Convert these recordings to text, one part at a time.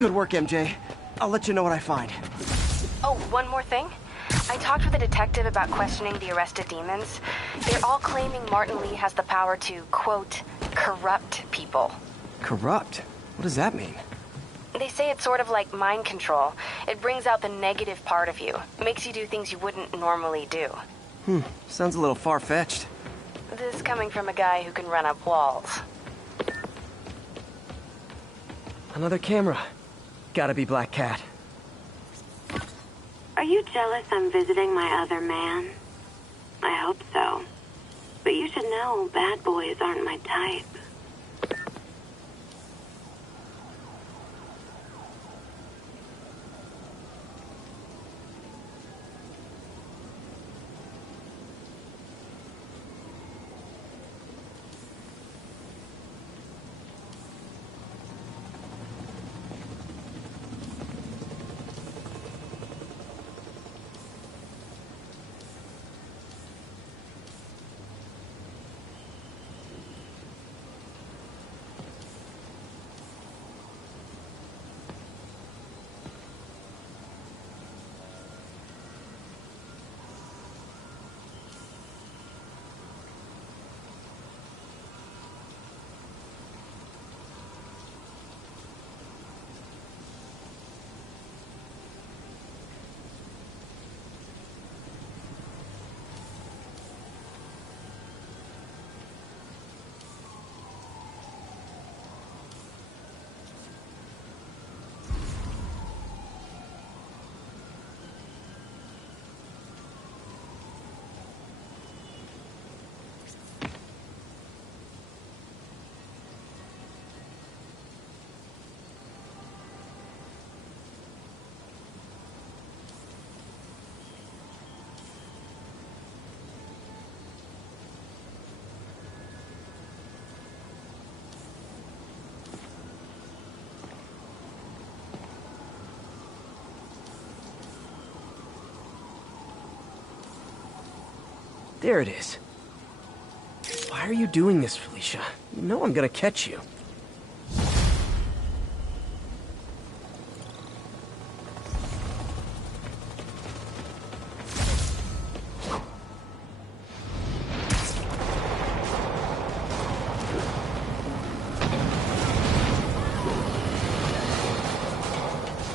Good work, MJ. I'll let you know what I find. Oh, one more thing. I talked with a detective about questioning the arrested demons. They're all claiming Martin Lee has the power to, quote, corrupt people. Corrupt? What does that mean? They say it's sort of like mind control. It brings out the negative part of you. Makes you do things you wouldn't normally do. Sounds a little far-fetched. This coming from a guy who can run up walls. Another camera. Gotta be Black Cat. Are you jealous I'm visiting my other man? I hope so. But you should know, bad boys aren't my type. There it is. Why are you doing this, Felicia? You know I'm gonna catch you.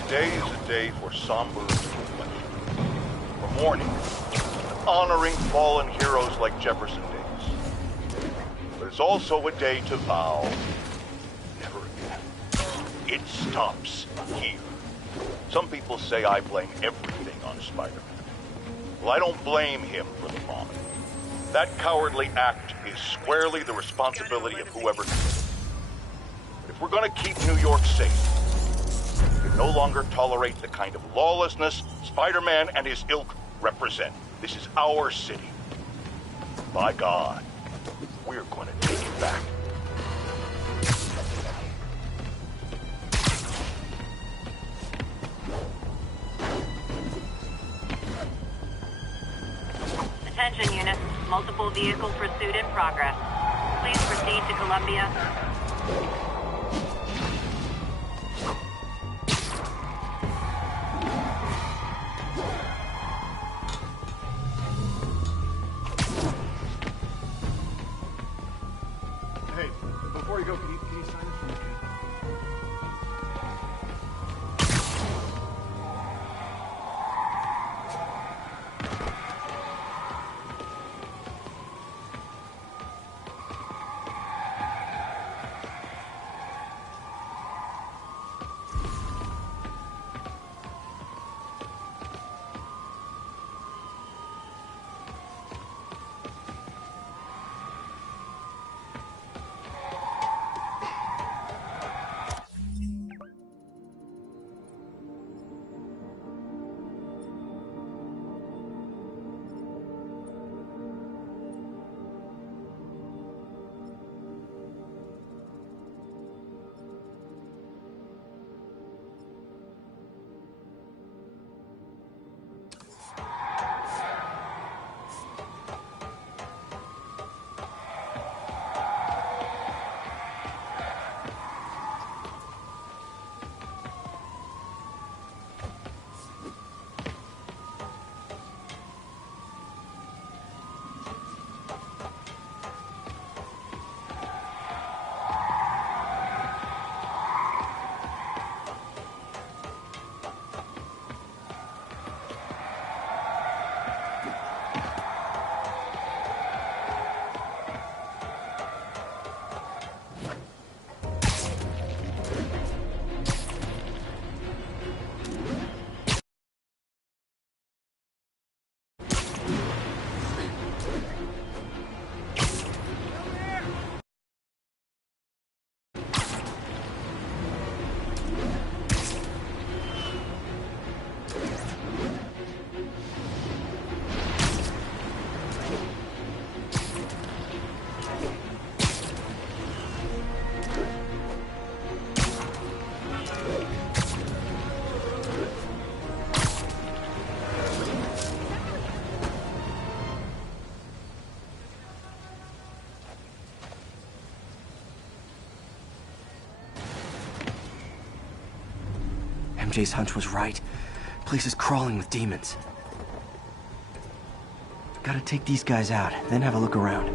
Today is a day for somber reflection, for mourning, honoring fallen heroes like Jefferson Davis. But it's also a day to vow, never again. It stops here. Some people say I blame everything on Spider-Man. Well, I don't blame him for the bombing. That cowardly act is squarely the responsibility of whoever did it. But if we're gonna keep New York safe, we can no longer tolerate the kind of lawlessness Spider-Man and his ilk represent. This is our city. By God, we're going to take it back. Attention units, multiple vehicle pursuit in progress. Please proceed to Columbia. Hey, before you go, can you sign this for me? MJ's hunch was right. Place is crawling with demons. Gotta take these guys out, then have a look around.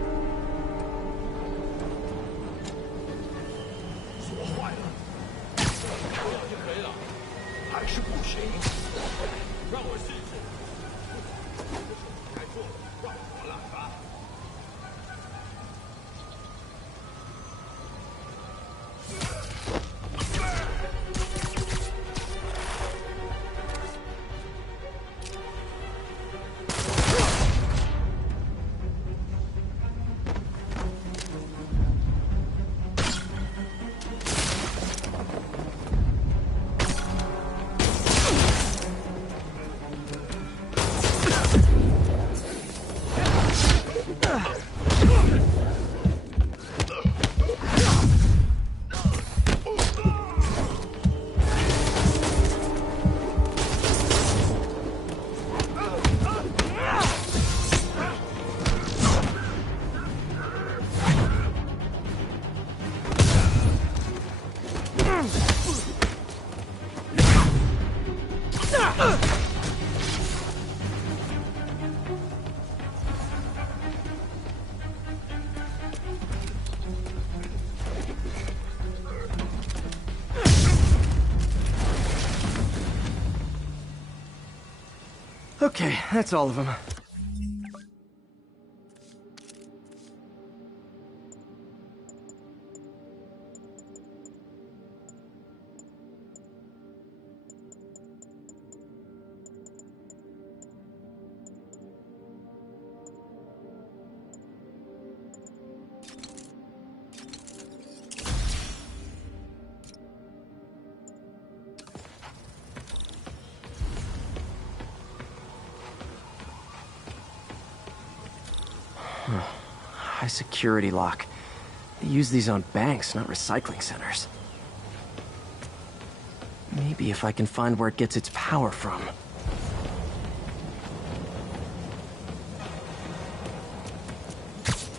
Okay, that's all of them. High security lock. They use these on banks, not recycling centers. Maybe if I can find where it gets its power from.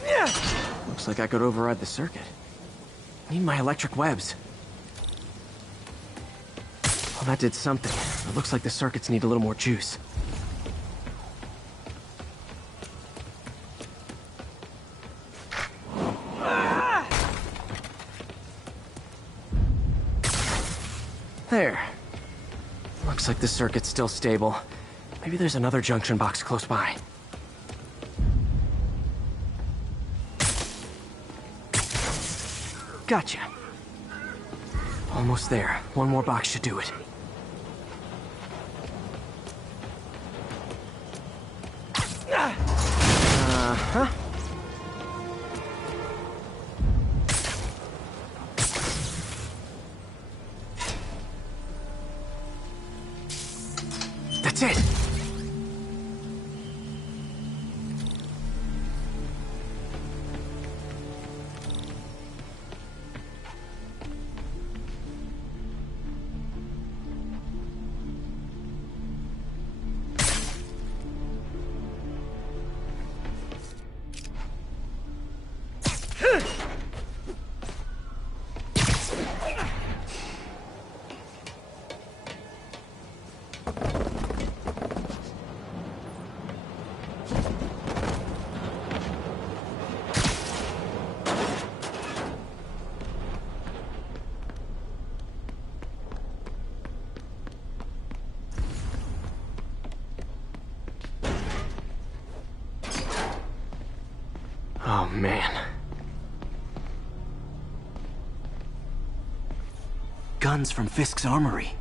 Yeah. Looks like I could override the circuit. Need my electric webs. Well, that did something. It looks like the circuits need a little more juice. There. Looks like the circuit's still stable. Maybe there's another junction box close by. Gotcha. Almost there. One more box should do it. Uh-huh. That's it! Oh, man. Guns from Fisk's armory.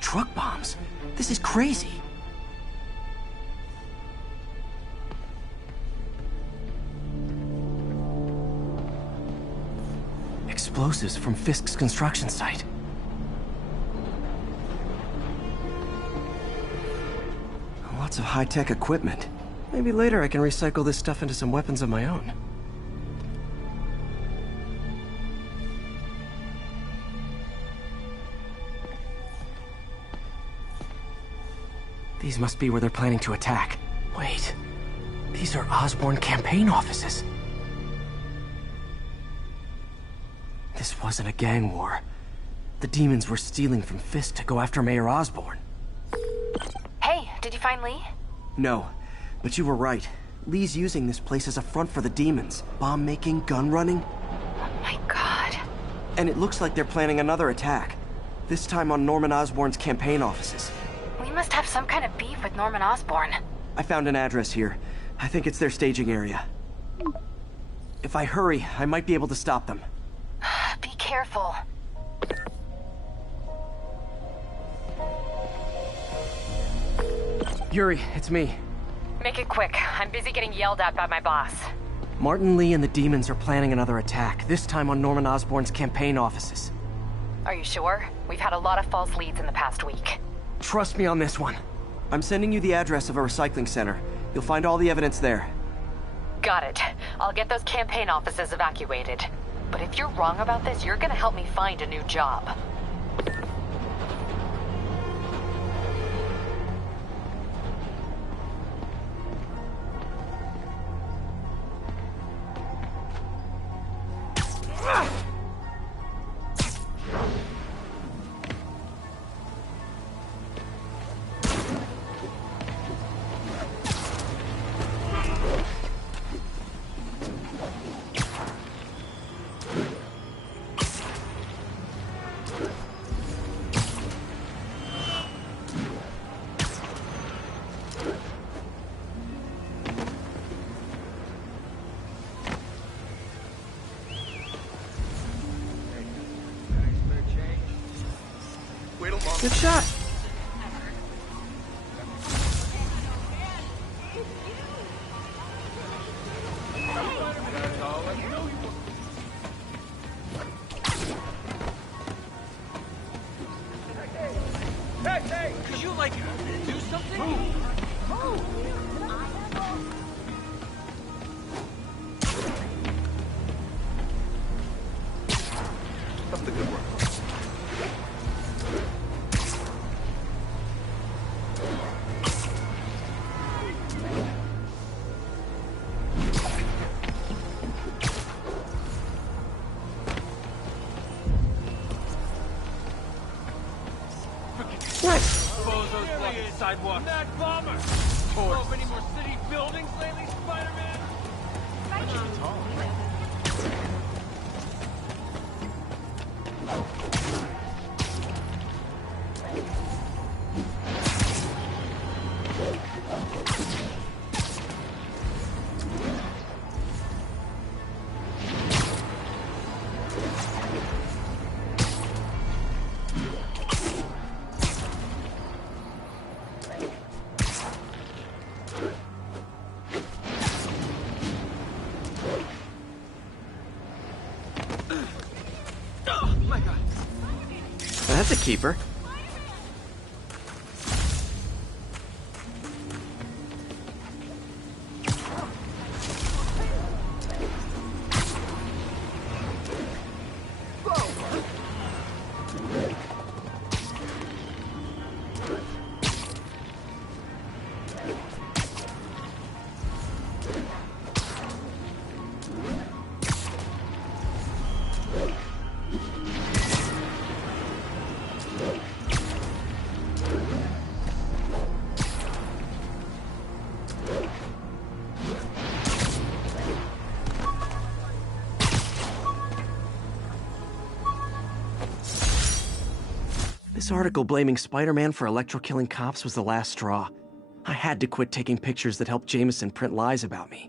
Truck bombs? This is crazy. Explosives from Fisk's construction site. Lots of high-tech equipment. Maybe later I can recycle this stuff into some weapons of my own. These must be where they're planning to attack. Wait, these are Osborn campaign offices. This wasn't a gang war. The demons were stealing from Fisk to go after Mayor Osborn. Hey, did you find Lee? No, but you were right. Lee's using this place as a front for the demons. Bomb-making, gun-running. Oh my god. And it looks like they're planning another attack. This time on Norman Osborn's campaign offices. We must have some kind of beef with Norman Osborn. I found an address here. I think it's their staging area. If I hurry, I might be able to stop them. Be careful. Yuri, it's me. Make it quick. I'm busy getting yelled at by my boss. Martin Lee and the demons are planning another attack, this time on Norman Osborn's campaign offices. Are you sure? We've had a lot of false leads in the past week. Trust me on this one. I'm sending you the address of a recycling center. You'll find all the evidence there. Got it. I'll get those campaign offices evacuated. But if you're wrong about this, you're gonna help me find a new job. Good shot. Hey! Could you, like, do something? Move! That's the good work. Bozos blocking sidewalks. Mad bomber! Drove any more city buildings lately, Spider-Man? That's a keeper. This article blaming Spider-Man for electro-killing cops was the last straw. I had to quit taking pictures that helped Jameson print lies about me.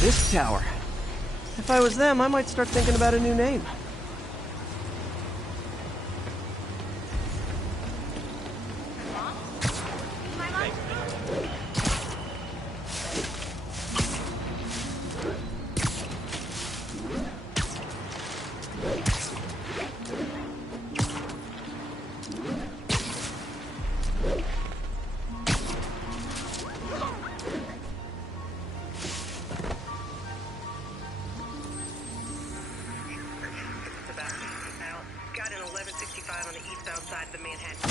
This tower. If I was them, I might start thinking about a new name. 65 on the eastbound side of the Manhattan.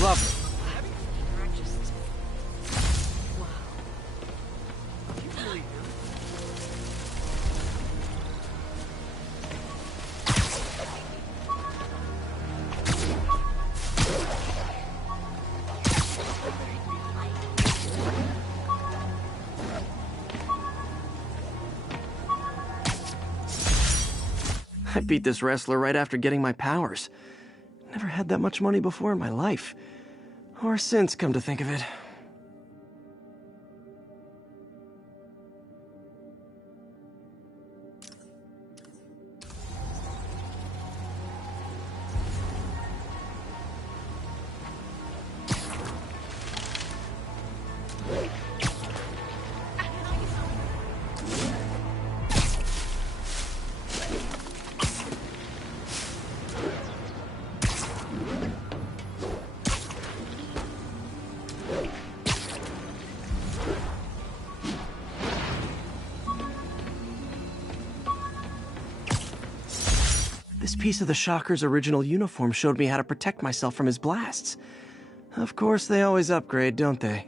Lovely. I beat this wrestler right after getting my powers. Never had that much money before in my life. Or since, come to think of it. This piece of the Shocker's original uniform showed me how to protect myself from his blasts. Of course, they always upgrade, don't they?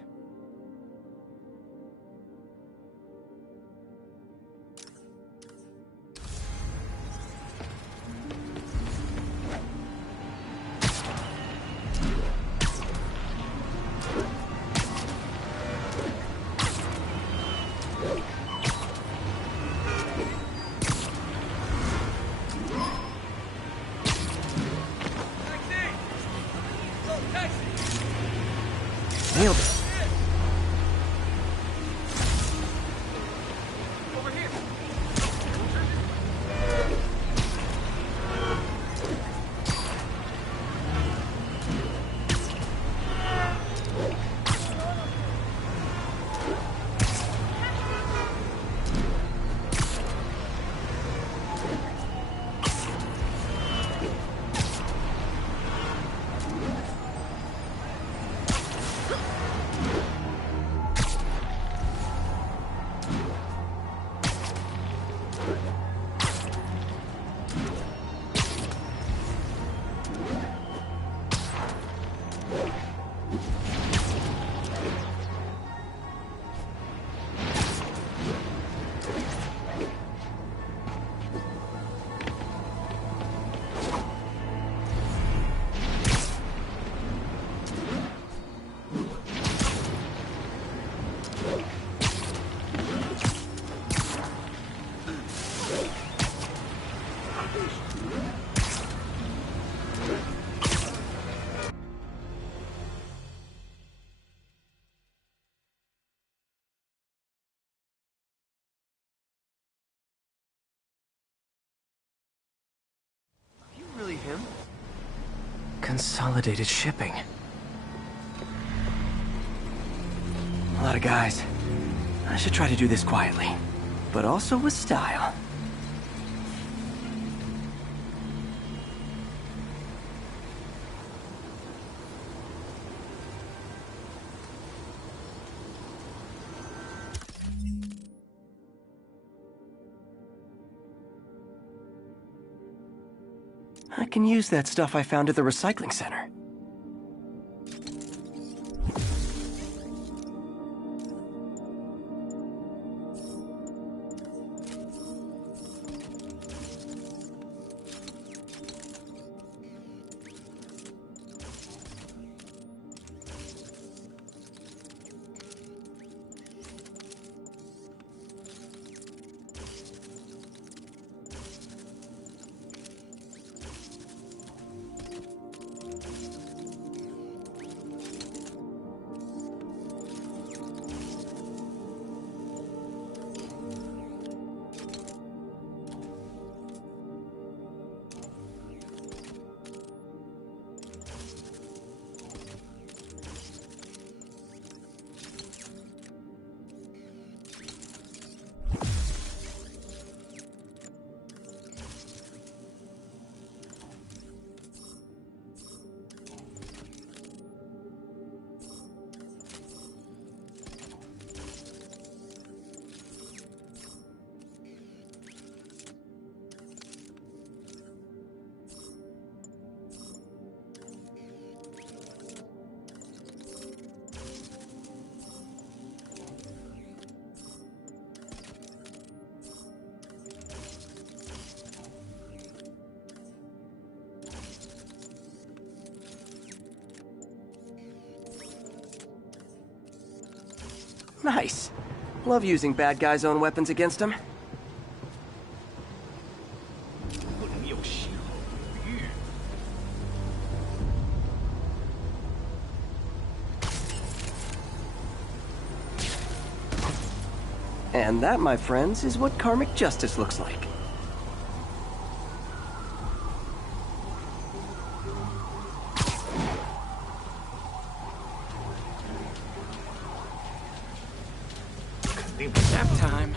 Nailed it. Over here. You really him? Consolidated shipping. A lot of guys. I should try to do this quietly, but also with style. I can use that stuff I found at the recycling center. Nice. Love using bad guys' own weapons against them. And that, my friends, is what karmic justice looks like. Nap time.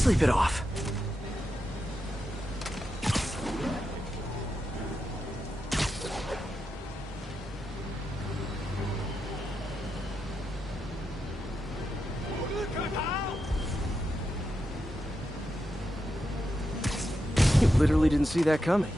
Sleep it off. You literally didn't see that coming.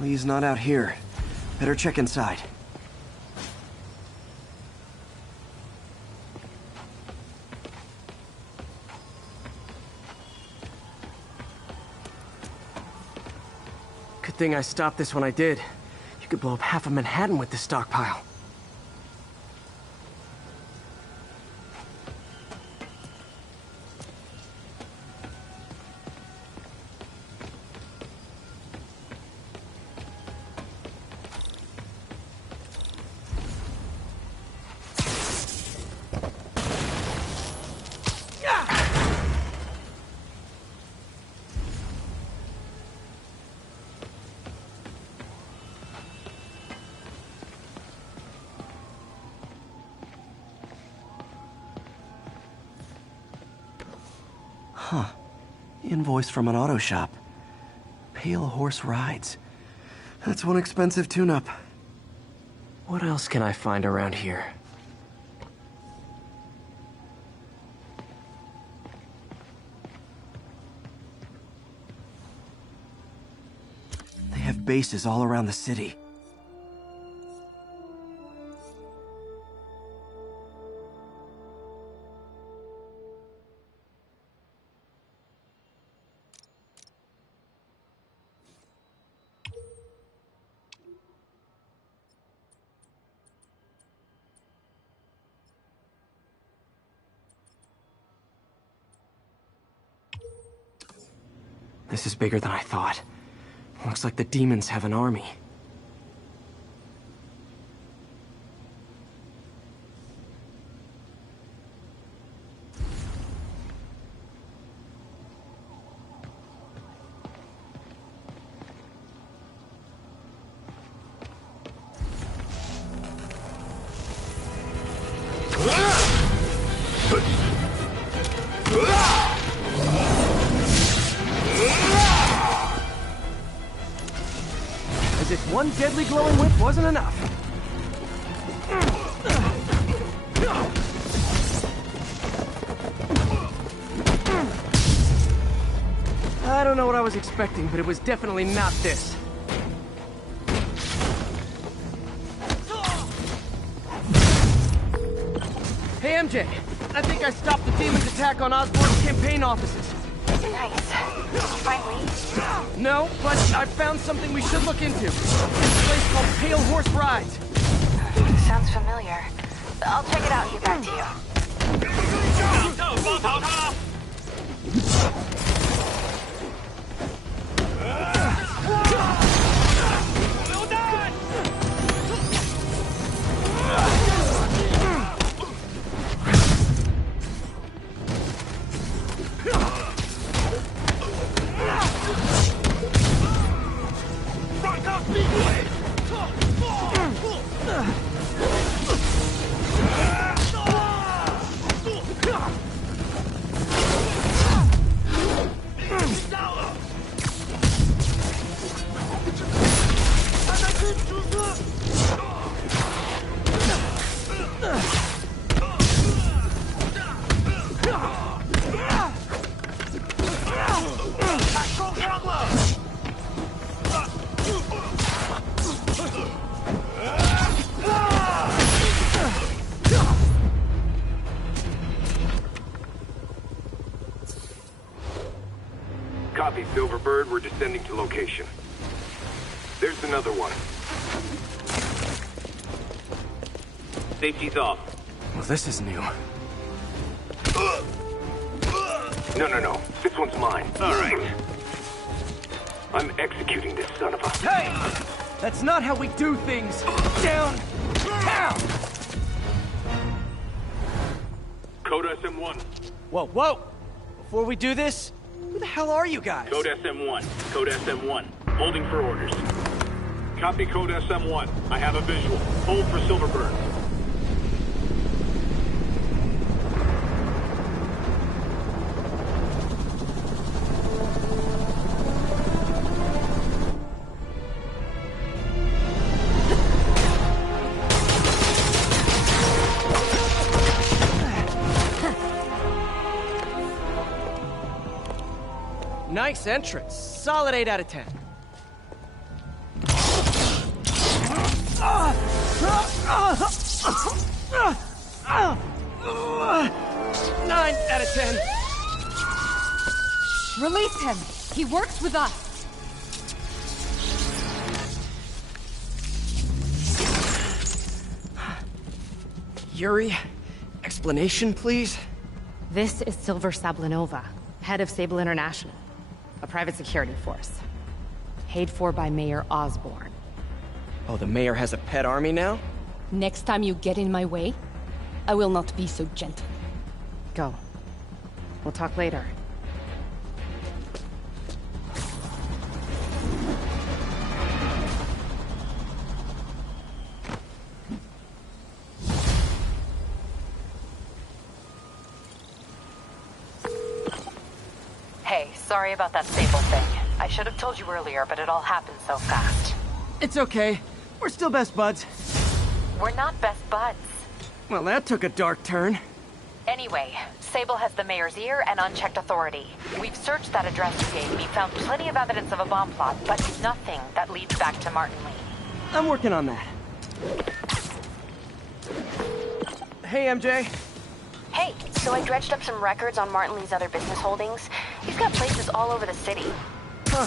He's not out here. Better check inside. Good thing I stopped this when I did. You could blow up half of Manhattan with this stockpile. Huh. Invoice from an auto shop. Pale Horse Rides. That's one expensive tune-up. What else can I find around here? They have bases all around the city. This is bigger than I thought. Looks like the demons have an army. As if one deadly glowing whip wasn't enough. I don't know what I was expecting, but it was definitely not this. Hey, MJ. I think I stopped the demon's attack on Osborn's campaign offices. Nice. Did you find Lee? No, but I found something we should look into. It's a place called Pale Horse Rides. Sounds familiar. I'll check it out and get back to you. Copy, Silverbird. We're descending to location. There's another one. Safety's off. Well, this is new. No. This one's mine. All right. I'm executing this son of a... Hey! That's not how we do things downtown! Code SM1. Whoa, whoa! Before we do this, who the hell are you guys? Code SM1. Code SM1. Holding for orders. Copy Code SM1. I have a visual. Hold for Silverburn. Nice entrance. Solid 8 out of 10. 9 out of 10. Release him. He works with us. Yuri, explanation, please? This is Silver Sablinova, head of Sable International, a private security force. Paid for by Mayor Osborne. Oh, the mayor has a pet army now? Next time you get in my way, I will not be so gentle. Go. We'll talk later. Hey, sorry about that Sable thing. I should have told you earlier, but it all happened so fast. It's okay. We're still best buds. We're not best buds. Well, that took a dark turn. Anyway, Sable has the mayor's ear and unchecked authority. We've searched that address you gave me, found plenty of evidence of a bomb plot, but nothing that leads back to Martin Lee. I'm working on that. Hey, MJ. Hey, so I dredged up some records on Martin Lee's other business holdings. He's got places all over the city. Huh.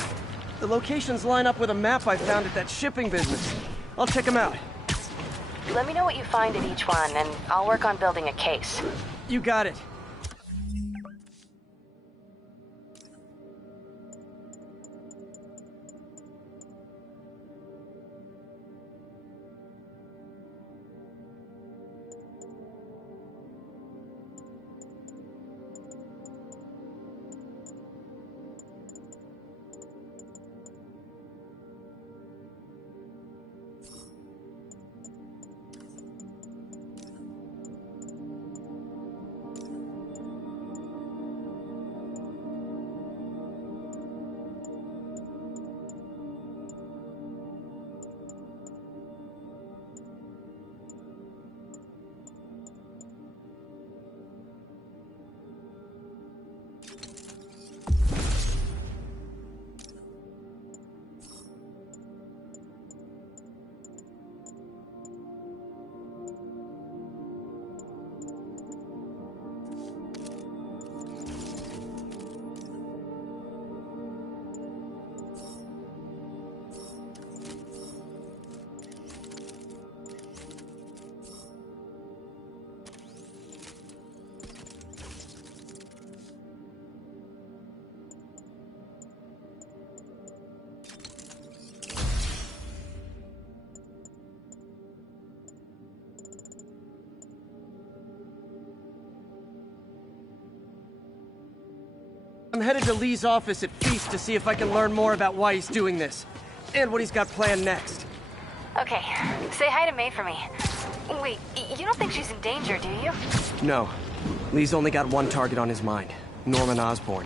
The locations line up with a map I found at that shipping business. I'll check them out. Let me know what you find at each one, and I'll work on building a case. You got it. I'm headed to Lee's office at Feast to see if I can learn more about why he's doing this. And what he's got planned next. Okay, say hi to May for me. Wait, you don't think she's in danger, do you? No. Lee's only got one target on his mind. Norman Osborn.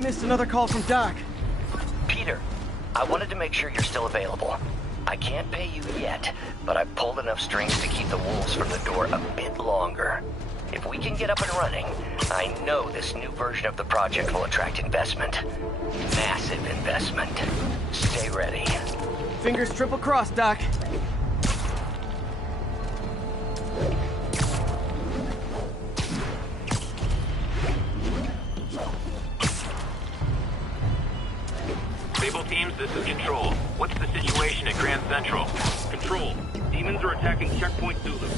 Missed another call from Doc. Peter, I wanted to make sure you're still available. I can't pay you yet, but I've pulled enough strings to keep the wolves from the door a bit longer. If we can get up and running, I know this new version of the project will attract investment. Massive investment. Stay ready. Fingers triple crossed, Doc. Sable teams, this is Control. What's the situation at Grand Central? Control. Demons are attacking Checkpoint Zulu.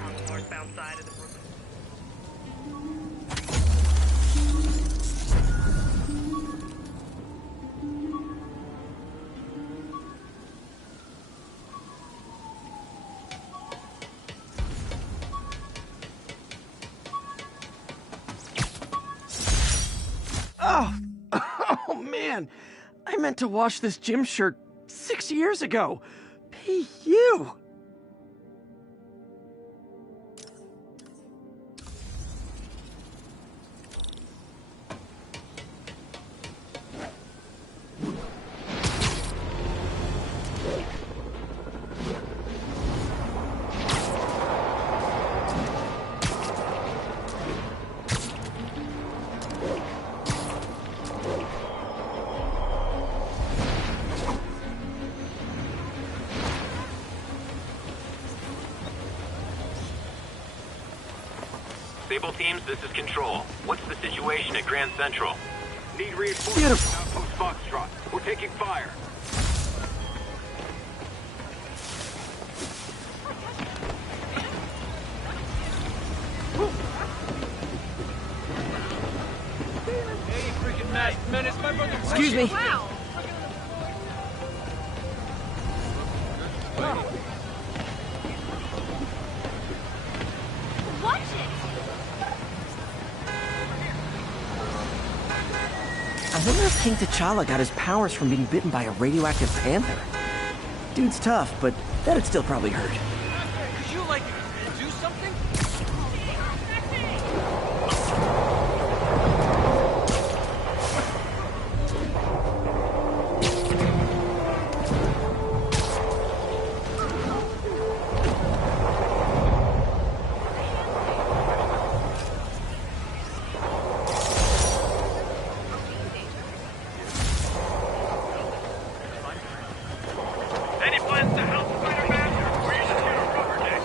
On the northbound side of the Brooklyn. Oh, oh man. I meant to wash this gym shirt 6 years ago. P.U. Sable teams, this is Control. What's the situation at Grand Central? Need reinforcements. Beautiful. Outpost Foxtrot. We're taking fire. Hey, freaking masked menace, my brother. Excuse me. Wow. I wonder if King T'Challa got his powers from being bitten by a radioactive panther. Dude's tough, but that'd still probably hurt. Could you, like, do something? Any plans to help Spider-Man? We're just here to rubber neck.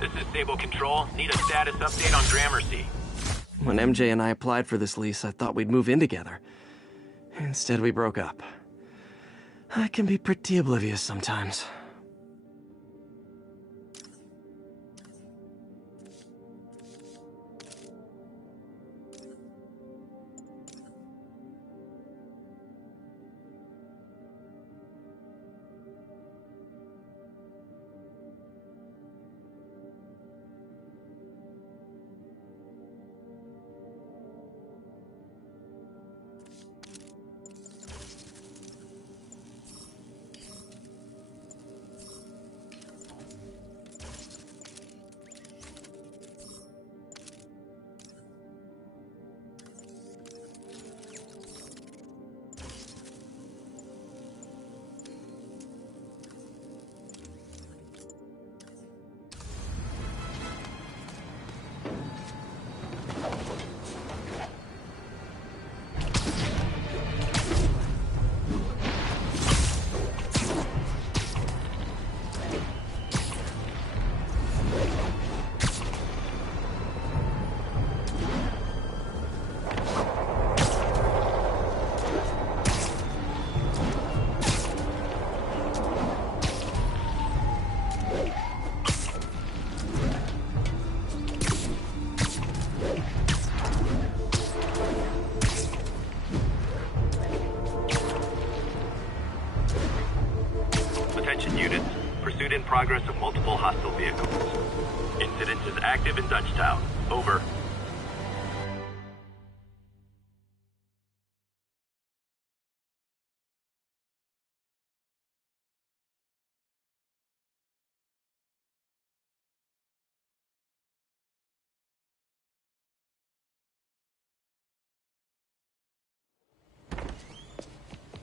This is Sable Control. Need a status update on Gramercy. When MJ and I applied for this lease, I thought we'd move in together. Instead, we broke up. I can be pretty oblivious sometimes. Attention units. Pursuit in progress of multiple hostile vehicles. Incident is active in Dutchtown. Over.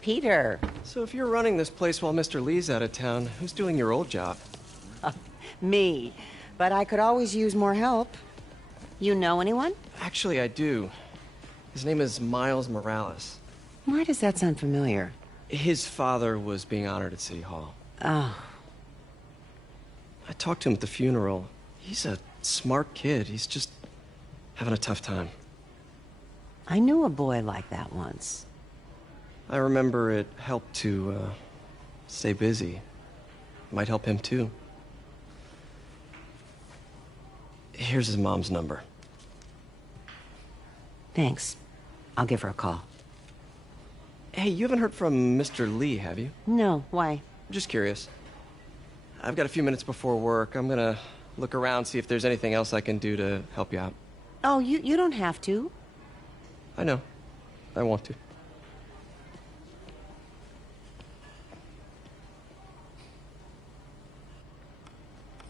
Peter. So if you're running this place while Mr. Lee's out of town, who's doing your old job? Me. But I could always use more help. You know anyone? Actually, I do. His name is Miles Morales. Why does that sound familiar? His father was being honored at City Hall. Oh. I talked to him at the funeral. He's a smart kid. He's just having a tough time. I knew a boy like that once. I remember it helped to, stay busy. Might help him, too. Here's his mom's number. Thanks. I'll give her a call. Hey, you haven't heard from Mr. Lee, have you? No, why? Just curious. I've got a few minutes before work. I'm gonna look around, see if there's anything else I can do to help you out. Oh, you don't have to. I know. I want to.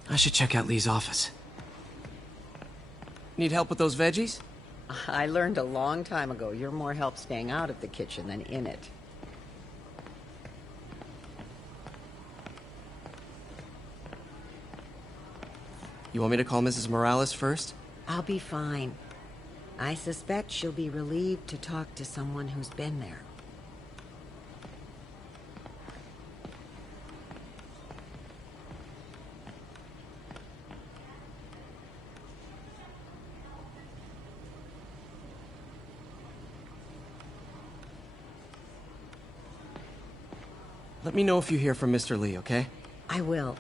I should check out Lee's office. Need help with those veggies? I learned a long time ago you're more help staying out of the kitchen than in it. You want me to call Mrs. Morales first? I'll be fine. I suspect she'll be relieved to talk to someone who's been there. Let me know if you hear from Mr. Lee, okay? I will.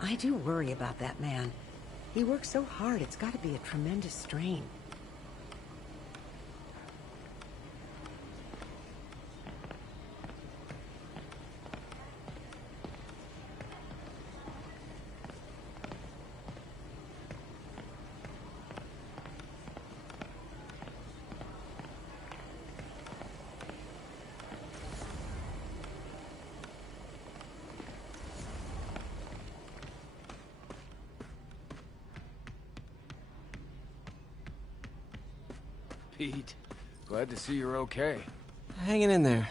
I do worry about that man. He works so hard, it's got to be a tremendous strain. Pete, glad to see you're okay. Hanging in there.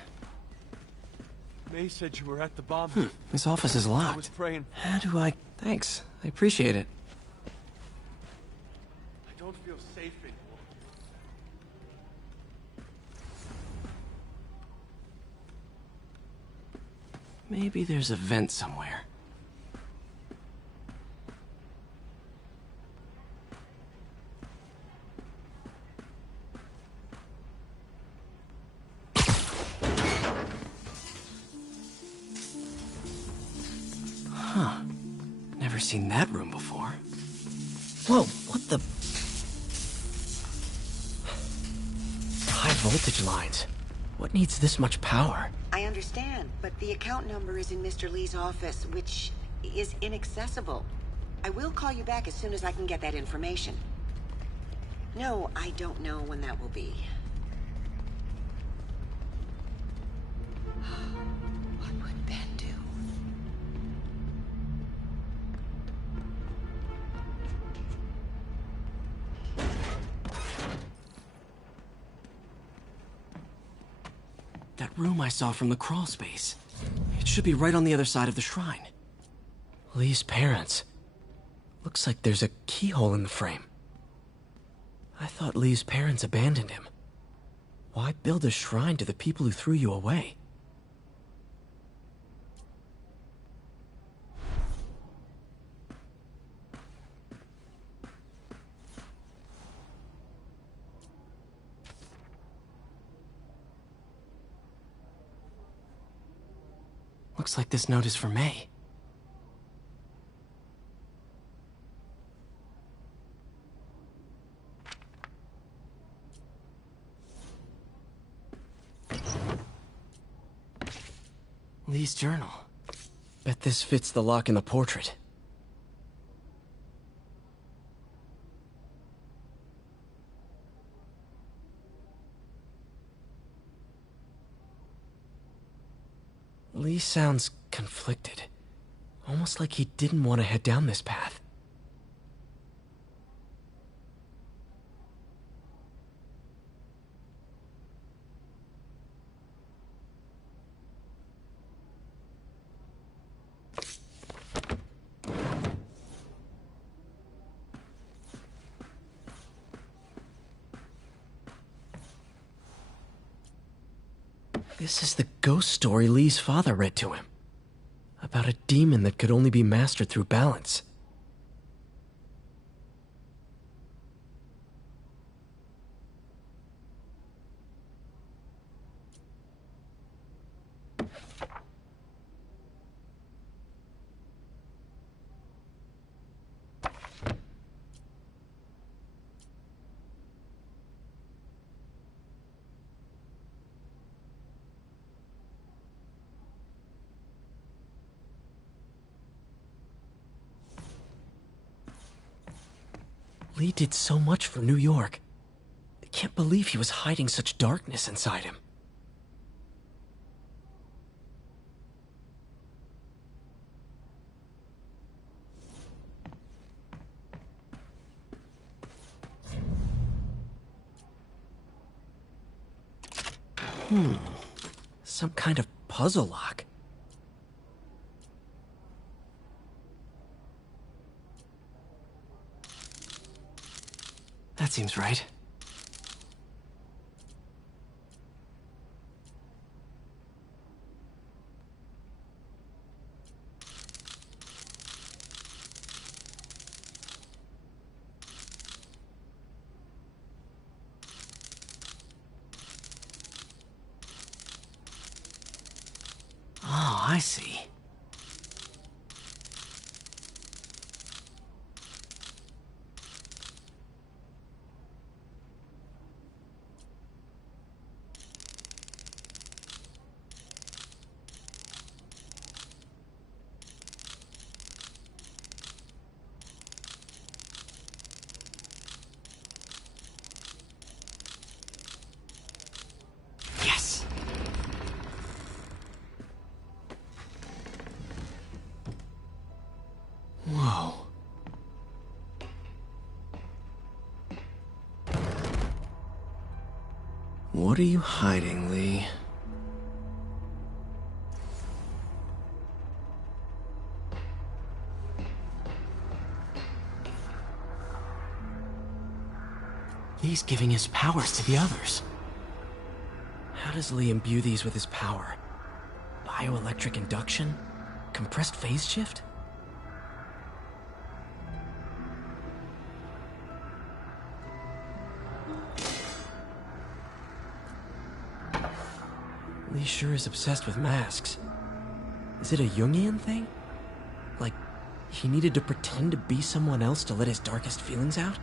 May said you were at the bomb. This office is locked. I was praying. How do I... Thanks. I appreciate it. I don't feel safe anymore. Maybe there's a vent somewhere. Huh. Never seen that room before. Whoa, what the... High voltage lines. What needs this much power? I understand, but the account number is in Mr. Lee's office, which is inaccessible. I will call you back as soon as I can get that information. No, I don't know when that will be. What would Ben do? That room I saw from the crawl space. It should be right on the other side of the shrine. Lee's parents. Looks like there's a keyhole in the frame. I thought Lee's parents abandoned him. Why build a shrine to the people who threw you away? Looks like this note is for May. Lee's journal. Bet this fits the lock in the portrait. Lee sounds conflicted. Almost like he didn't want to head down this path. This is the ghost story Lee's father read to him. About a demon that could only be mastered through balance. Lee did so much for New York. I can't believe he was hiding such darkness inside him. Some kind of puzzle lock. That seems right. Oh, I see. Yes. Whoa. What are you hiding, Lee? He's giving his powers to the others. How does Lee imbue these with his power? Bioelectric induction? Compressed phase shift? Lee sure is obsessed with masks. Is it a Jungian thing? Like, he needed to pretend to be someone else to let his darkest feelings out?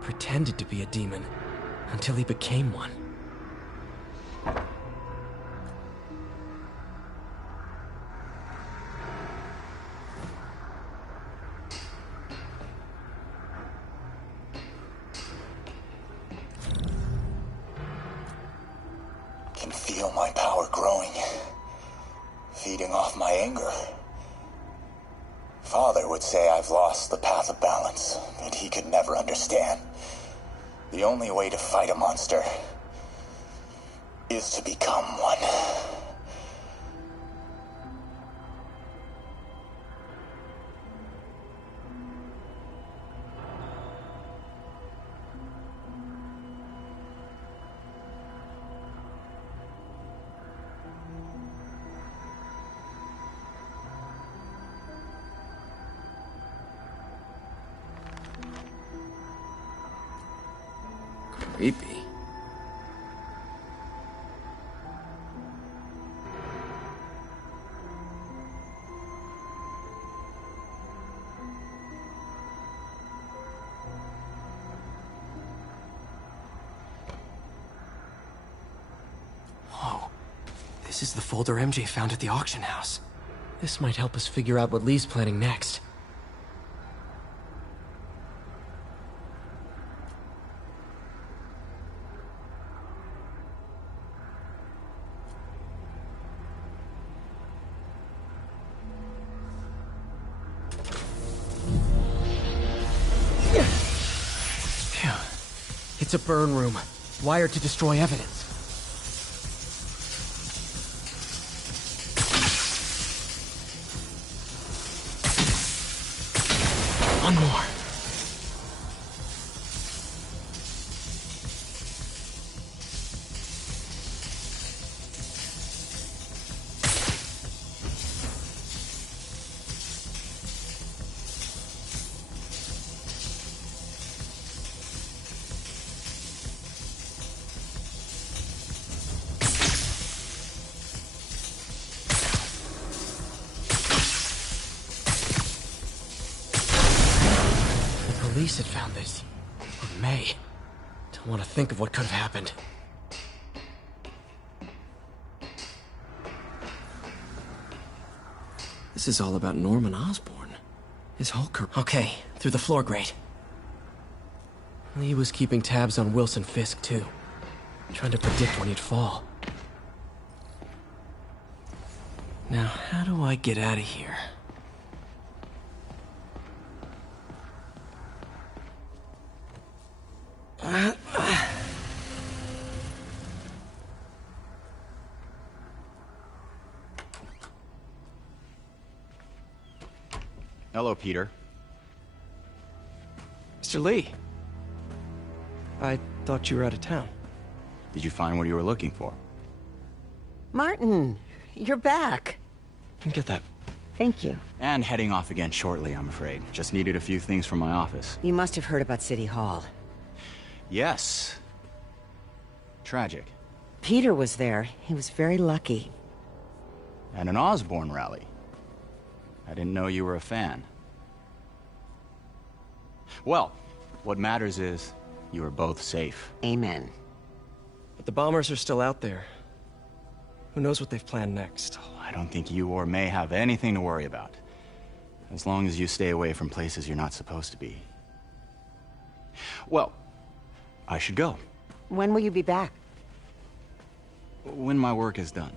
Pretended to be a demon, until he became one. Can feel my power growing, feeding off my anger. Father would say I've lost the path of balance, that he could never understand. The only way to fight a monster is to become one. Creepy. Whoa. This is the folder MJ found at the auction house. This might help us figure out what Lee's planning next. Phew. It's a burn room, wired to destroy evidence. One more. police had found this. Or May. Don't want to think of what could have happened. This is all about Norman Osborn. His whole career. Okay, through the floor grate. Lee was keeping tabs on Wilson Fisk, too. Trying to predict when he'd fall. Now, how do I get out of here? Hello, Peter. Mr. Lee. I thought you were out of town. Did you find what you were looking for? Martin, you're back. Get that. Thank you. And heading off again shortly, I'm afraid. Just needed a few things from my office. You must have heard about City Hall. Yes. Tragic. Peter was there. He was very lucky. At an Osborn rally. I didn't know you were a fan. Well, what matters is you are both safe. Amen. But the bombers are still out there. Who knows what they've planned next? Oh, I don't think you or May have anything to worry about. As long as you stay away from places you're not supposed to be. Well, I should go. When will you be back? When my work is done.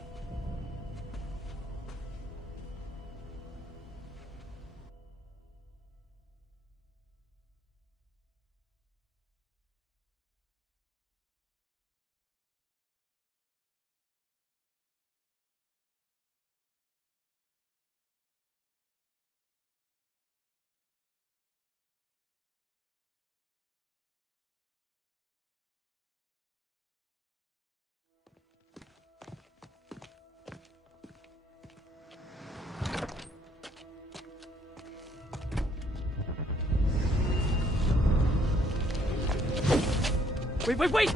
Wait!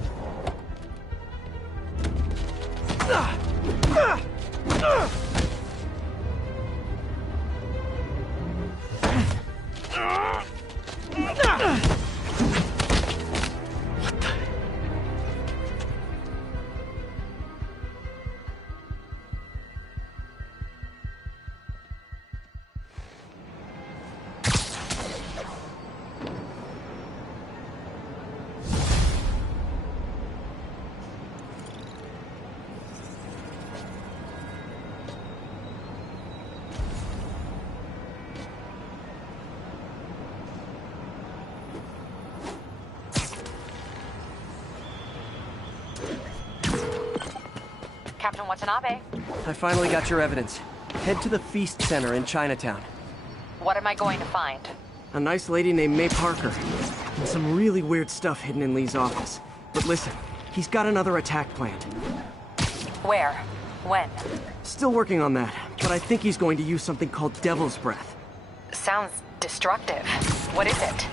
Captain Watanabe. I finally got your evidence. Head to the Feast Center in Chinatown. What am I going to find? A nice lady named May Parker. And some really weird stuff hidden in Lee's office. But listen, he's got another attack planned. Where? When? Still working on that, but I think he's going to use something called Devil's Breath. Sounds destructive. What is it?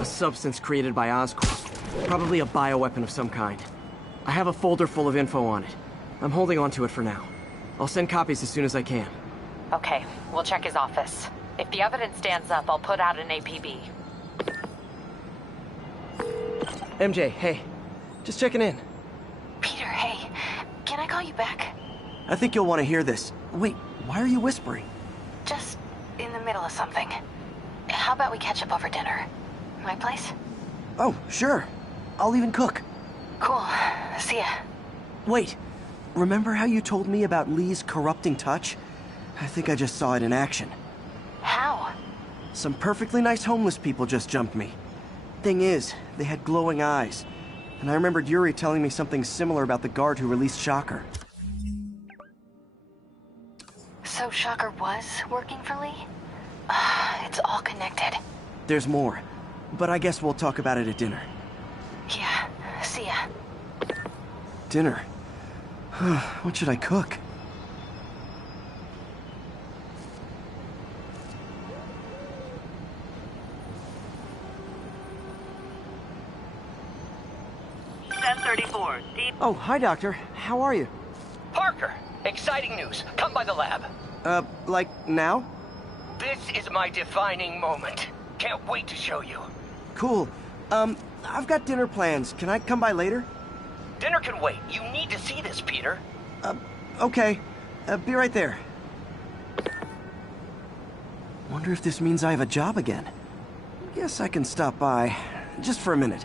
A substance created by Oscorp. Probably a bioweapon of some kind. I have a folder full of info on it. I'm holding on to it for now. I'll send copies as soon as I can. Okay, we'll check his office. If the evidence stands up, I'll put out an APB. MJ, hey. Just checking in. Peter, hey. Can I call you back? I think you'll want to hear this. Wait, why are you whispering? Just in the middle of something. How about we catch up over dinner? My place? Oh, sure. I'll even cook. Cool. See ya. Wait. Remember how you told me about Lee's corrupting touch? I think I just saw it in action. How? Some perfectly nice homeless people just jumped me. Thing is, they had glowing eyes. And I remembered Yuri telling me something similar about the guard who released Shocker. So Shocker was working for Lee? It's all connected. There's more. But I guess we'll talk about it at dinner. Yeah, see ya. Dinner? What should I cook? Deep. Oh, hi, Doctor. How are you? Parker, exciting news. Come by the lab. Like now? This is my defining moment. Can't wait to show you. cool. I've got dinner plans. Can I come by later? Dinner can wait. You need to see this, Peter. Okay. Be right there. Wonder if this means I have a job again. Guess I can stop by. Just for a minute.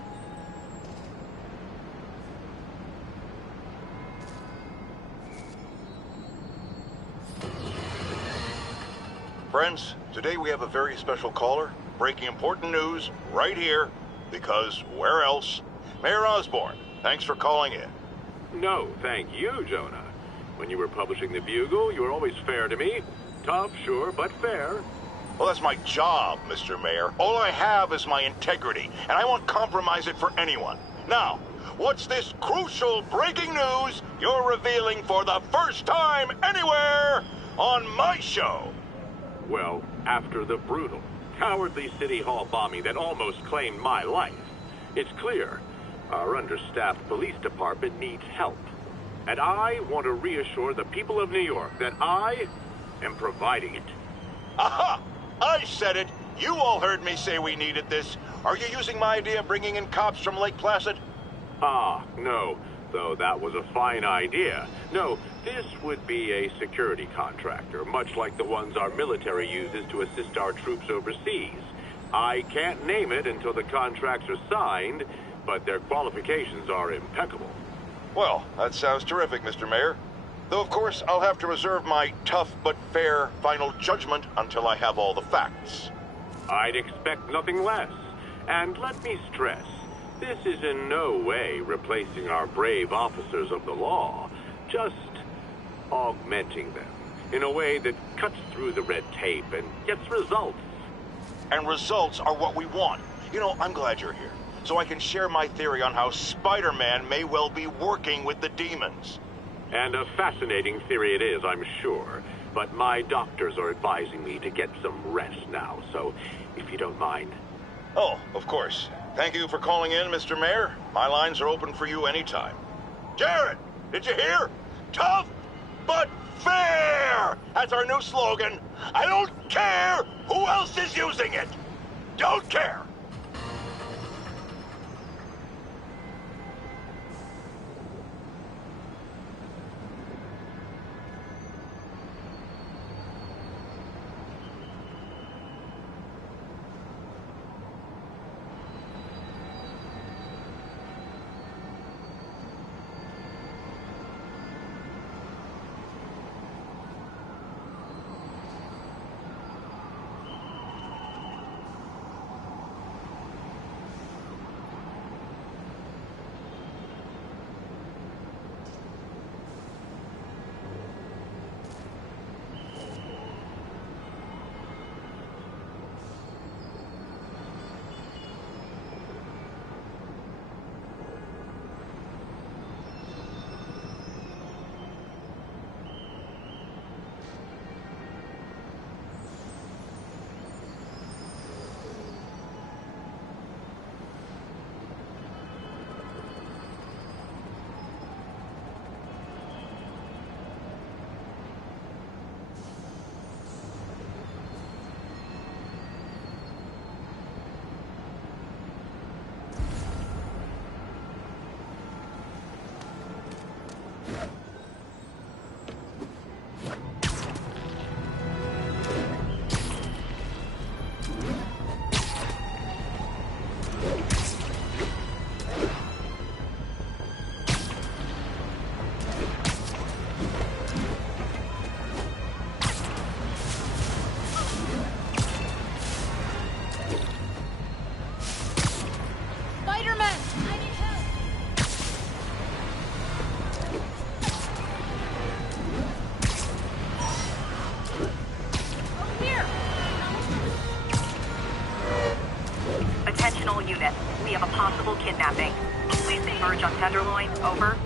Friends, today we have a very special caller, breaking important news right here, because where else? Mayor Osborn, thanks for calling in. No, thank you, Jonah. When you were publishing the Bugle, you were always fair to me. Tough, sure, but fair. Well, that's my job, Mr. Mayor. All I have is my integrity, and I won't compromise it for anyone. Now, what's this crucial breaking news you're revealing for the first time anywhere on my show? Well, after the brutal, cowardly City Hall bombing that almost claimed my life, it's clear our understaffed police department needs help. And I want to reassure the people of New York that I am providing it. Aha! I said it! You all heard me say we needed this. Are you using my idea of bringing in cops from Lake Placid? Ah, no. Though that was a fine idea. No, this would be a security contractor, much like the ones our military uses to assist our troops overseas. I can't name it until the contracts are signed, but their qualifications are impeccable. Well, that sounds terrific, Mr. Mayor. Though, of course, I'll have to reserve my tough but fair final judgment until I have all the facts. I'd expect nothing less. And let me stress, this is in no way replacing our brave officers of the law, just augmenting them in a way that cuts through the red tape and gets results. And results are what we want. You know, I'm glad you're here, so I can share my theory on how Spider-Man may well be working with the demons. And a fascinating theory it is, I'm sure. But my doctors are advising me to get some rest now, so if you don't mind. Oh, of course. Thank you for calling in, Mr. Mayor. My lines are open for you anytime. Jared, did you hear? Tough but fair! That's our new slogan. I don't care who else is using it. Don't care. unit. We have a possible kidnapping. Please converge on Tenderloin. Over.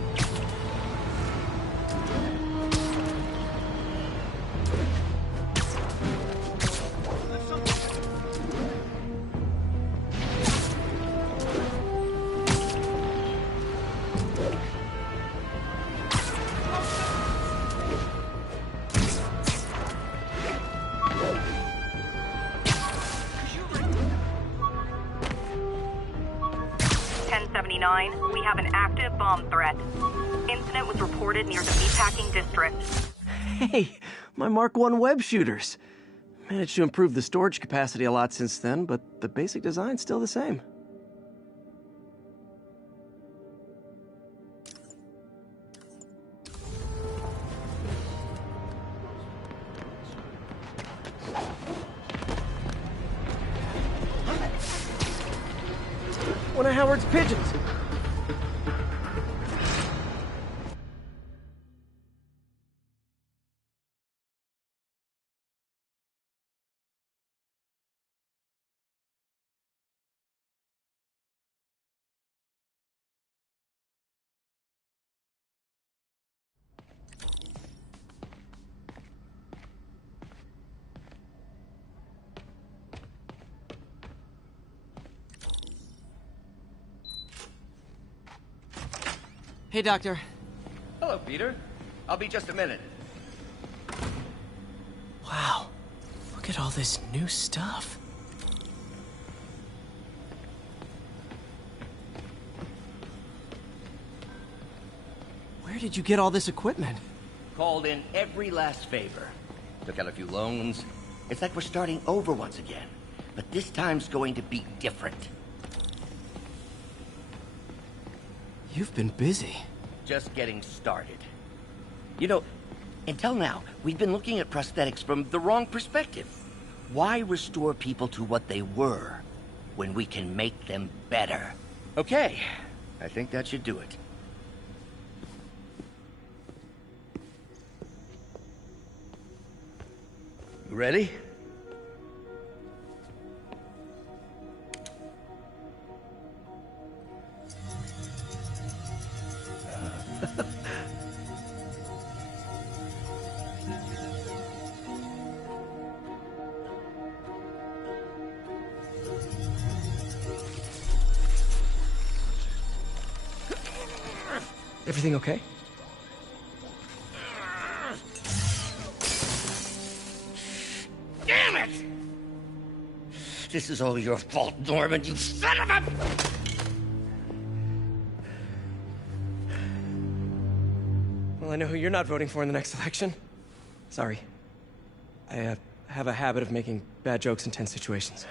have an active bomb threat. Incident was reported near the meatpacking district. Hey, my Mark I web shooters. Managed to improve the storage capacity a lot since then, but the basic design's still the same. One of Howard's pigeons. Hey, Doctor. Hello, Peter. I'll be just a minute. Wow. Look at all this new stuff. Where did you get all this equipment? Called in every last favor. Took out a few loans. It's like we're starting over once again. But this time's going to be different. You've been busy. Just getting started. You know, until now, we've been looking at prosthetics from the wrong perspective. Why restore people to what they were when we can make them better? Okay, I think that should do it. You ready? Everything okay? Damn it! This is all your fault, Norman, you son of a... Well, I know who you're not voting for in the next election. Sorry. I have a habit of making bad jokes in tense situations.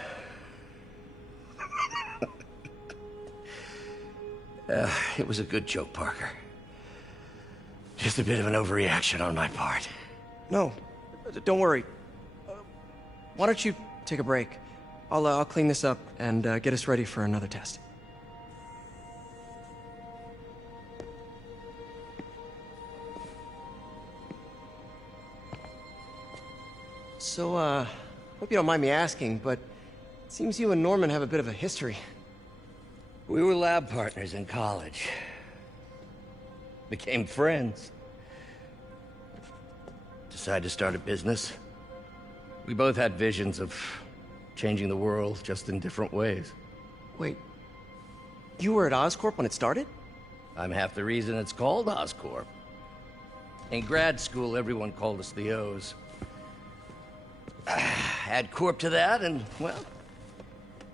It was a good joke, Parker. Just a bit of an overreaction on my part. No, don't worry. Why don't you take a break? I'll clean this up and get us ready for another test. So, hope you don't mind me asking, but it seems you and Norman have a bit of a history. We were lab partners in college. Became friends. Decided to start a business. We both had visions of changing the world, just in different ways. Wait, you were at Oscorp when it started? I'm half the reason it's called Oscorp. In grad school, everyone called us the O's. Add Corp to that, and, well,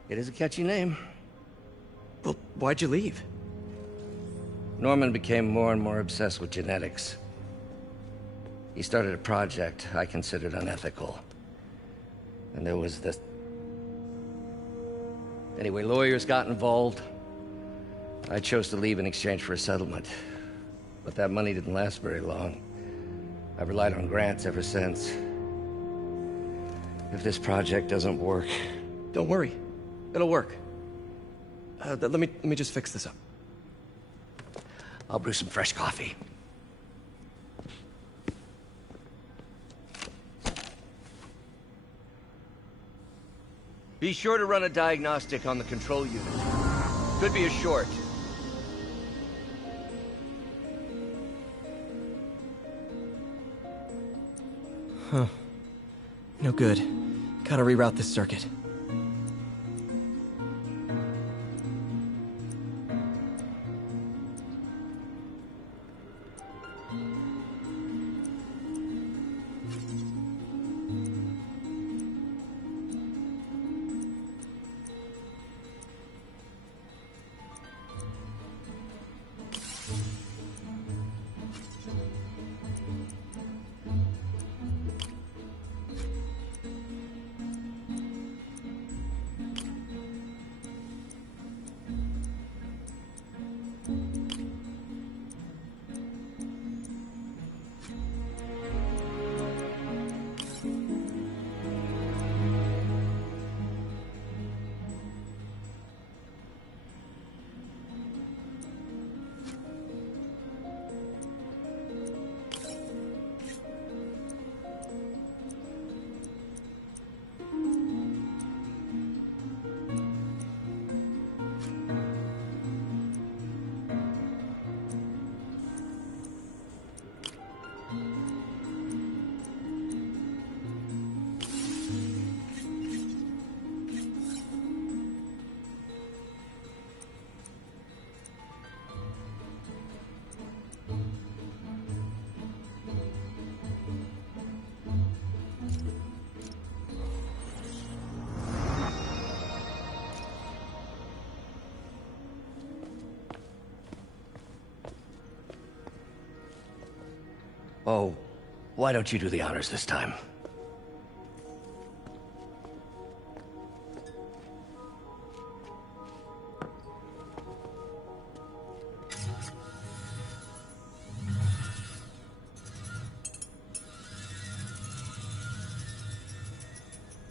it is a catchy name. Well, why'd you leave? Norman became more and more obsessed with genetics. He started a project I considered unethical. And there was this... Anyway, lawyers got involved. I chose to leave in exchange for a settlement. But that money didn't last very long. I've relied on grants ever since. If this project doesn't work... Don't worry. It'll work. Let me just fix this up. I'll brew some fresh coffee. Be sure to run a diagnostic on the control unit. Could be a short. Huh. No good. Gotta reroute this circuit. Oh, why don't you do the honors this time?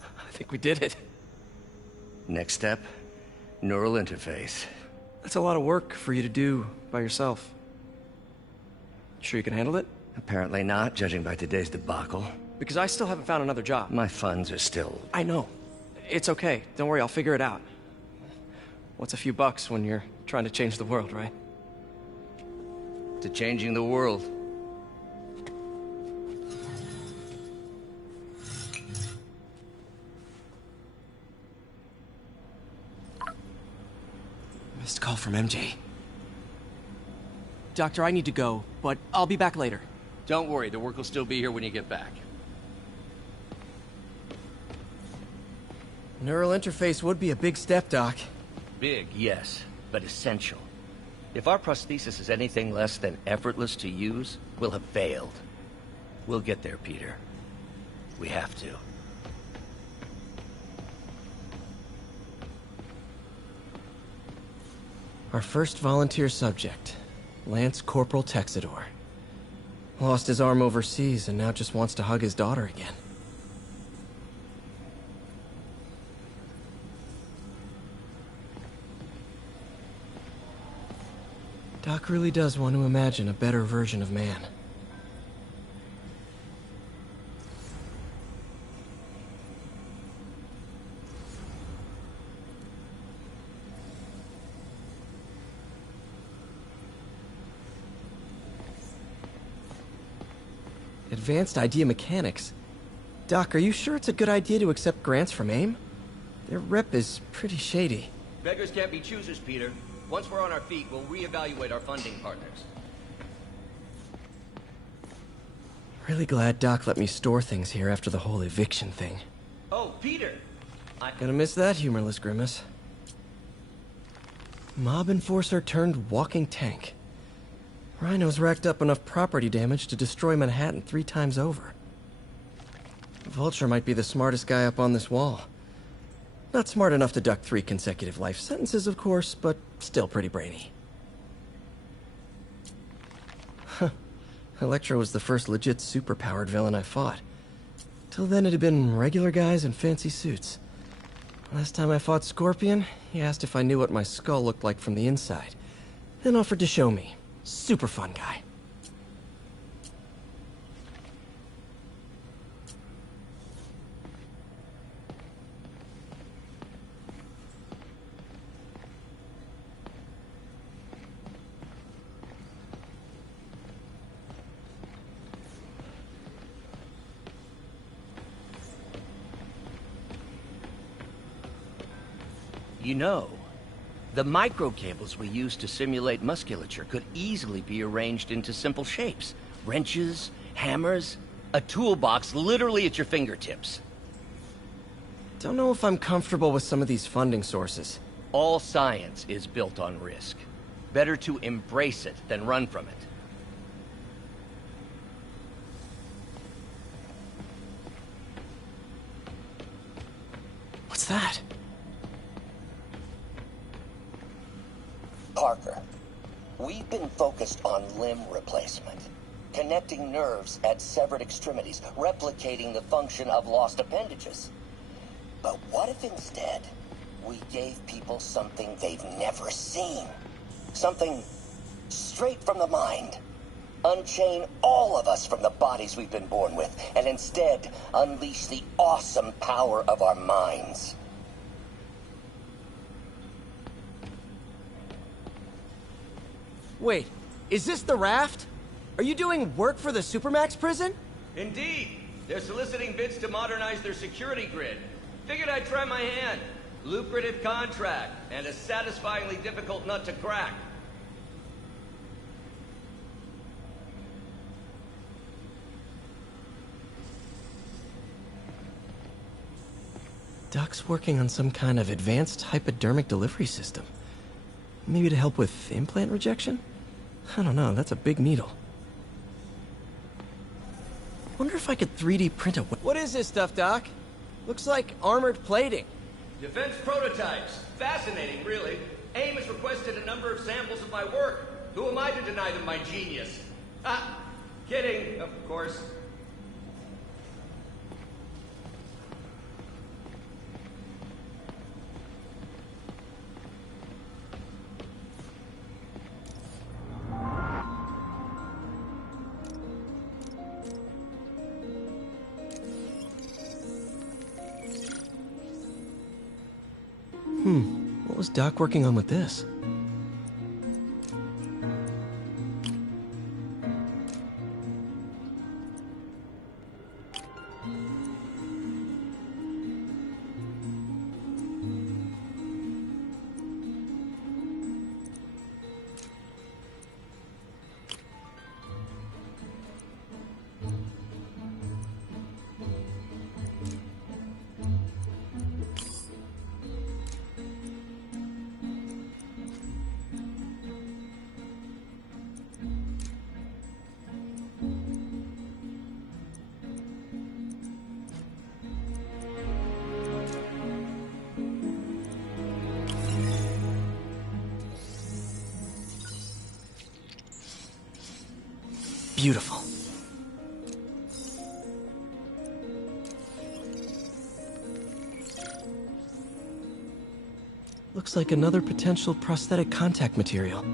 I think we did it. Next step, neural interface. That's a lot of work for you to do by yourself. Sure you can handle it? Apparently not, judging by today's debacle. Because I still haven't found another job. My funds are still... I know. It's okay. Don't worry, I'll figure it out. What's a few bucks when you're trying to change the world, right? To changing the world. Missed call from MJ. Doctor, I need to go, but I'll be back later. Don't worry, the work will still be here when you get back. Neural interface would be a big step, Doc. Big, yes, but essential. If our prosthesis is anything less than effortless to use, we'll have failed. We'll get there, Peter. We have to. Our first volunteer subject, Lance Corporal Texador. Lost his arm overseas and now just wants to hug his daughter again. Doc really does want to imagine a better version of man. Advanced idea mechanics. Doc, are you sure it's a good idea to accept grants from AIM? Their rep is pretty shady. Beggars can't be choosers, Peter. Once we're on our feet, we'll reevaluate our funding partners. Really glad Doc let me store things here after the whole eviction thing. Oh, Peter! Gonna miss that humorless grimace. Mob enforcer turned walking tank. Rhino's racked up enough property damage to destroy Manhattan 3 times over. Vulture might be the smartest guy up on this wall. Not smart enough to duck 3 consecutive life sentences, of course, but still pretty brainy. Huh. Electro was the first legit superpowered villain I fought. Till then it had been regular guys in fancy suits. Last time I fought Scorpion, he asked if I knew what my skull looked like from the inside, then offered to show me. Super fun guy. You know, the microcables we use to simulate musculature could easily be arranged into simple shapes. Wrenches, hammers, a toolbox literally at your fingertips. Don't know if I'm comfortable with some of these funding sources. All science is built on risk. Better to embrace it than run from it. What's that? Parker, we've been focused on limb replacement, connecting nerves at severed extremities, replicating the function of lost appendages. But what if instead we gave people something they've never seen? Something straight from the mind. Unchain all of us from the bodies we've been born with, and instead unleash the awesome power of our minds. Wait, is this the raft? Are you doing work for the Supermax prison? Indeed. They're soliciting bids to modernize their security grid. Figured I'd try my hand. Lucrative contract, and a satisfyingly difficult nut to crack. Doc's working on some kind of advanced hypodermic delivery system. Maybe to help with implant rejection? I don't know, that's a big needle. Wonder if I could 3D print a... What is this stuff, Doc? Looks like armored plating. Defense prototypes. Fascinating, really. AIM has requested a number of samples of my work. Who am I to deny them my genius? Ah, kidding, of course. What was Doc working on with this? Beautiful. Looks like another potential prosthetic contact material.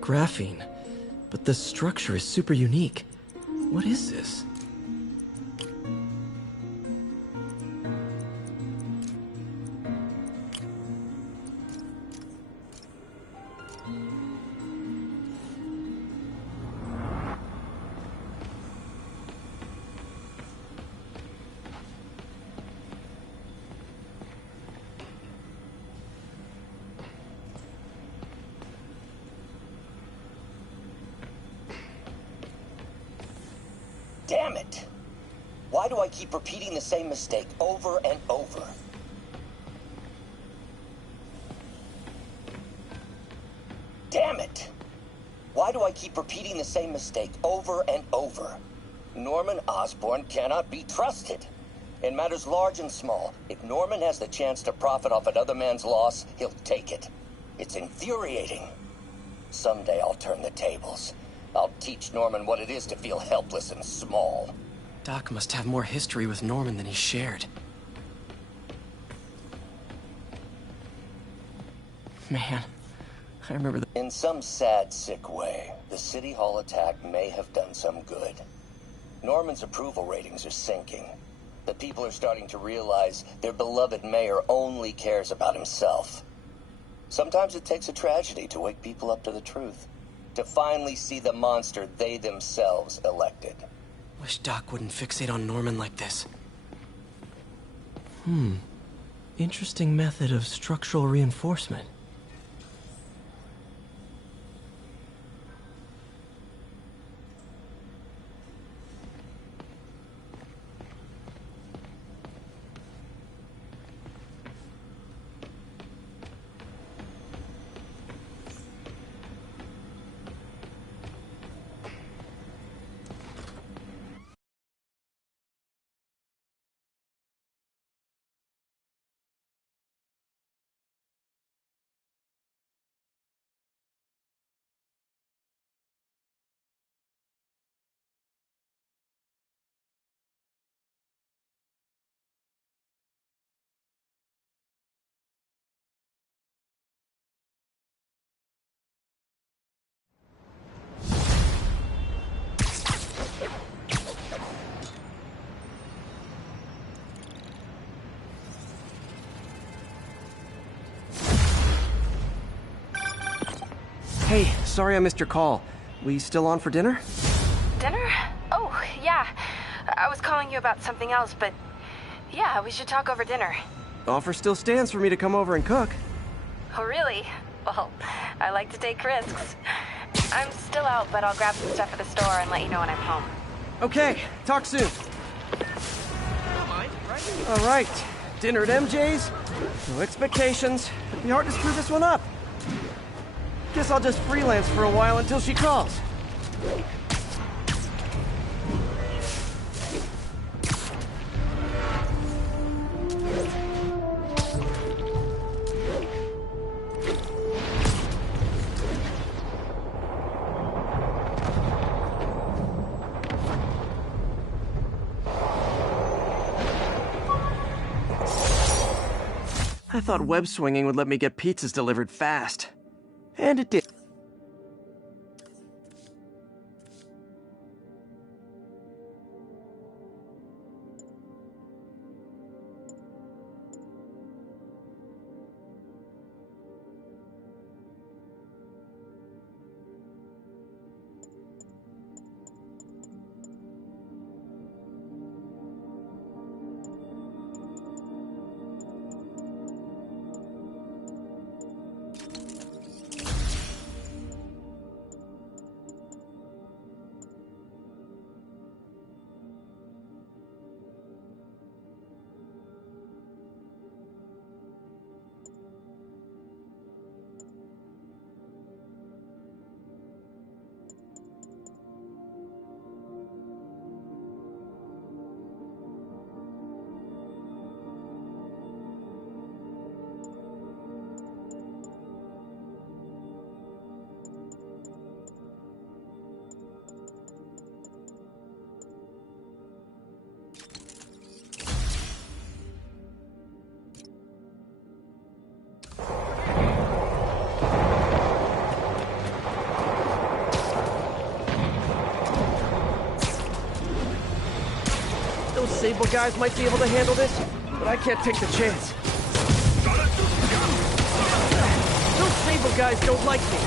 Graphene. But the structure is super unique. What is this? Damn it! Why do I keep repeating the same mistake over and over? Damn it! Why do I keep repeating the same mistake over and over? Norman Osborn cannot be trusted. In matters large and small, if Norman has the chance to profit off another man's loss, he'll take it. It's infuriating. Someday I'll turn the tables. I'll teach Norman what it is to feel helpless and small. Doc must have more history with Norman than he shared. Man, I remember the... In some sad, sick way, the City Hall attack may have done some good. Norman's approval ratings are sinking. The people are starting to realize their beloved mayor only cares about himself. Sometimes it takes a tragedy to wake people up to the truth. To finally see the monster they themselves elected. Wish Doc wouldn't fixate on Norman like this. Interesting method of structural reinforcement. Hey, sorry I missed your call. We still on for dinner? Dinner? Oh, yeah. I was calling you about something else, but yeah, we should talk over dinner. Offer still stands for me to come over and cook. Oh, really? Well, I like to take risks. I'm still out, but I'll grab some stuff at the store and let you know when I'm home. Okay, talk soon. All right, dinner at MJ's. No expectations. It'd be hard to screw this one up. Guess I'll just freelance for a while until she calls. I thought web swinging would let me get pizzas delivered fast. And it did. those Sable guys might be able to handle this, but I can't take the chance. Those Sable guys don't like me,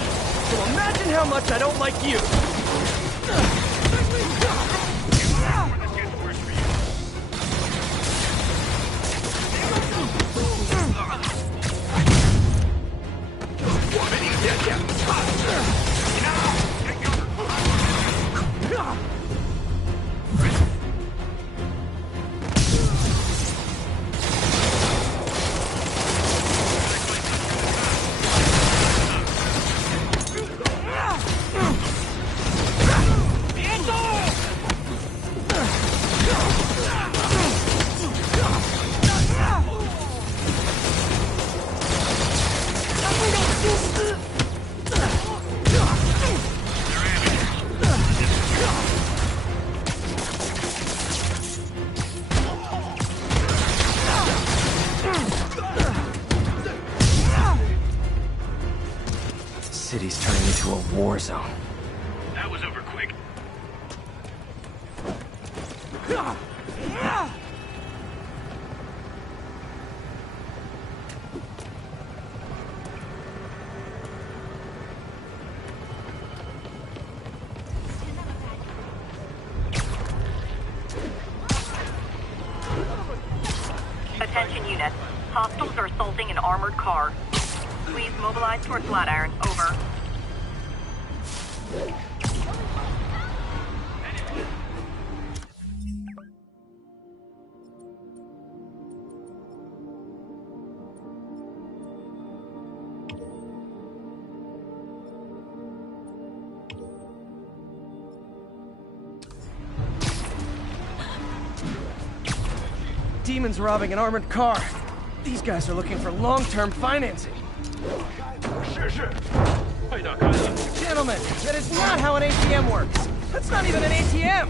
so imagine how much I don't like you. City's turning into a war zone. That was over quick. Attention units. Hostiles are assaulting an armored car. Please mobilize towards Flatiron. Over. Demons robbing an armored car. These guys are looking for long-term financing. Gentlemen, that is not how an ATM works. That's not even an ATM.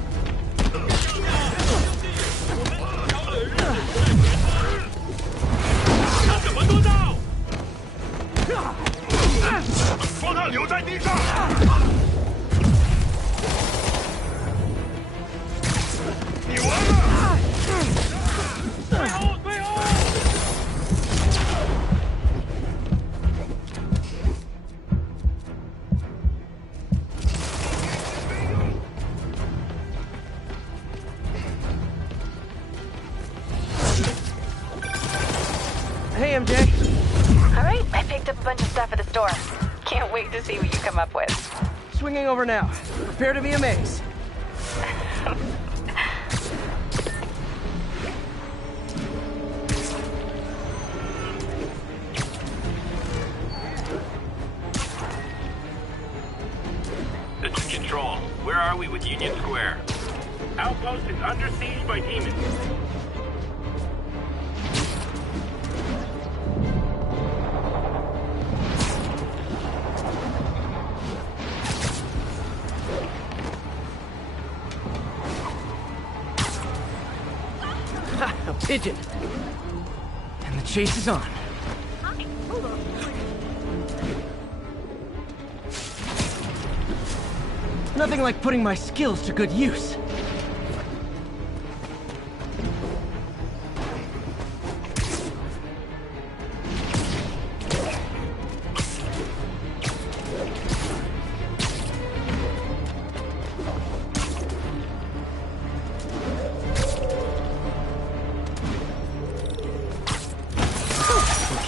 Hey, MJ. All right, I picked up a bunch of stuff at the store. Can't wait to see what you come up with. Swinging over now. Prepare to be amazed. This is Control. Where are we with Union Square? Outpost is under siege by demons. A pigeon. And the chase is on. Nothing like putting my skills to good use.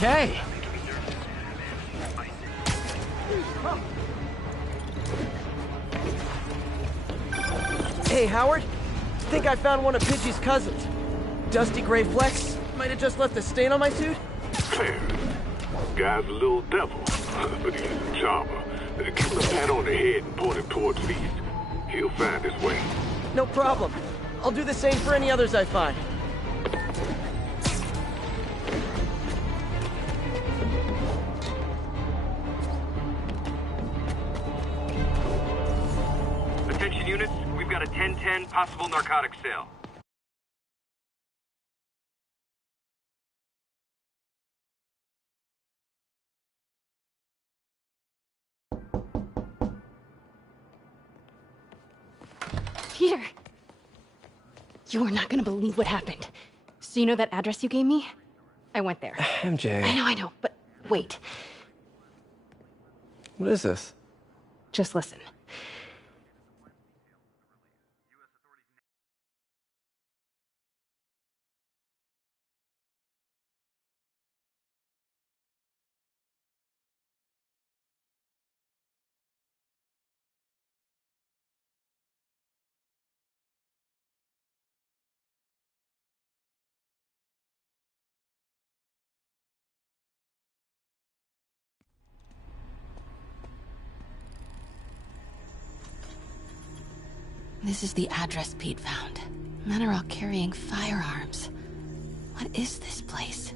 Okay. Hey, Howard. Think I found one of Pidgey's cousins. Dusty gray flecks. Might have just left a stain on my suit. Fair. Guy's a little devil, but he's a charmer. Give him a pat on the head and point him towards the east. He'll find his way. No problem. I'll do the same for any others I find. Attention units, we've got a 10-10 possible narcotics sale. Peter. You are not gonna believe what happened. So you know that address you gave me? I went there. MJ. I know, but wait. What is this? Just listen. This is the address Pete found. Men are all carrying firearms. What is this place?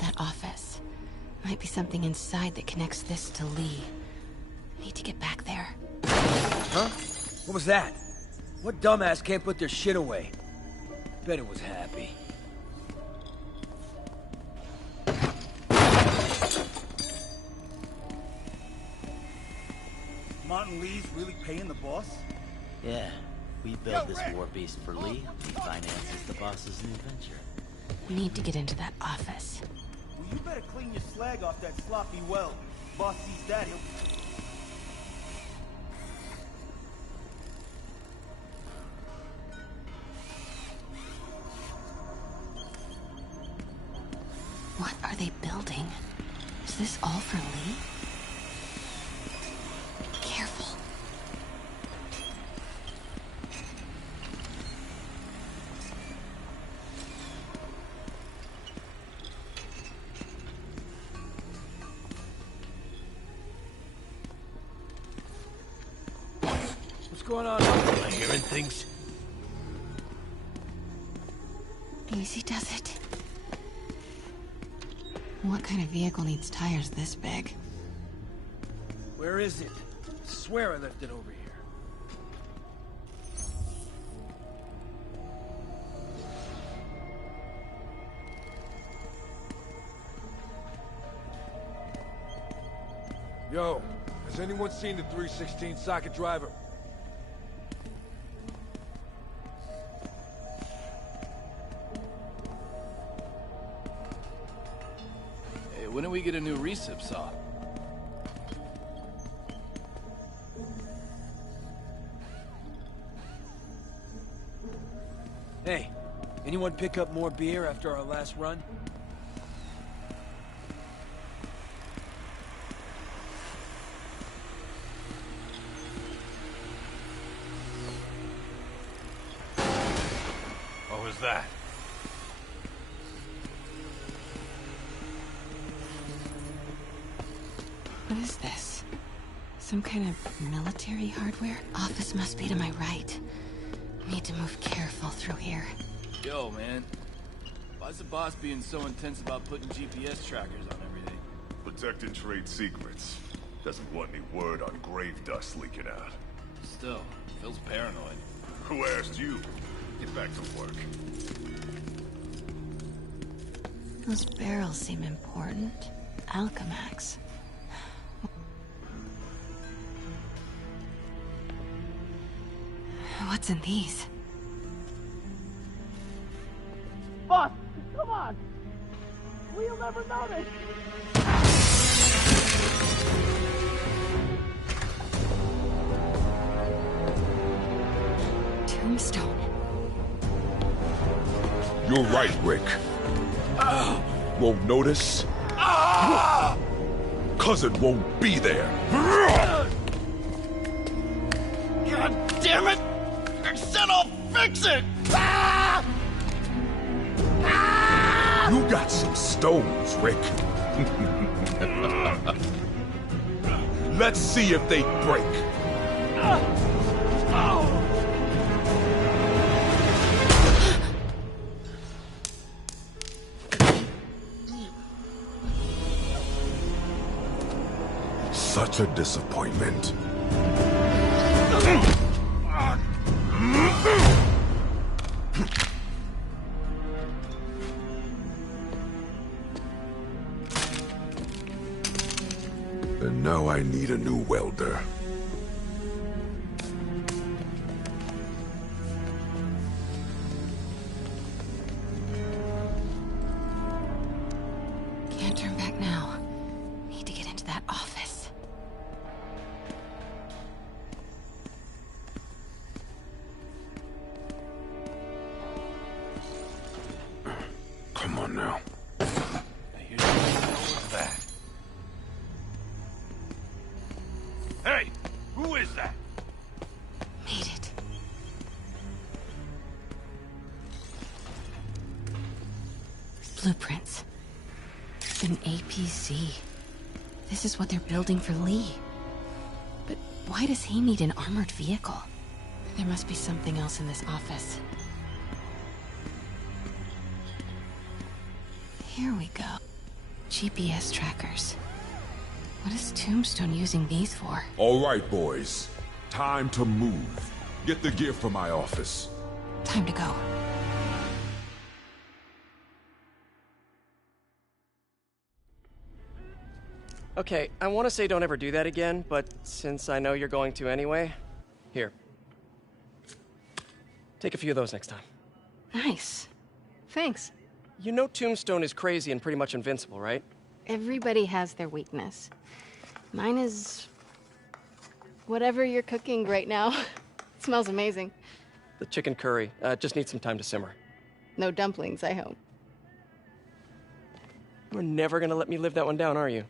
That office. Might be something inside that connects this to Lee. Need to get back there. Huh? What was that? What dumbass can't put their shit away? Bet it was Happy. Martin Lee's really paying the boss? Yeah. We build this war beast for Lee. He finances the boss's new venture. Need to get into that office. Well, you better clean your slag off that sloppy well. Boss sees that, he'll... What are they building? Is this all for Lee? Careful. What's going on? Am I hearing things? Easy does it. What kind of vehicle needs tires this big? Where is it? I swear I left it over here. Yo, has anyone seen the 316 socket driver? Hey, when do we get a new recip saw? Hey, anyone pick up more beer after our last run? What was that? What is this? Some kind of military hardware? Office must be to my right. Need to move careful through here. Yo, man. Why's the boss being so intense about putting GPS trackers on everything? Protecting trade secrets. Doesn't want any word on grave dust leaking out. Still, feels paranoid. Who asked you? Get back to work. Those barrels seem important. Alchemax. What's in these? Boss, come on! We'll never notice! Tombstone. You're right, Rick. Won't notice? Cause it won't be there. God damn it! I said I'll fix it! You got some stones, Rick. Let's see if they break. Such a disappointment. And now I need a new welder. Can't turn back now. Need to get into that office. Come on now. Hey, who is that? Made it. Blueprints. An APC. This is what they're building for Lee. But why does he need an armored vehicle? There must be something else in this office. Here we go. GPS trackers. What is Tombstone using these for? All right, boys. Time to move. Get the gear from my office. Time to go. Okay, I want to say don't ever do that again, but since I know you're going to anyway, here. Take a few of those next time. Nice. Thanks. You know Tombstone is crazy and pretty much invincible, right? Everybody has their weakness. Mine is... whatever you're cooking right now. It smells amazing. The chicken curry. Just needs some time to simmer. No dumplings, I hope. You're never gonna let me live that one down, are you?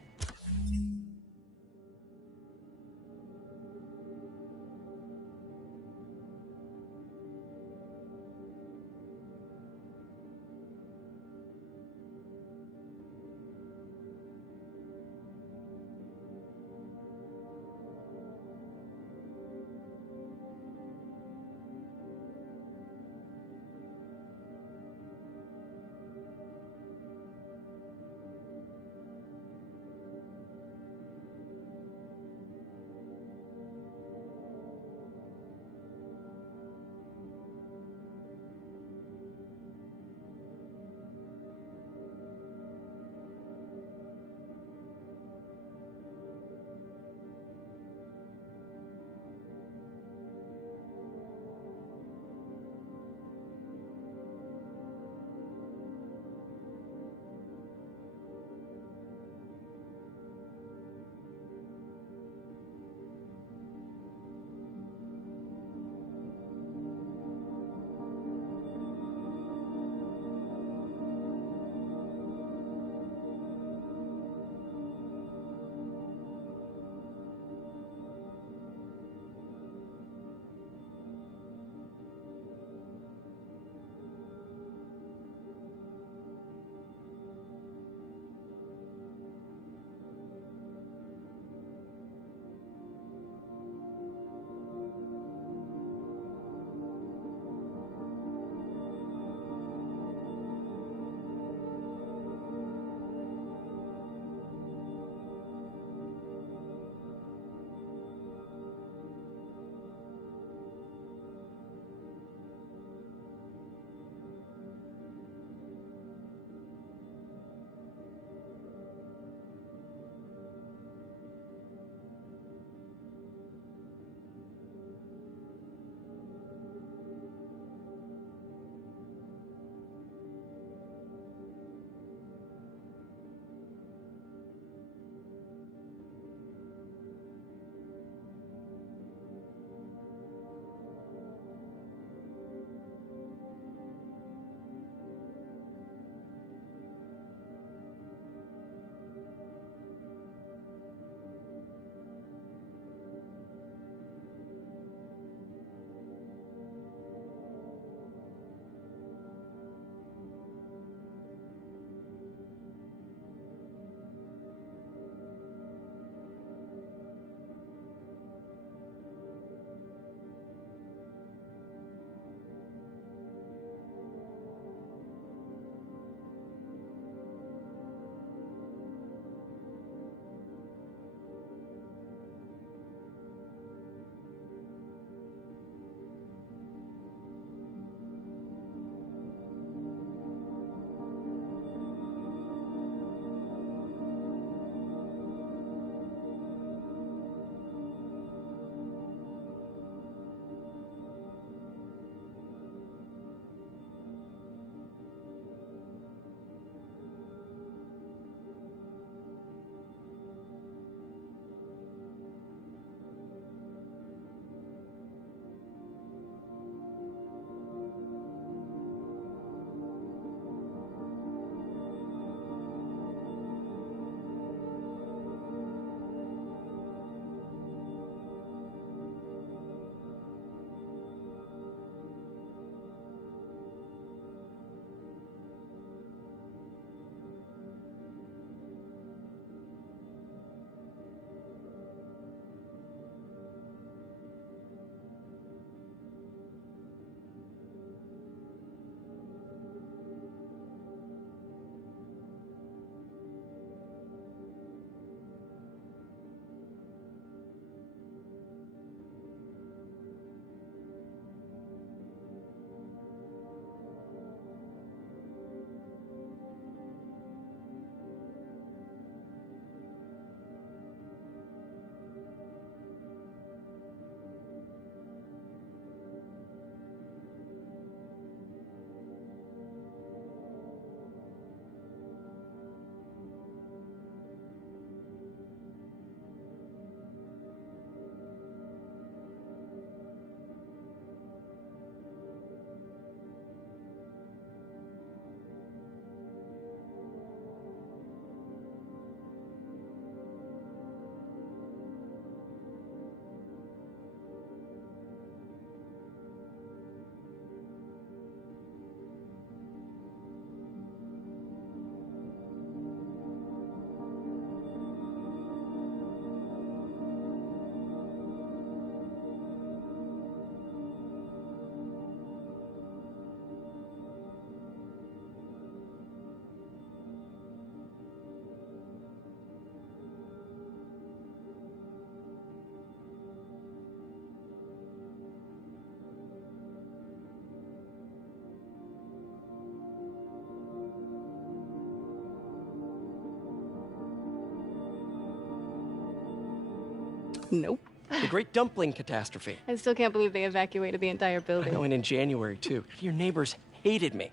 Nope. The Great Dumpling Catastrophe. I still can't believe they evacuated the entire I building. know, and in January, too. Your neighbors hated me.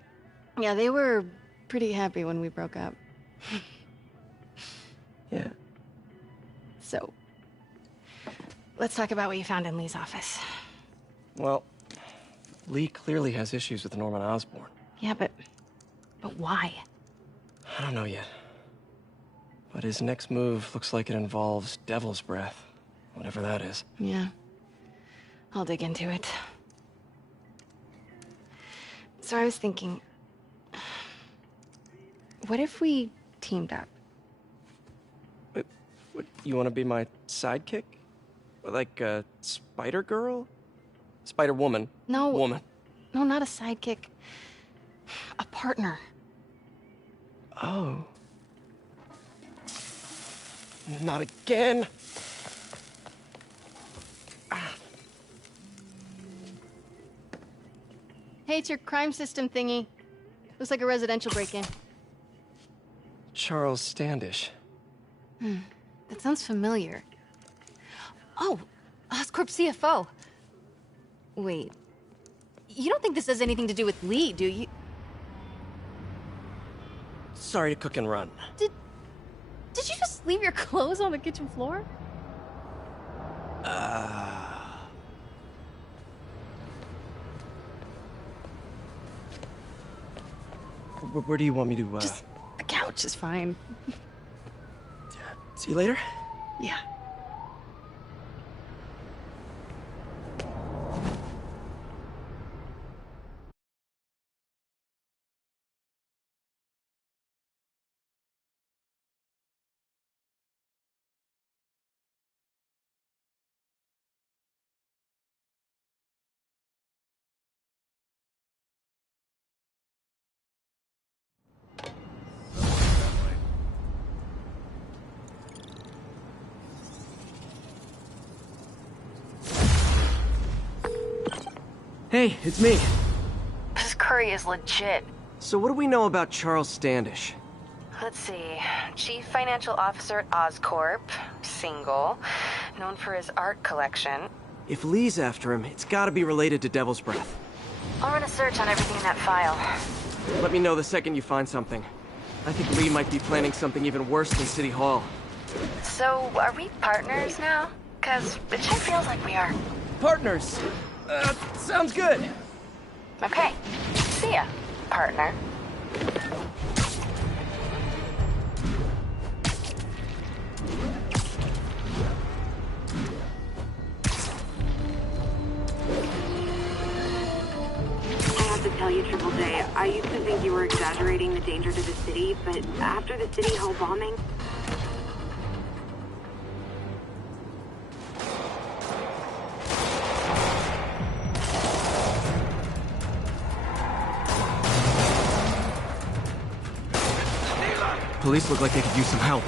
Yeah, they were pretty happy when we broke up. Yeah. So, let's talk about what you found in Lee's office. Well, Lee clearly has issues with Norman Osborn. Yeah, but why? I don't know yet. But his next move looks like it involves Devil's Breath. Whatever that is. Yeah. I'll dig into it. So I was thinking, what if we teamed up? What, you want to be my sidekick? Like a spider girl? Spider woman? No. Woman. No, not a sidekick. A partner. Oh. Not again. Hey, it's your crime system thingy. Looks like a residential break-in. Charles Standish. That sounds familiar. Oh, Oscorp CFO. Wait. You don't think this has anything to do with Lee, do you? Sorry to cook and run. Did you just leave your clothes on the kitchen floor? Where do you want me to, Just the couch is fine. See you later? Yeah. Hey, it's me. This curry is legit. So what do we know about Charles Standish? Let's see. Chief Financial Officer at Oscorp. Single. Known for his art collection. If Lee's after him, it's gotta be related to Devil's Breath. I'll run a search on everything in that file. Let me know the second you find something. I think Lee might be planning something even worse than City Hall. So, are we partners now? 'Cause it sure feels like we are. Partners! Sounds good! Okay. See ya, partner. I have to tell you, Triple J, I used to think you were exaggerating the danger to the city, but after the City Hall bombing... Police look like they could use some help.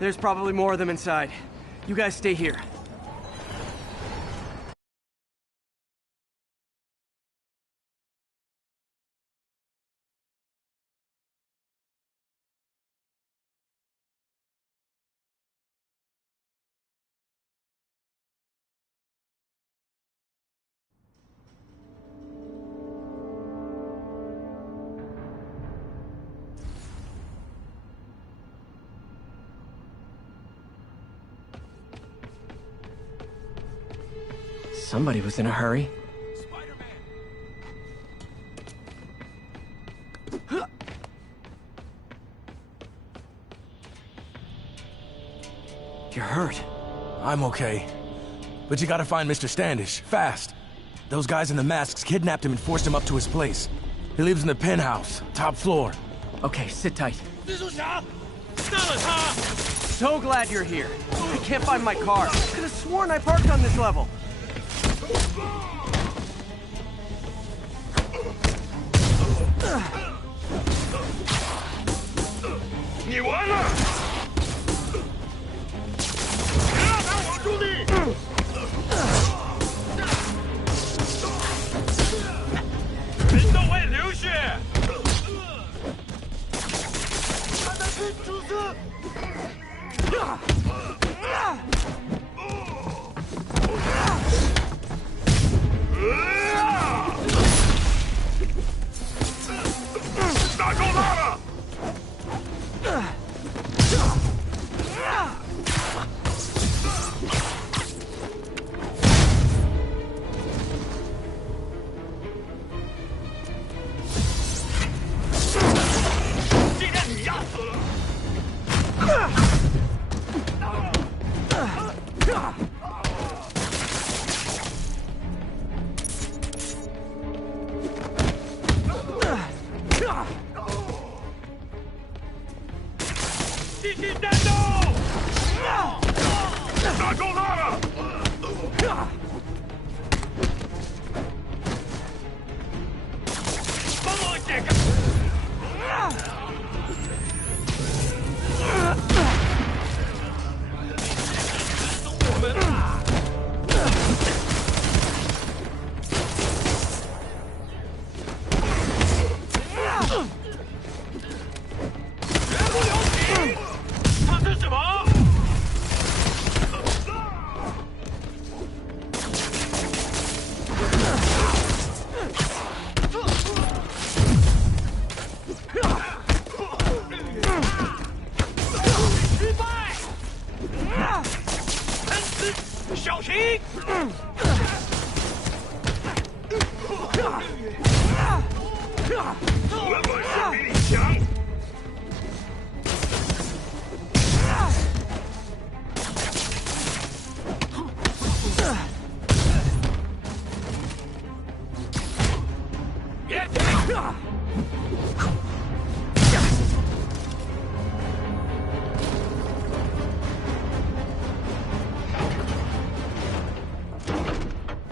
There's probably more of them inside. You guys stay here. Somebody was in a hurry. You're hurt. I'm okay. But you gotta find Mr. Standish, fast. Those guys in the masks kidnapped him and forced him up to his place. He lives in the penthouse, top floor. Okay, sit tight. So glad you're here. I can't find my car. Could have sworn I parked on this level.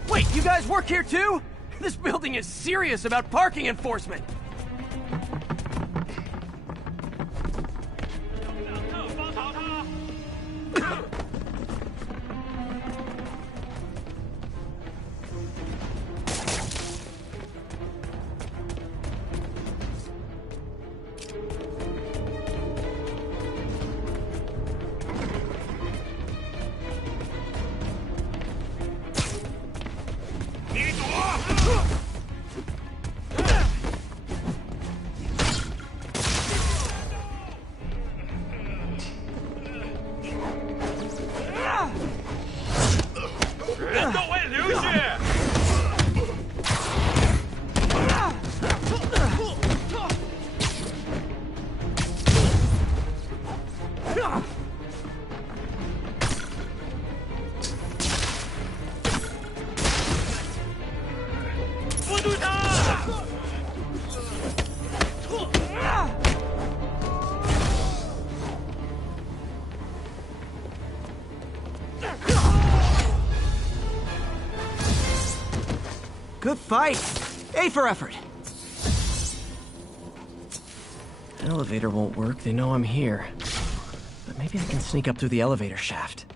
Wait, you guys work here too? This building is serious about parking enforcement. Good fight. A for effort. Elevator won't work. They know I'm here. But maybe I can sneak up through the elevator shaft.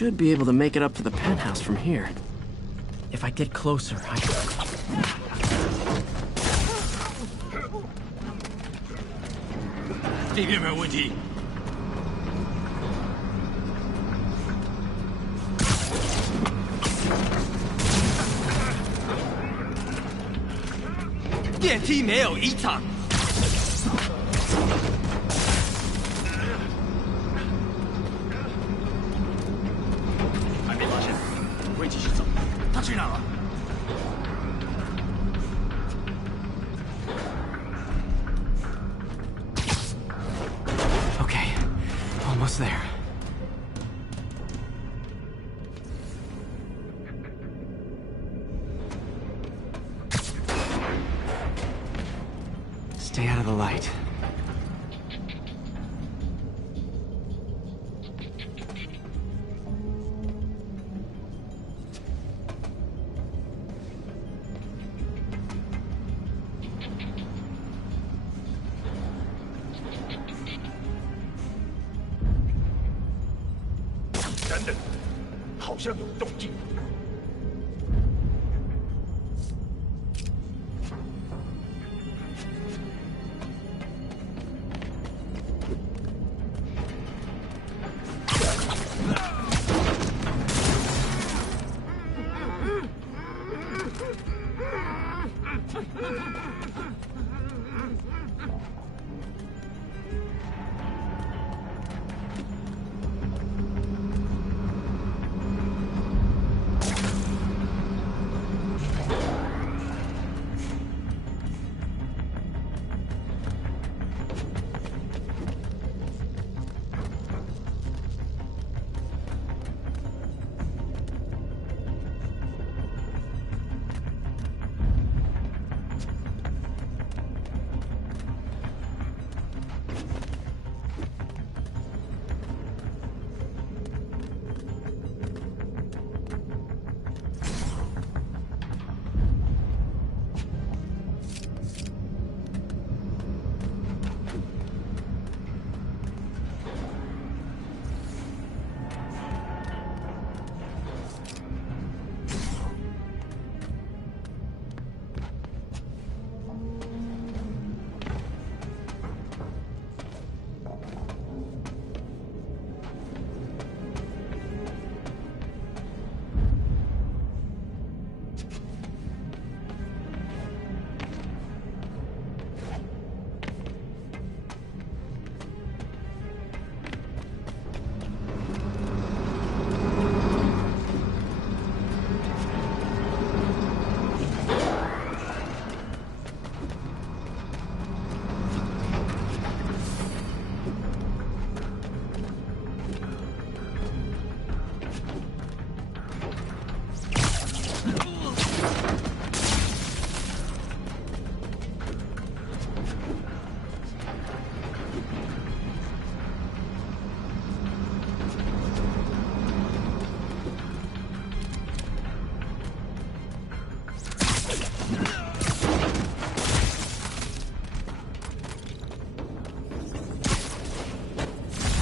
should be able to make it up to the penthouse from here. If I get closer, I can... 这边没有问题。电梯没有异常。还没发现，我会继续走。他去哪了？ Almost there. Stay out of the light.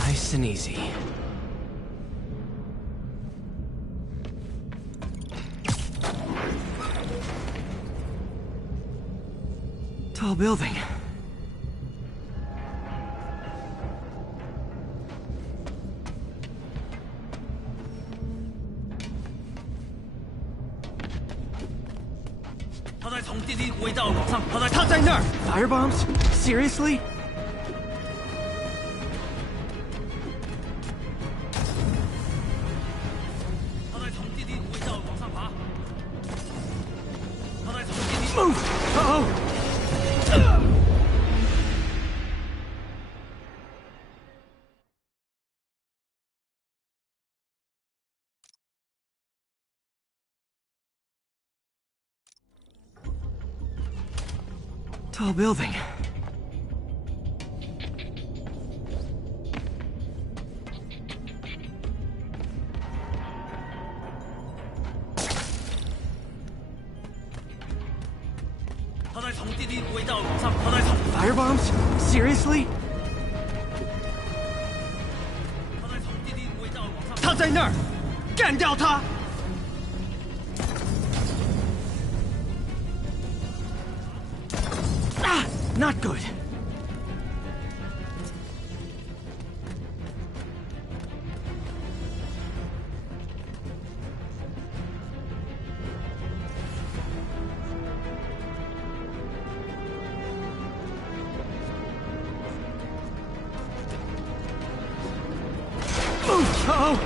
Nice and easy. Tall building. Firebombs? Seriously? Move! Uh-oh! Tall building. Firebombs? Seriously? 他在那儿。干掉他！Not good. Uh-oh!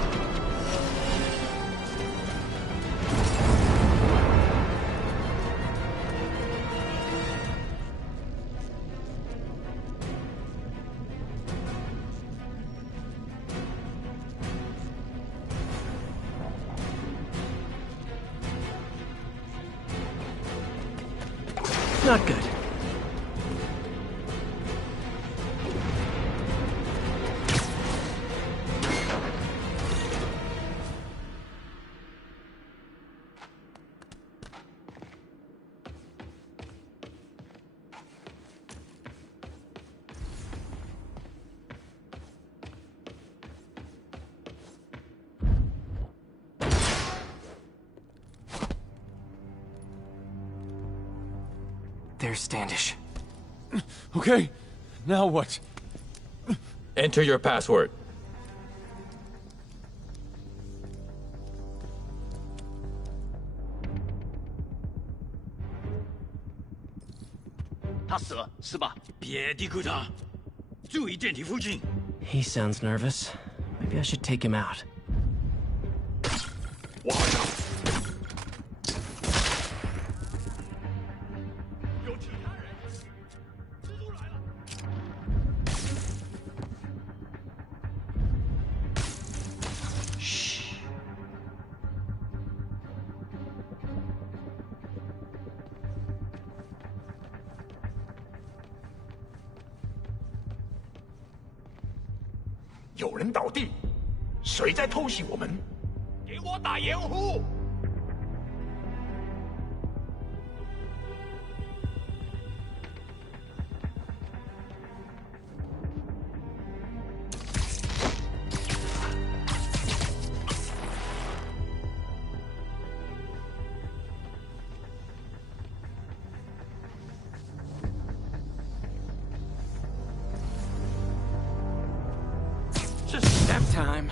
Not good. There's Standish. Okay, now what? Enter your password. He sounds nervous. Maybe I should take him out. Shh. 有人倒地，谁在偷袭我们？给我打掩护！Nap time.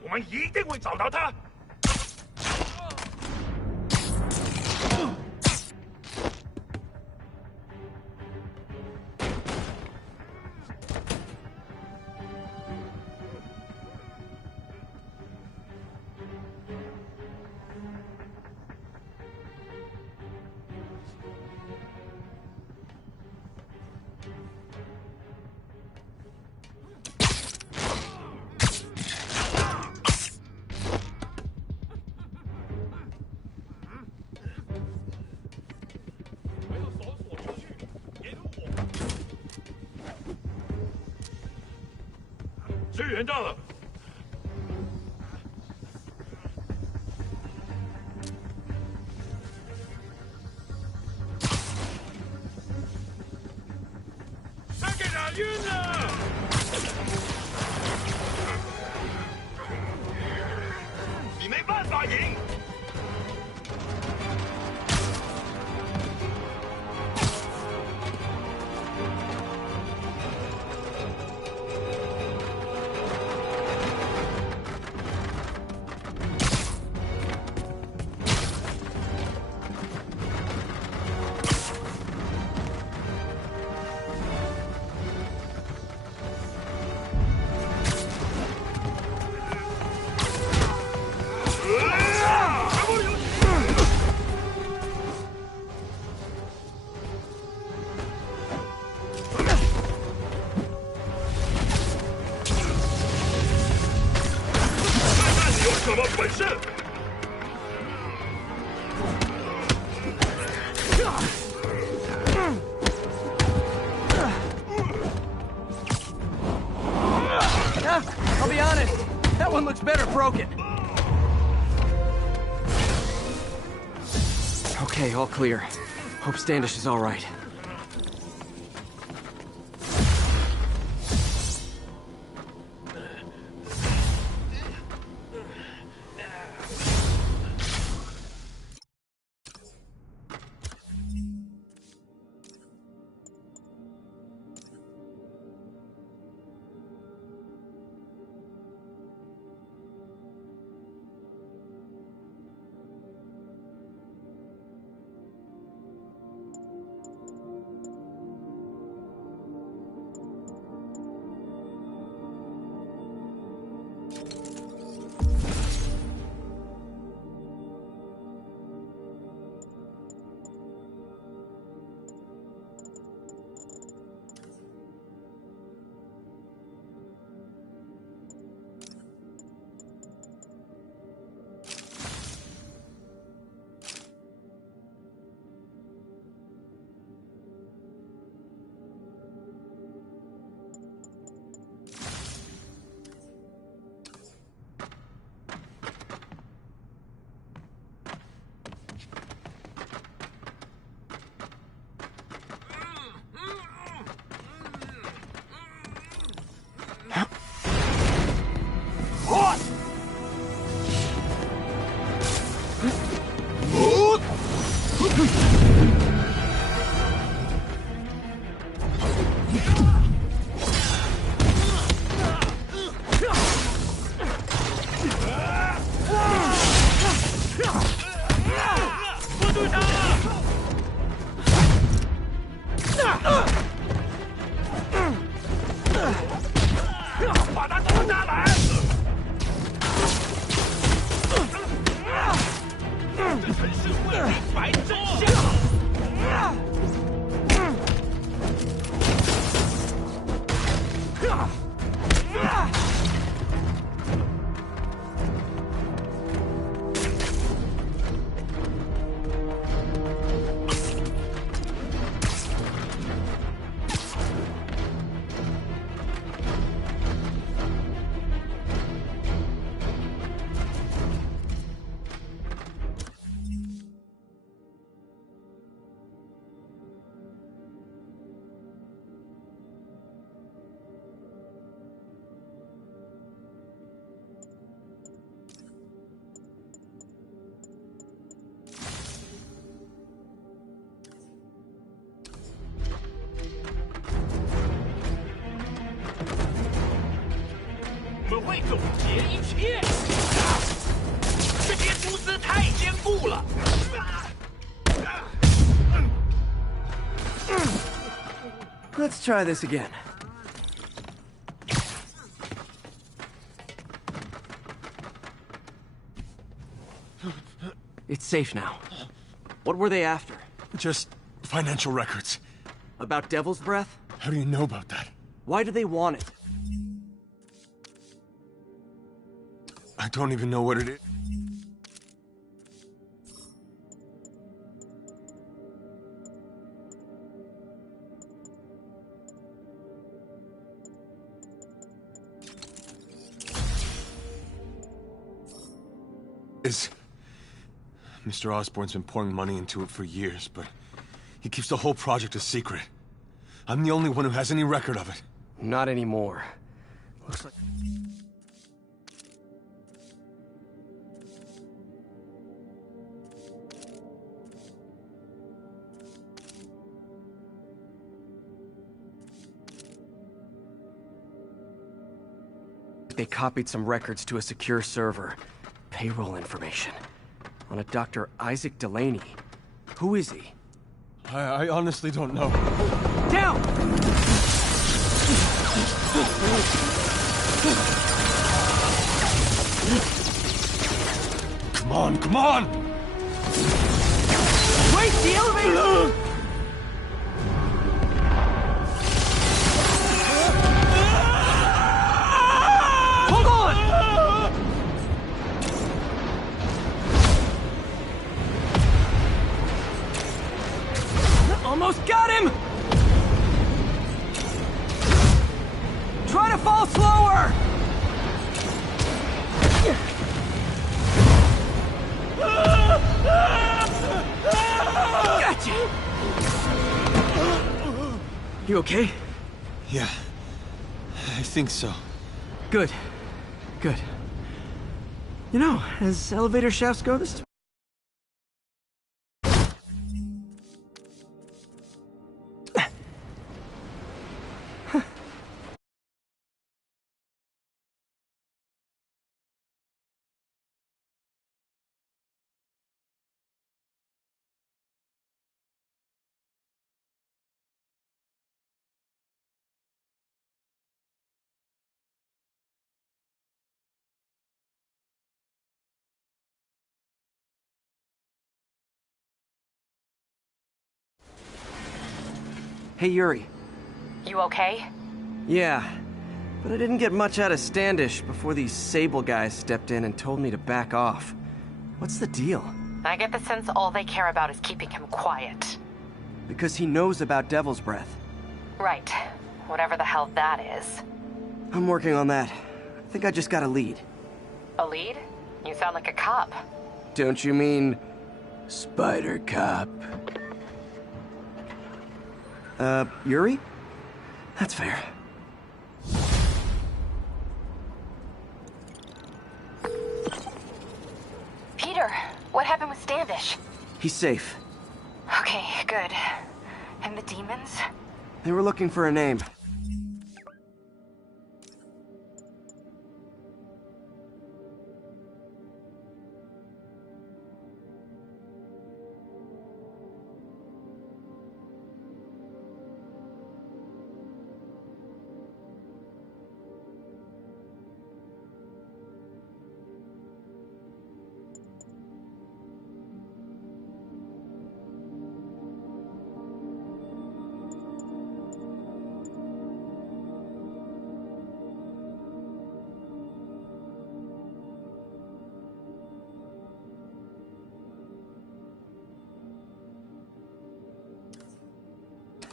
我们一定会找到他。支援到了。他给打晕了。你没办法赢。什么本事？ I'll be honest, that one looks better broken. Okay, all clear. Hope Standish is all right. Let's try this again. It's safe now. What were they after? Just financial records. About Devil's Breath? How do you know about that? Why do they want it? I don't even know what it is. Mr. Osborn's been pouring money into it for years, but he keeps the whole project a secret. I'm the only one who has any record of it. Not anymore. Looks like... They copied some records to a secure server. Payroll information. On a Dr. Isaac Delaney. Who is he? I honestly don't know. Down! Come on, come on! Wait, the elevator! Hold on! to fall slower! Gotcha! You okay? Yeah, I think so. Good. Good. You know, as elevator shafts go, this is... Hey, Yuri. You okay? Yeah, but I didn't get much out of Standish before these Sable guys stepped in and told me to back off. What's the deal? I get the sense all they care about is keeping him quiet. Because he knows about Devil's Breath. Right. Whatever the hell that is. I'm working on that. I think I just got a lead. A lead? You sound like a cop. Don't you mean... Spider Cop? Yuri? That's fair. Peter, what happened with Standish? He's safe. Okay, good. And the demons? They were looking for a name.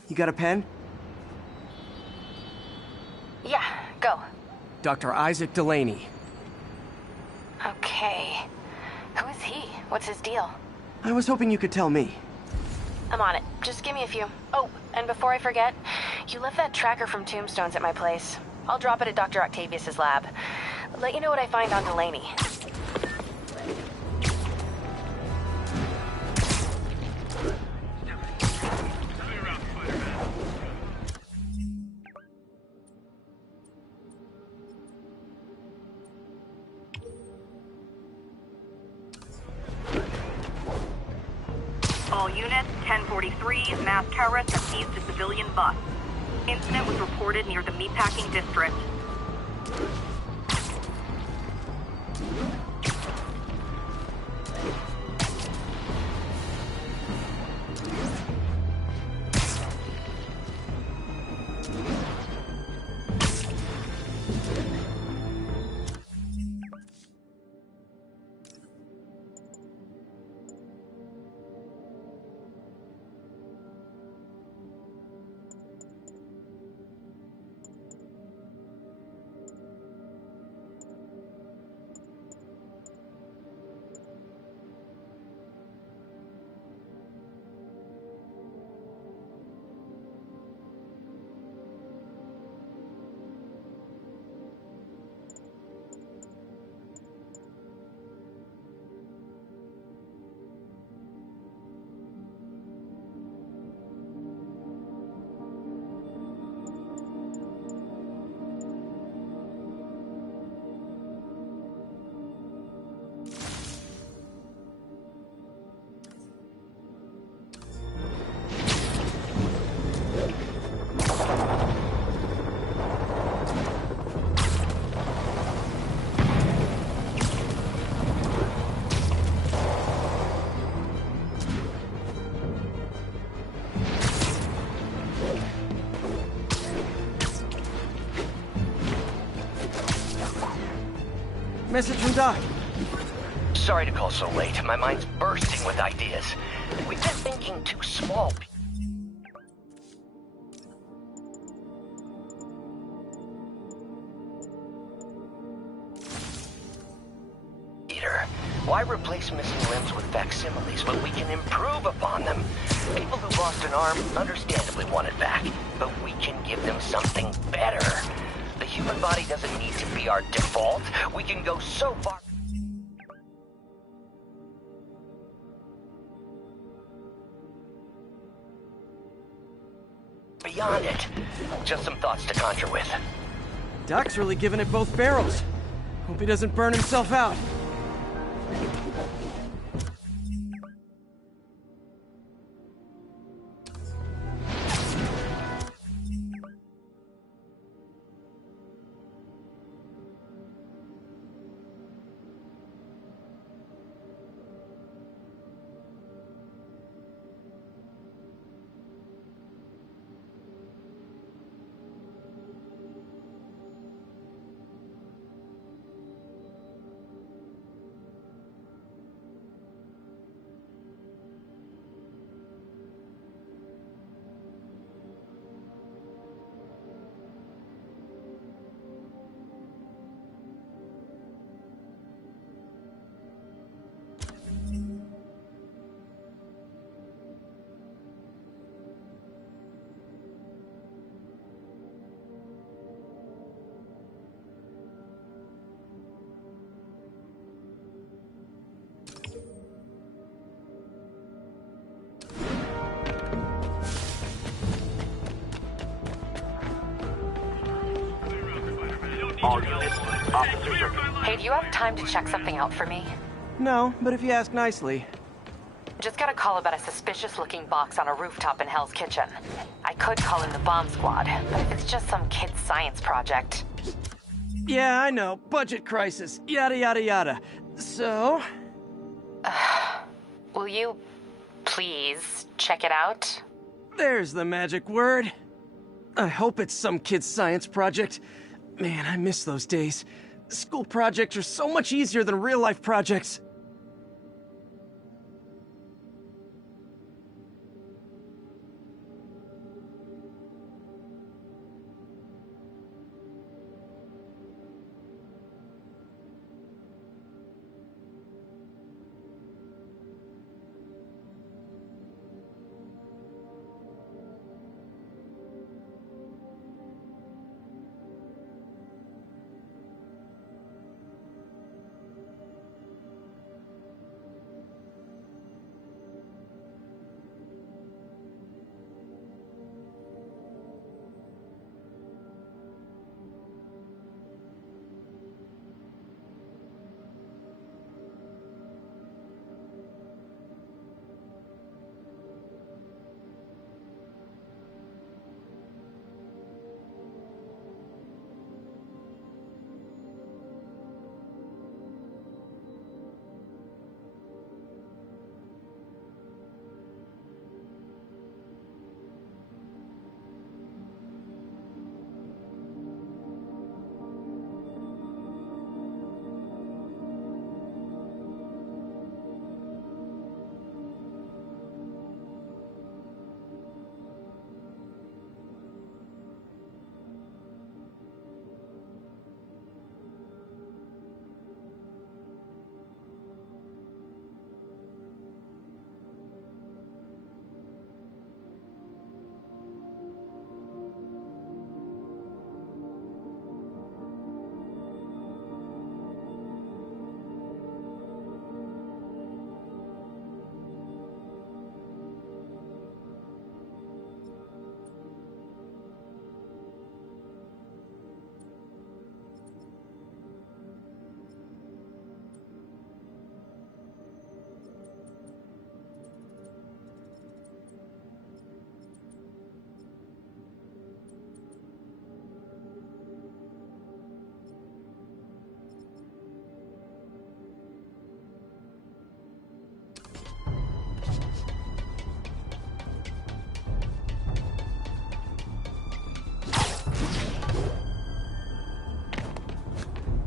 You got a pen? Yeah, go. Dr. Isaac Delaney. Okay. Who is he? What's his deal? I was hoping you could tell me. I'm on it. Just give me a few. Oh, and before I forget, you left that tracker from Tombstones at my place. I'll drop it at Dr. Octavius's lab. Let you know what I find on Delaney. All units, 1043, mass terrorist has seized a civilian bus. Incident was reported near the meatpacking district. Message from Doc. Sorry to call so late. My mind's bursting with ideas. We've been thinking too small. Why replace missing limbs with facsimiles when we can improve upon them? People who've lost an arm understandably want it back, but we can give them something better. The human body doesn't need to be our default. We can go so far beyond it. Just some thoughts to conjure with. Doc's really giving it both barrels. Hope he doesn't burn himself out. All units, officers are... Hey, do you have time to check something out for me? No, but if you ask nicely. Just got a call about a suspicious-looking box on a rooftop in Hell's Kitchen. I could call in the bomb squad, but if it's just some kid's science project... Yeah, I know. Budget crisis. Yada, yada, yada. So... will you please check it out? There's the magic word. I hope it's some kid's science project. Man, I miss those days. School projects are so much easier than real-life projects.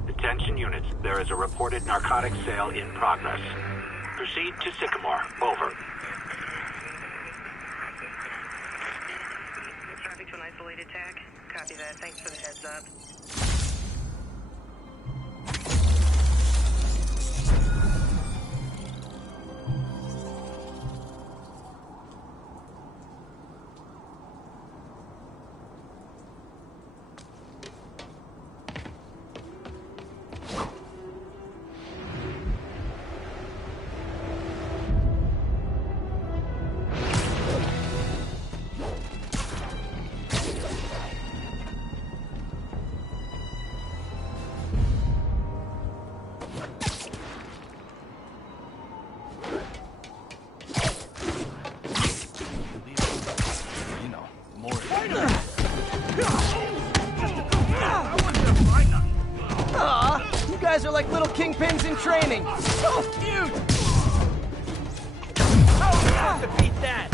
Attention units, there is a reported narcotics sale in progress. Proceed to Sycamore. Over. Traffic to an isolated tag. Copy that. Thanks for the heads up. guys are like little kingpins in training. So cute! How are we supposed to beat that?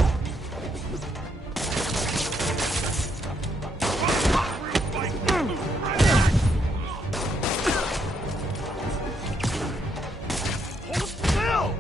Hold still!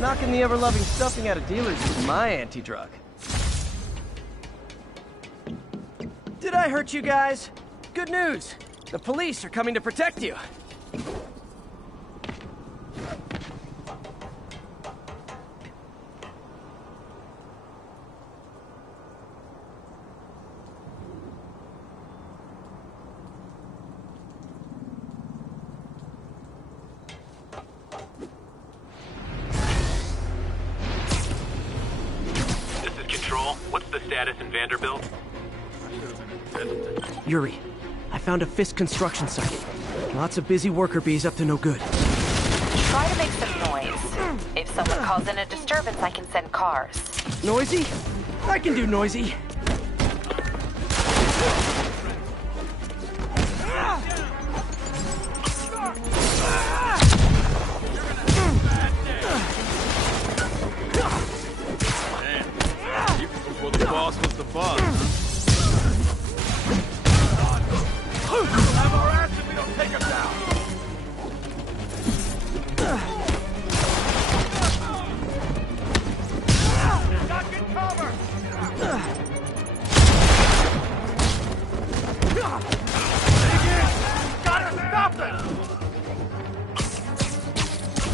Knocking the ever-loving stuffing out of dealers is my anti-drug. Did I hurt you guys? Good news. The police are coming to protect you. What's the status in Vanderbilt? Yuri, I found a Fisk construction site. Lots of busy worker bees up to no good. Try to make some noise. If someone calls in a disturbance, I can send cars. Noisy? I can do noisy. The boss was the boss, Have our ass if we don't take him down! Not get cover! Gotta stop them!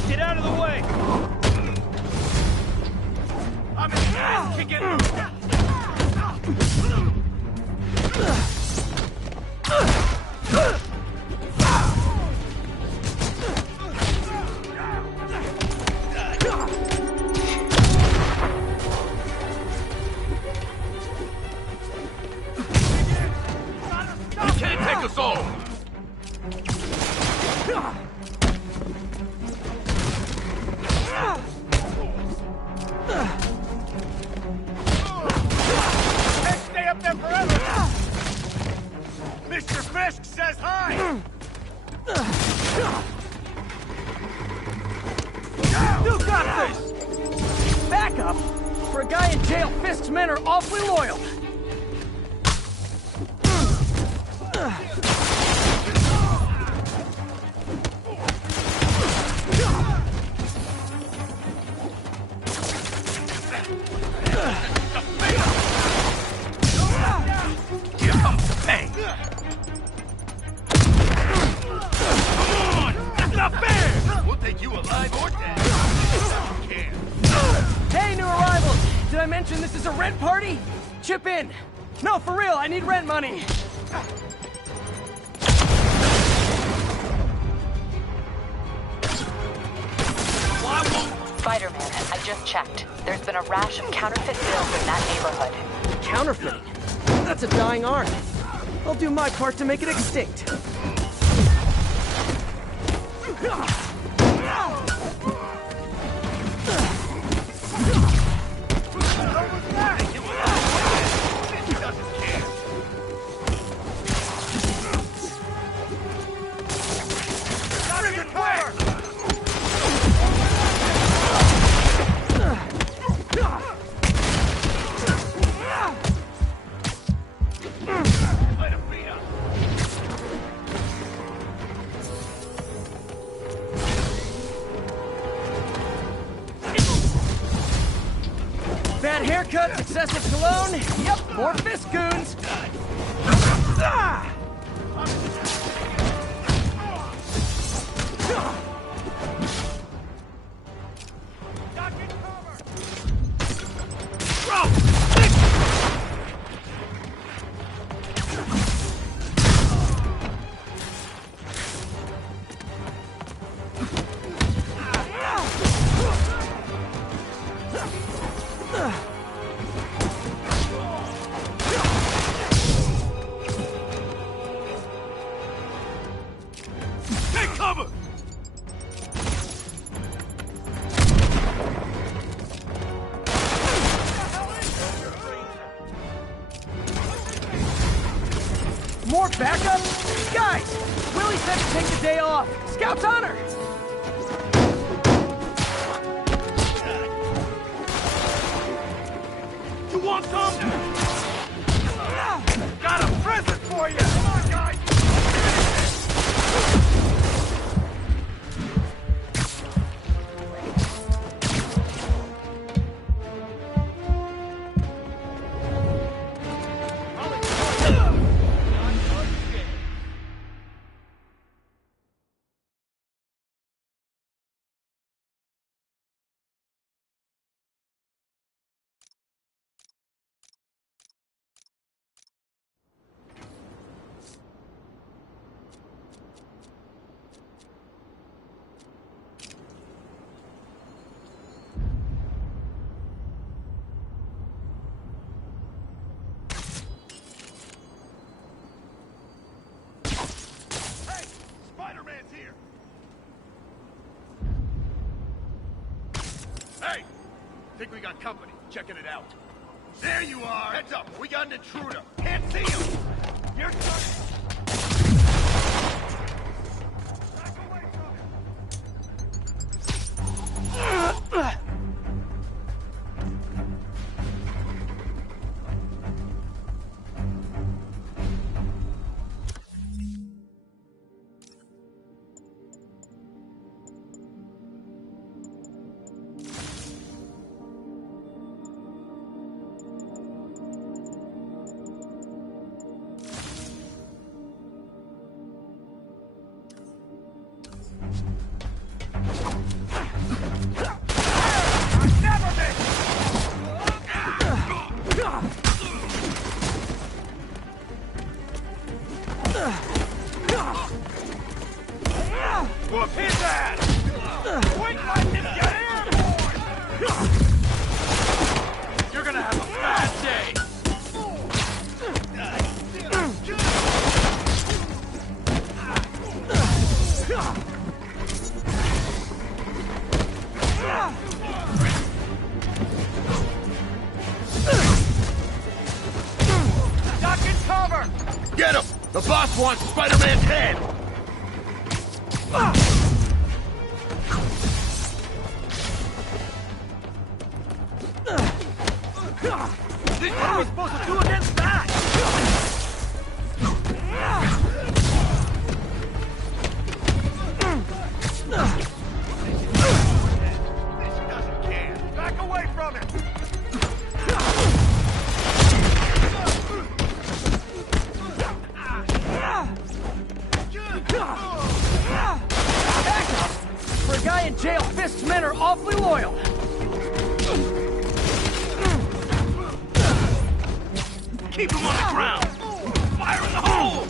Get out of the way! I'm in the ass kicking! You can't take us all! Can't stay up there forever! Mr. Fisk says hi! You got this! Backup? For a guy in jail, Fisk's men are awfully loyal. Hey, new arrivals! Did I mention this is a rent party? Chip in! No, for real, I need rent money! Spider-Man, I just checked. There's been a rash of counterfeit bills in that neighborhood. Counterfeiting? That's a dying art. I'll do my part to make it extinct. Bad haircuts, excessive cologne. Yep, more Fisk goons. Ah! backup? Guys! Willie said to take the day off. Scout's honor! You want some? Got a present for you! Come on, guys! Think we got company. Checking it out. There you are! Heads up! We got an intruder! Can't see him! You're back away from him! Whoop his ass! Wait, let him get in! You're gonna have a bad day! Duck and cover! Get him! The boss wants Spider-Man's head! What are we supposed to do against that? This doesn't care. Back away from him! For a guy in jail, Fist's men are awfully loyal. Keep him on the ground! Fire in the hole!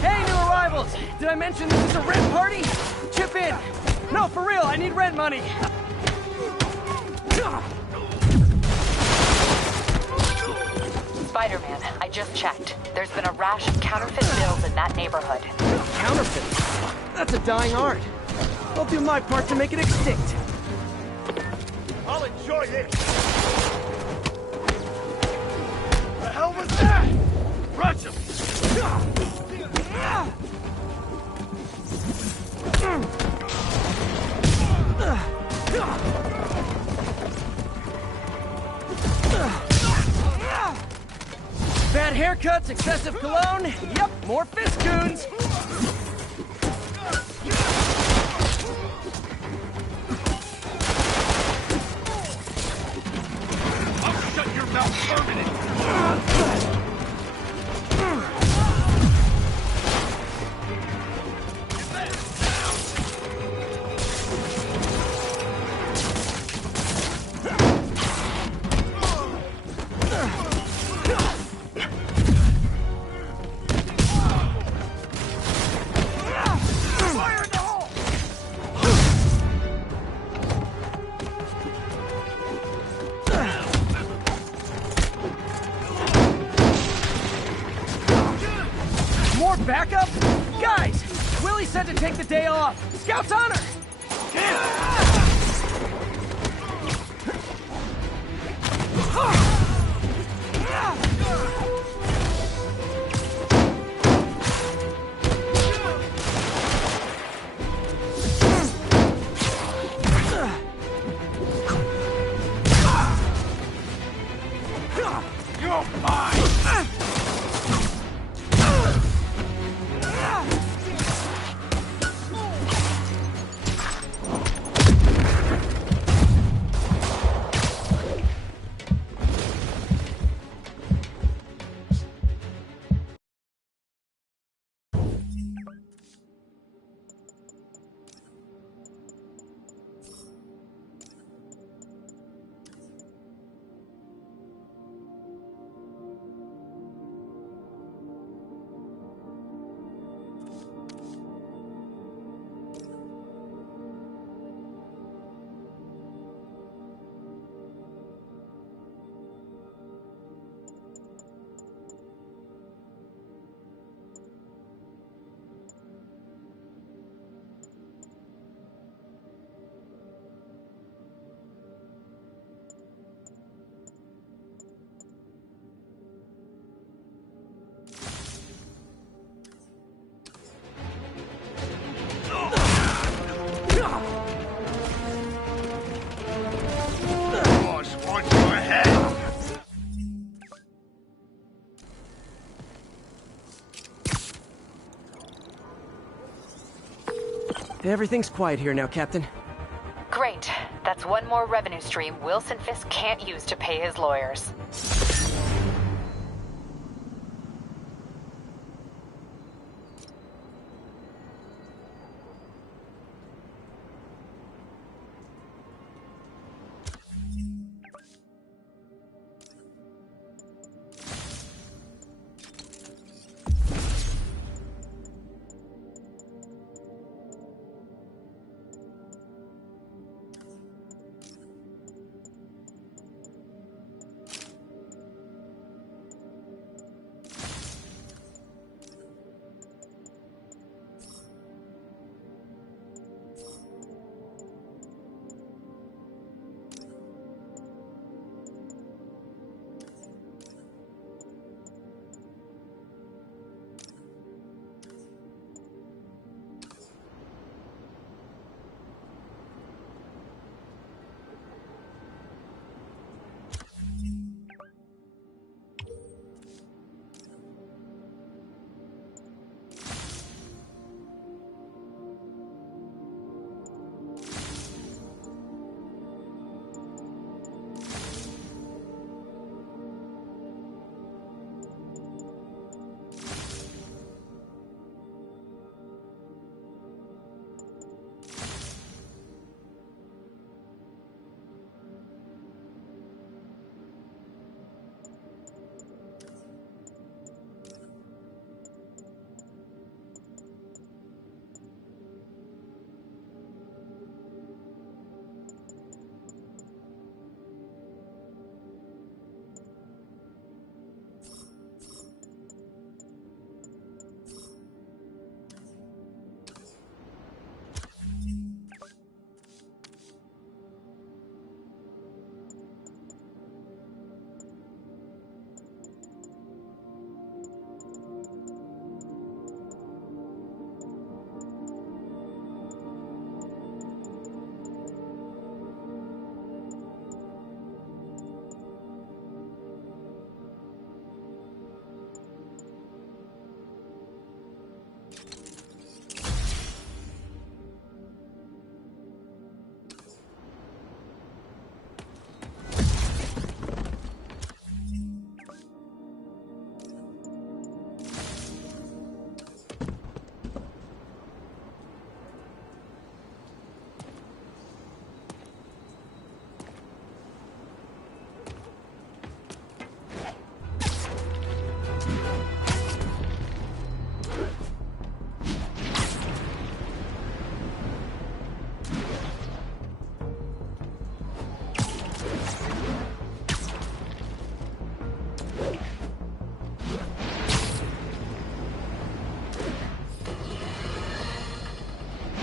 Hey, new arrivals! Did I mention this is a rent party? Chip in! No, for real, I need rent money! Spider-Man, I just checked. There's been a rash of counterfeit bills in that neighborhood. Counterfeit? That's a dying art. I'll do my part to make it extinct. I'll enjoy this! The hell was that? Rush him! Bad haircuts, excessive cologne. Yep, more fist goons. I'll shut your mouth permanent! More backup? Guys, Sully said to take the day off. Scout's honor! You're mine! Everything's quiet here now, Captain. Great. That's one more revenue stream Wilson Fisk can't use to pay his lawyers.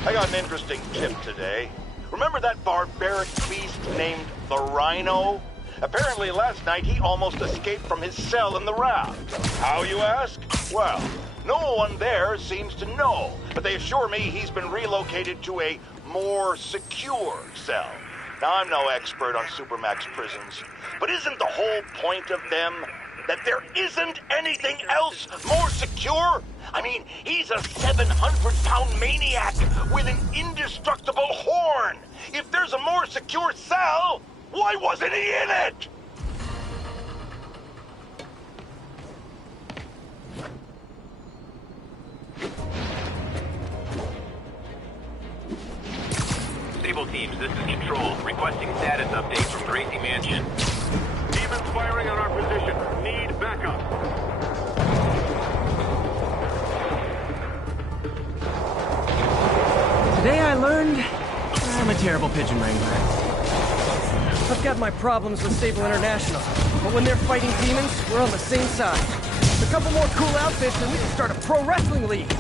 I got an interesting tip today. Remember that barbaric beast named the Rhino? Apparently last night he almost escaped from his cell in the raft. How, you ask? Well, no one there seems to know, but they assure me he's been relocated to a more secure cell. Now, I'm no expert on Supermax prisons, but isn't the whole point of them that there isn't anything else more secure? I mean, he's a 700-pound maniac with an indestructible horn. If there's a more secure cell, why wasn't he in it? Stable teams, this is Control. Requesting status update from Gracie Mansion. Demons firing on our position. Need backup. Today I learned I'm a terrible pigeon wrangler. I've got my problems with Sable International, but when they're fighting demons, we're on the same side. A couple more cool outfits and we can start a pro wrestling league.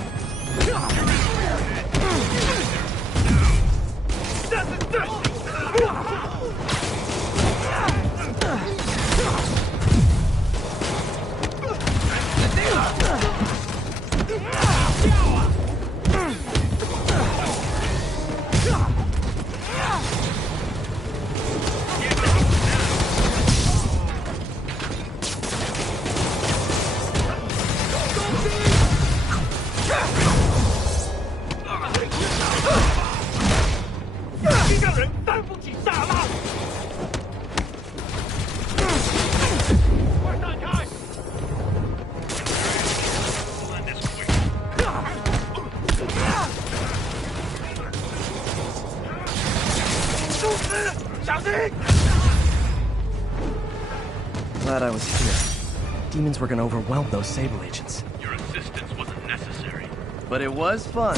Glad I was here. Demons were gonna overwhelm those Sable agents. Your assistance wasn't necessary. But it was fun.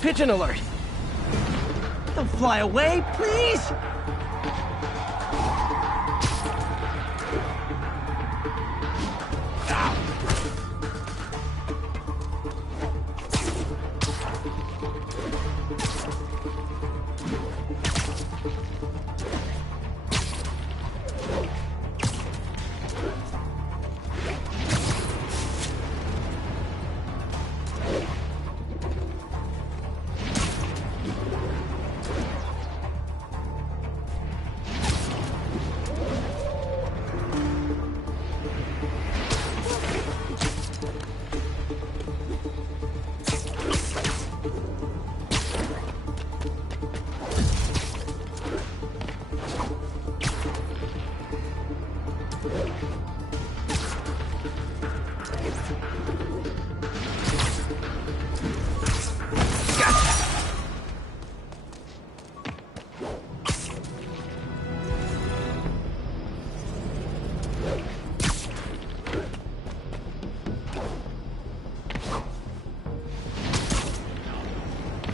Pigeon alert! Don't fly away, please!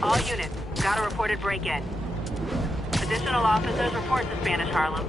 All units, got a reported break-in. Additional officers report to Spanish Harlem.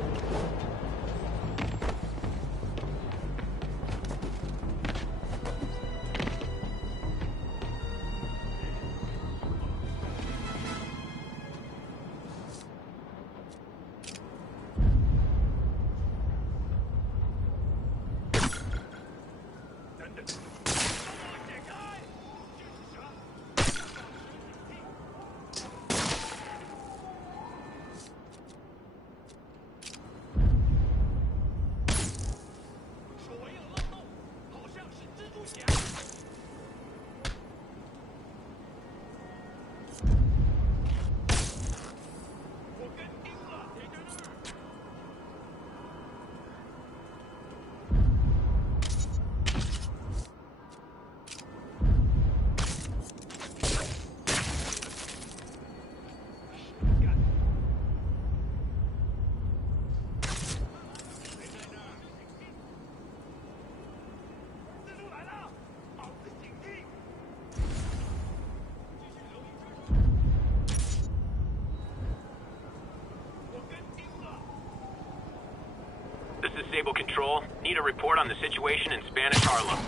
stable control. Need a report on the situation in Spanish Harlem.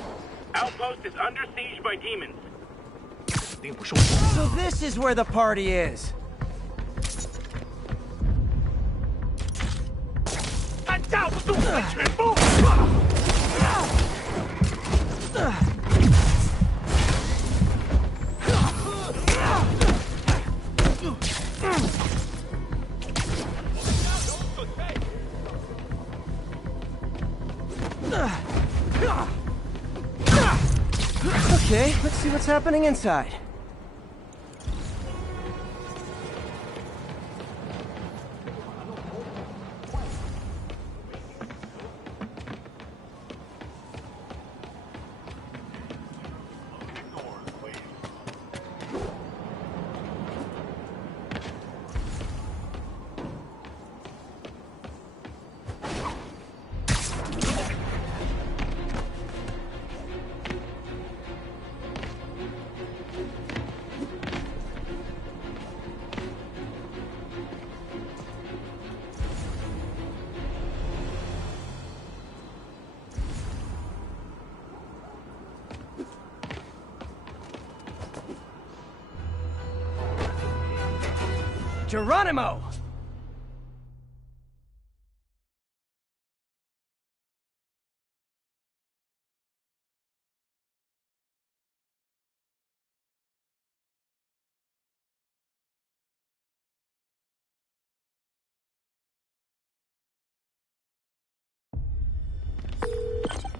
Outpost is under siege by demons. So this is where the party is. Okay, let's see what's happening inside. Geronimo!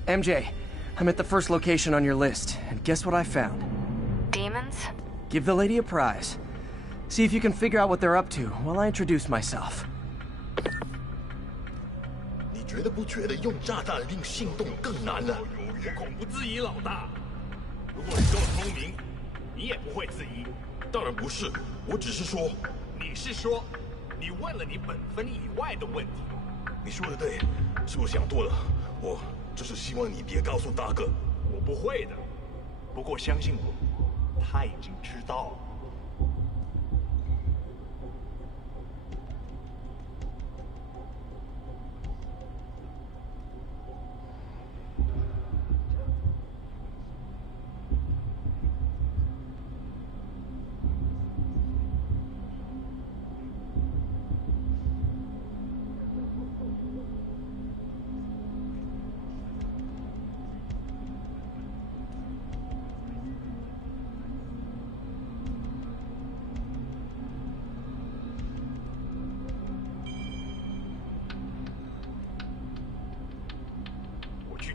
MJ, I'm at the first location on your list, and guess what I found? Demons? Give the lady a prize. See if you can figure out what they're up to while I introduce myself. 你觉得不觉得用炸弹令心动更难呢？我恐不质疑老大。如果你够聪明，你也不会质疑。当然不是，我只是说，你是说，你问了你本分以外的问题。你说的对，是我想多了。我只是希望你别告诉大哥。我不会的，不过相信我，他已经知道了。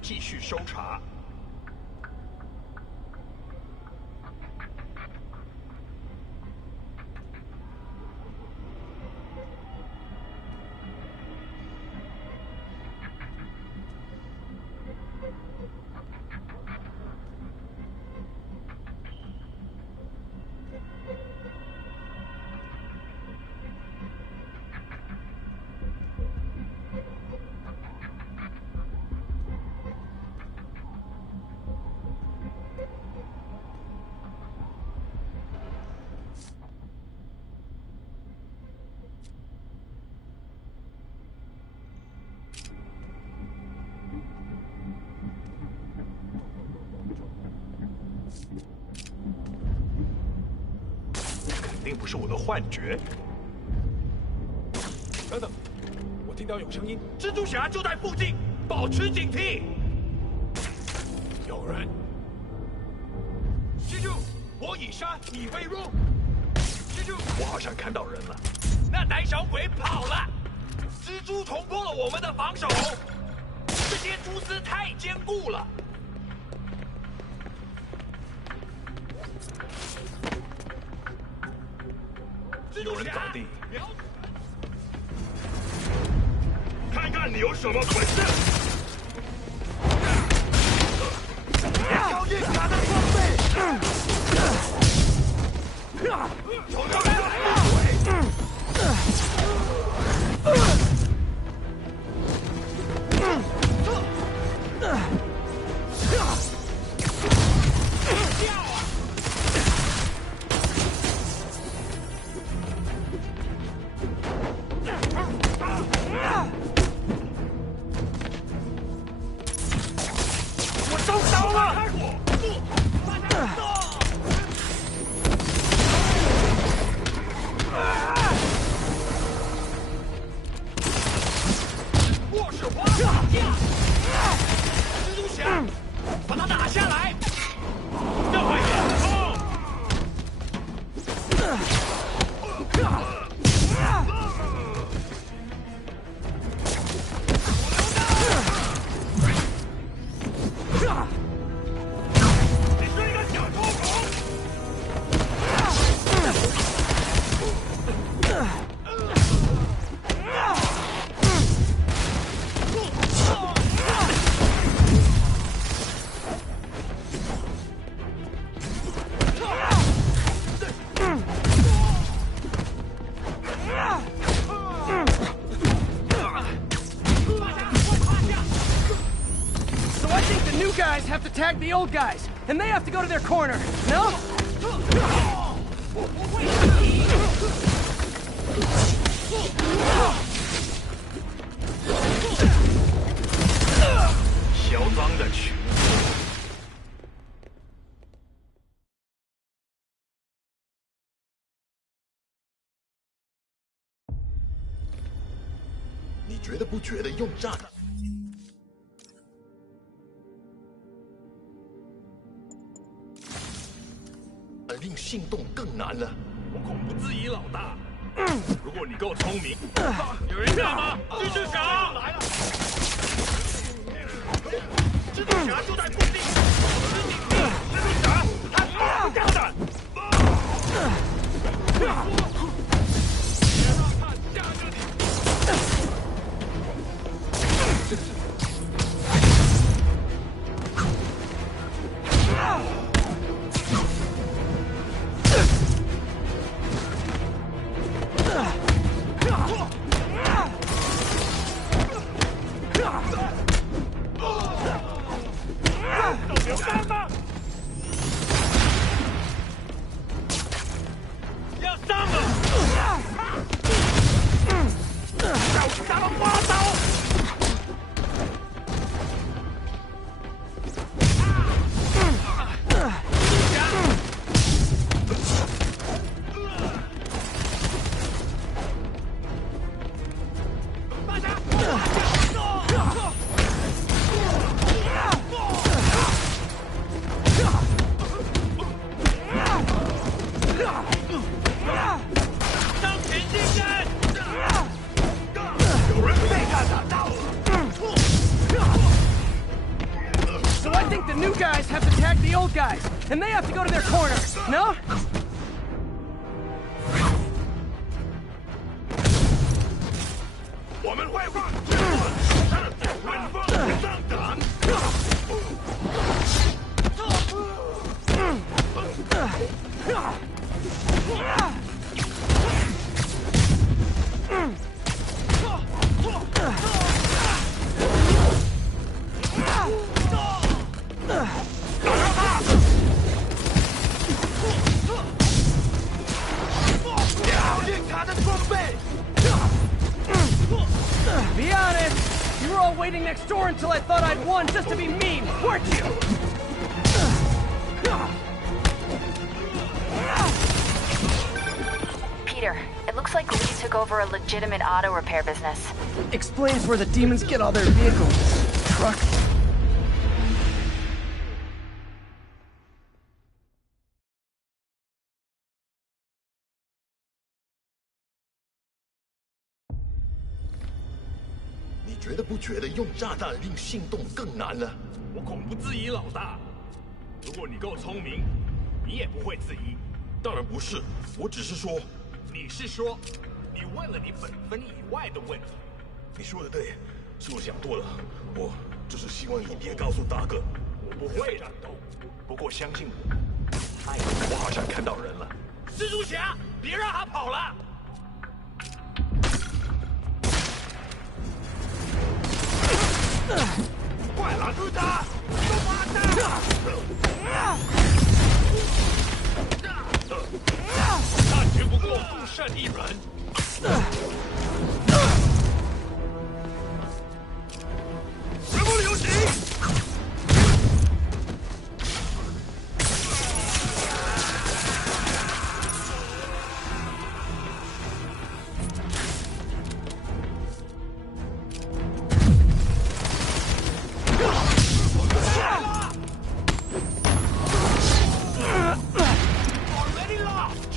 继续搜查。肯定不是我的幻觉。等等，我听到有声音，蜘蛛侠就在附近，保持警惕。有人！记住，我已杀，你未入。记住，我好像看到人了。那胆小鬼跑了，蜘蛛冲破了我们的防守。这些蛛丝太坚固了。 有人搞定，看看你有什么本事！交易卡的装备，从这边 new guys have to tag the old guys, and they have to go to their corner, no? 嚣张的去。你觉得不觉得用炸弹？令行动更难了。我恐不质疑老大。如果你够聪明，有人干吗？继续搞！来了！蜘蛛侠就在附近，蜘蛛侠，他跑不掉的。别让他吓着你！ 有干吗？要上了！小杀龙花刀！So I think the new guys have to tag the old guys, and they have to go to their corner, no? 我们会上岗。Be honest, you were all waiting next door until I thought I'd won just to be mean, weren't you? Peter, it looks like Lee took over a legitimate auto repair business. Explains where the demons get all their vehicles. Trucks. “你觉得不觉得用炸弹令行动更难了？我恐不质疑老大。如果你够聪明，你也不会质疑。当然不是，我只是说，你是说，你问了你本分以外的问题。你说的对，是我想多了。我只是希望你别告诉大哥，我不会战斗。不过相信我，我好像看到人了。蜘蛛侠，别让他跑了！ 快拦住他！他绝不过孤身一人。人不留情！Already lost.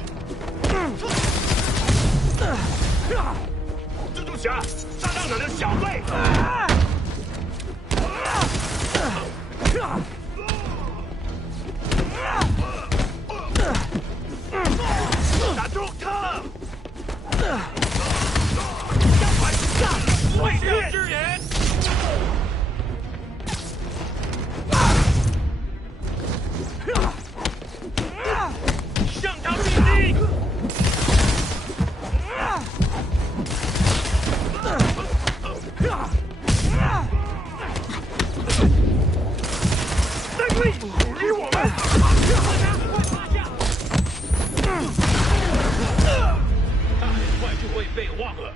备忘了。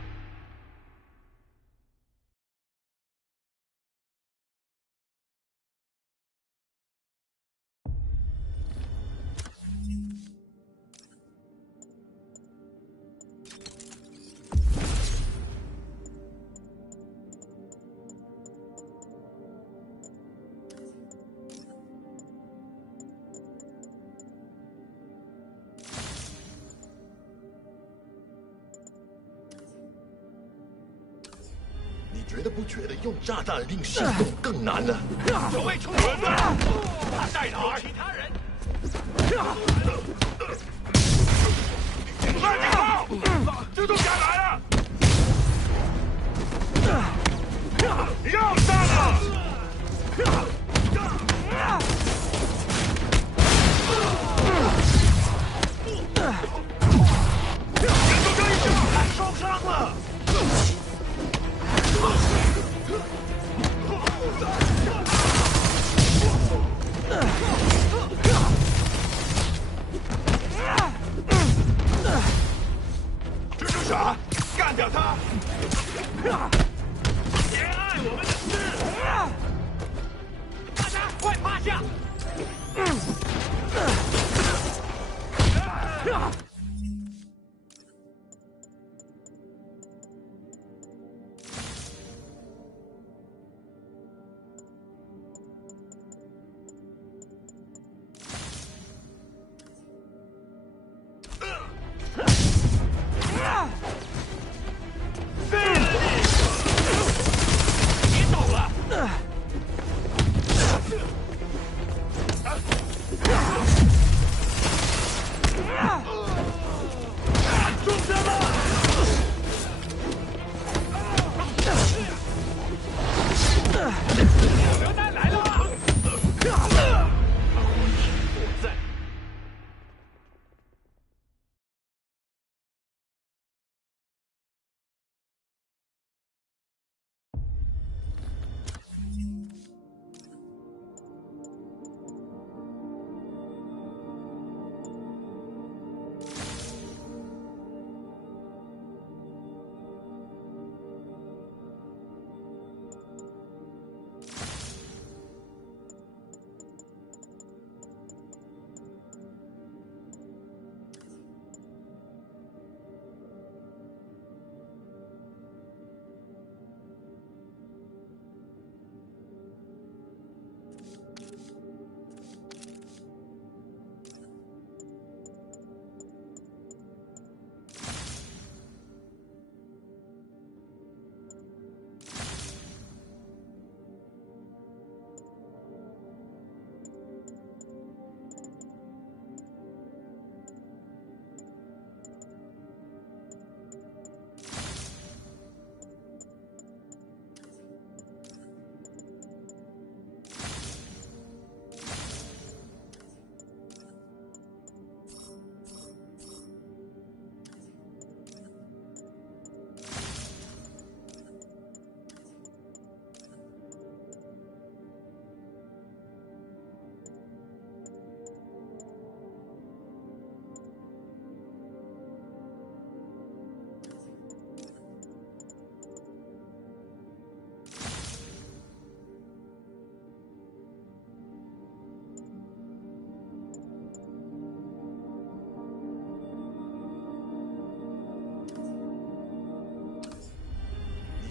觉得不觉得用炸弹令行动更难呢？守卫冲人了，他在哪儿？其他人。快点跑！蜘蛛侠来了！要上了！人都这一下，他受伤了。蜘蛛侠，干掉他！别碍我们的事！大家快趴下！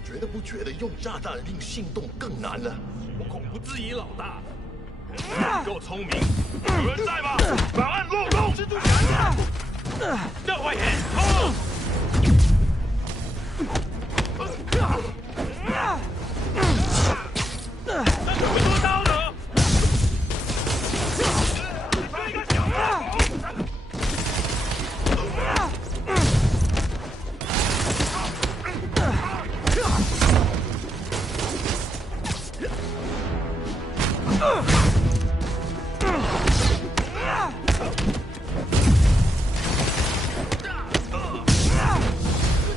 觉得不觉得用炸弹令行动更难呢？我恐不质疑老大，你够聪明。有人在吗？档案漏洞！蜘蛛侠！这位人冲！这怎么多刀呢？这个小家伙！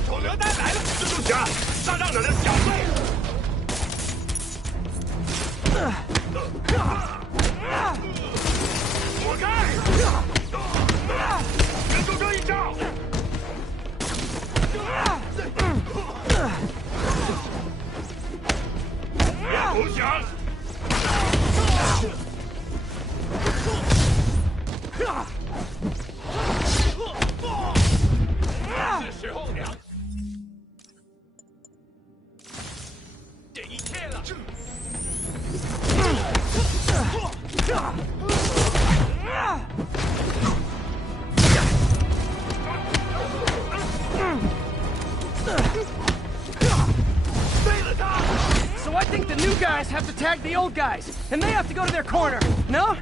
手榴弹来了！蜘蛛侠，上让人小心！躲开！忍住这一招！别投降！是时候了。这一切了。So I think the new guys have to tag the old guys, and they have to go to their corner, no?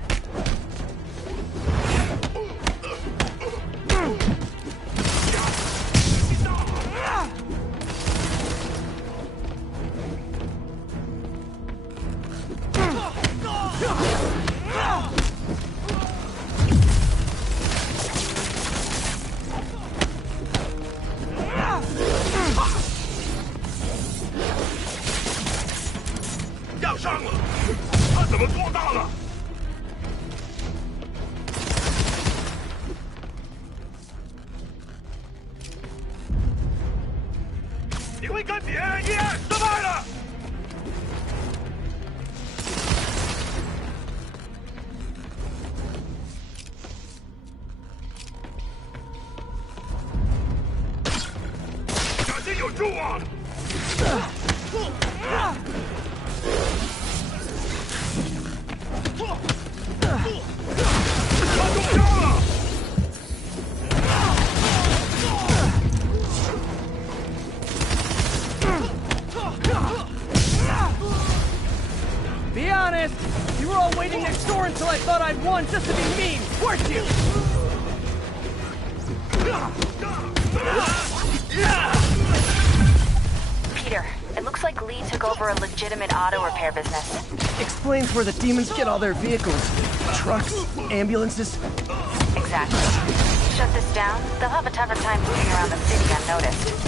Be honest, you were all waiting next door until I thought I'd won just to be mean, weren't you? Peter, it looks like Lee took over a legitimate auto repair business. Explains where the demons get all their vehicles. Trucks, ambulances. Exactly. Shut this down, they'll have a tougher time moving around the city unnoticed.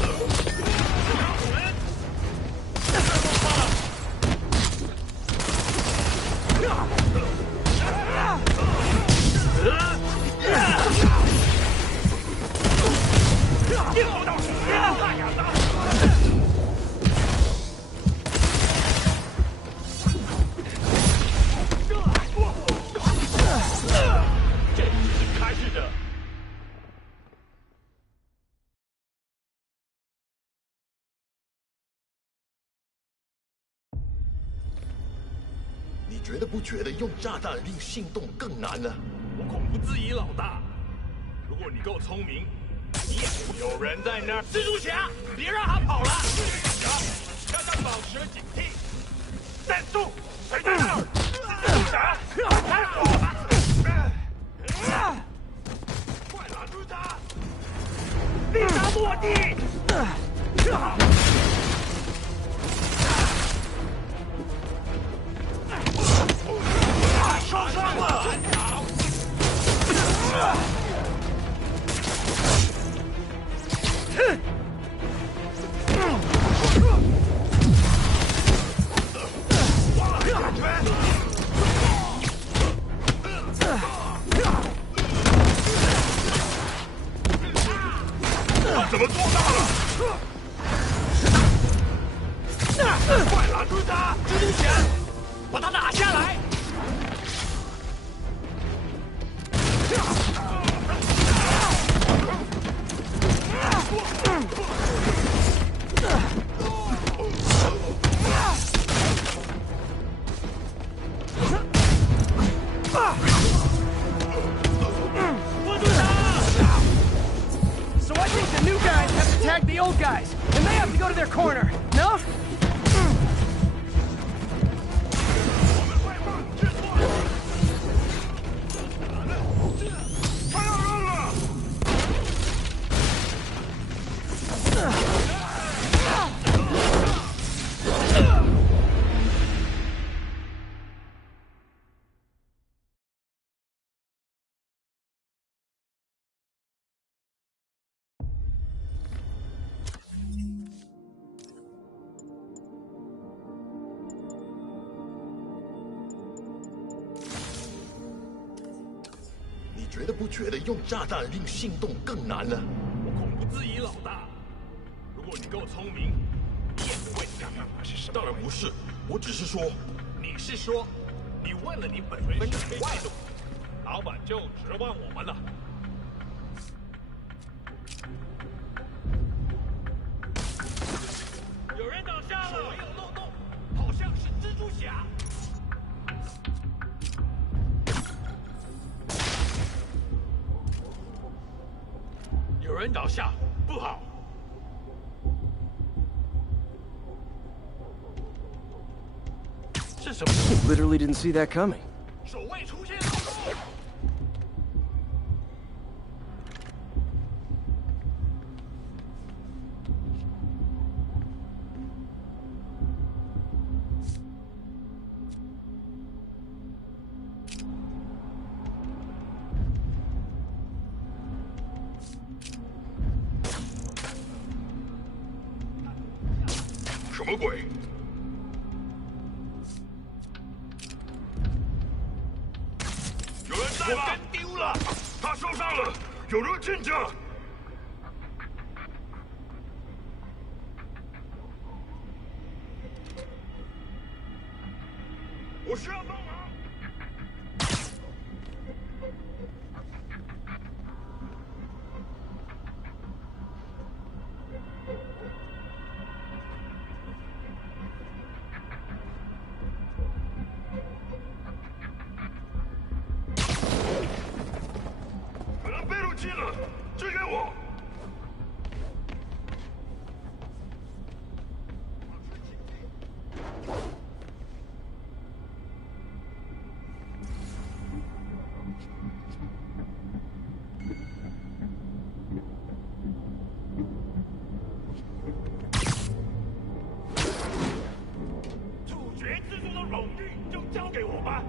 你觉得不觉得用炸弹令行动更难呢？我恐不质疑老大。如果你够聪明，你也有人在那儿。蜘蛛侠，别让他跑了！要保持警惕。站住！谁在那儿？蜘蛛侠，开火吧！快拦住他！立他落地！受伤了！怎么做到了？快拦住他！蜘蛛侠，把他打下来！So I think the new guys have to tag the old guys, and they have to go to their corner, no?你觉得不觉得用炸弹令行动更难呢？我恐不质疑老大。如果你够聪明，问刚刚那是什么？当然不是，我只是说，你是说，你问了你本分是外露，老板就指望我们了。有人倒下了，手有漏洞，好像是蜘蛛侠。有人倒下，不好。 是什么？ Literally didn't see that coming. 守卫出现了。什么鬼？ 我跟丢了，他受伤了，有人近着。我需要帮忙。进了，支援我！处决蜘蛛的荣誉就交给我吧。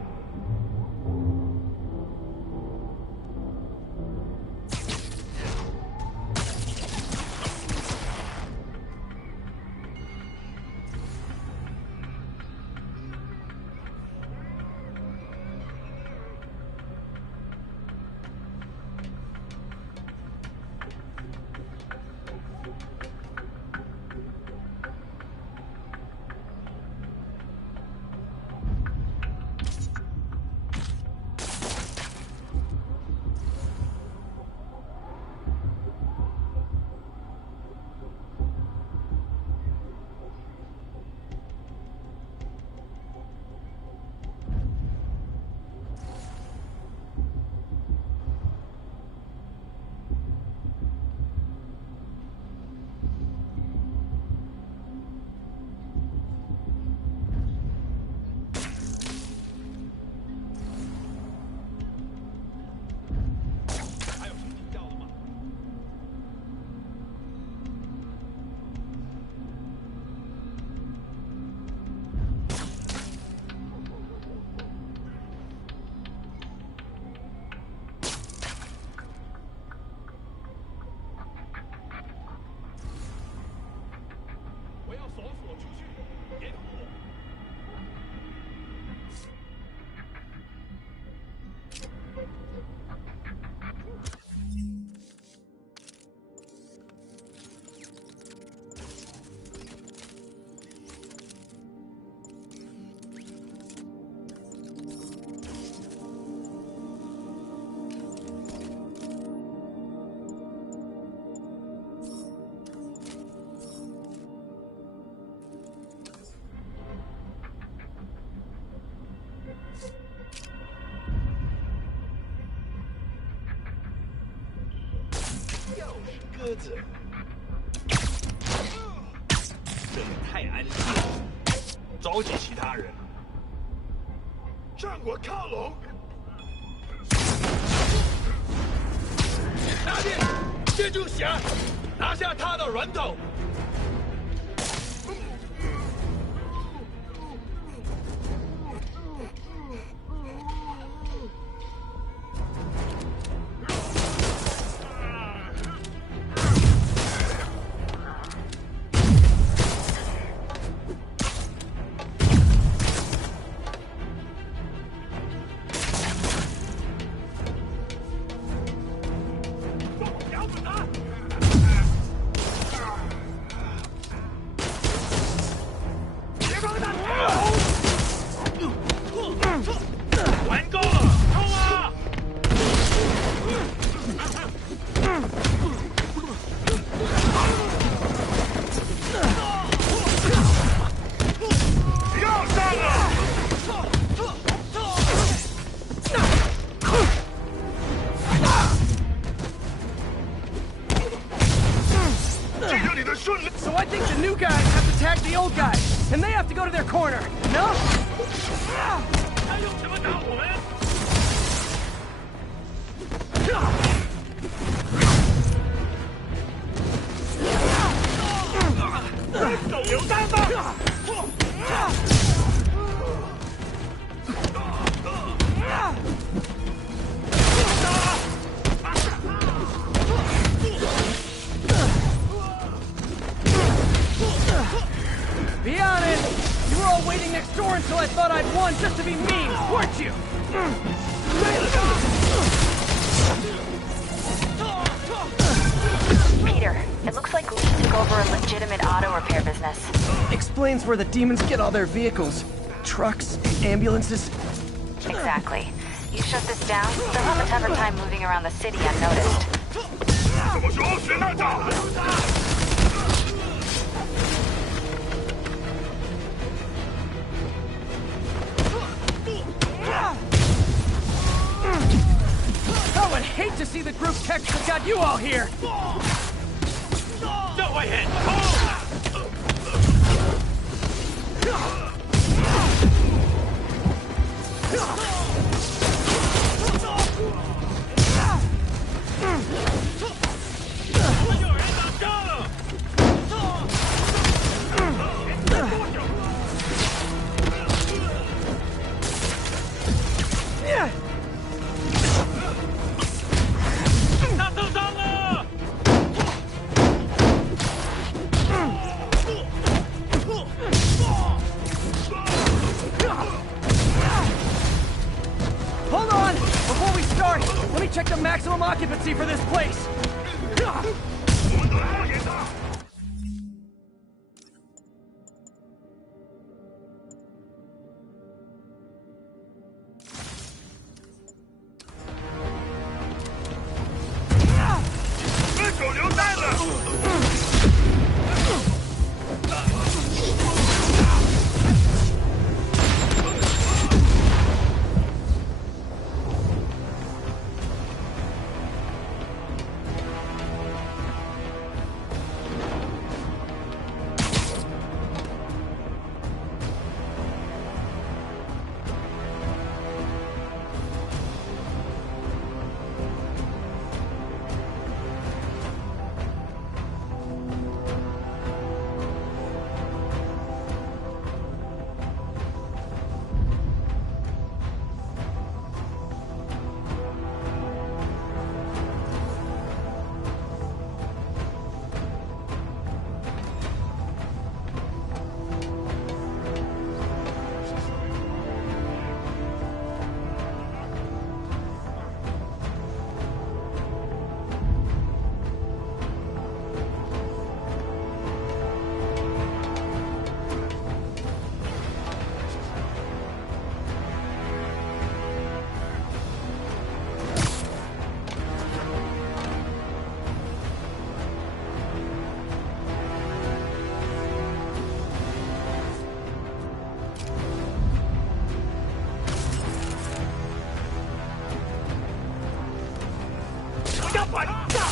鸽子，这里太安静了，召集其他人，向我靠拢！拿定，蜘蛛侠，拿下他的人头。the old guys, and they have to go to their corner. No? 还用什么打我们？ 手榴弹吧！ Be honest, you were all waiting next door until I thought I'd won just to be mean, weren't you? Peter, it looks like Lee took over a legitimate auto repair business. Explains where the demons get all their vehicles. Trucks, ambulances. Exactly. You shut this down, they'll have a tougher time moving around the city unnoticed. 什么时候学那招？ I would hate to see the group text that got you all here. 这会很有人打架了！ 他受伤了！ Hold on! Before we start, let me check the maximum occupancy for this place. 我们都来放眼他。 手榴弹了！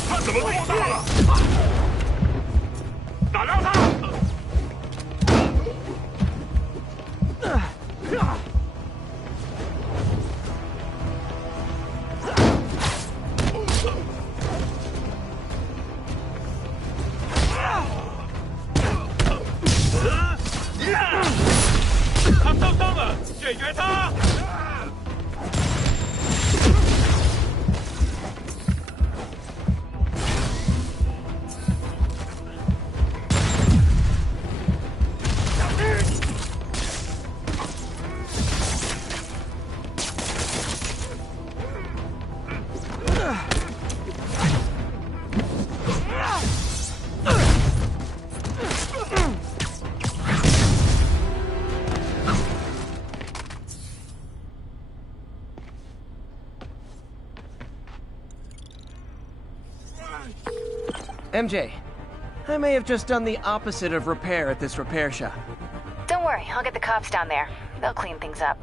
他怎么做到了？打到他！他受伤了，解决他！ MJ, I may have just done the opposite of repair at this repair shop. Don't worry, I'll get the cops down there. They'll clean things up.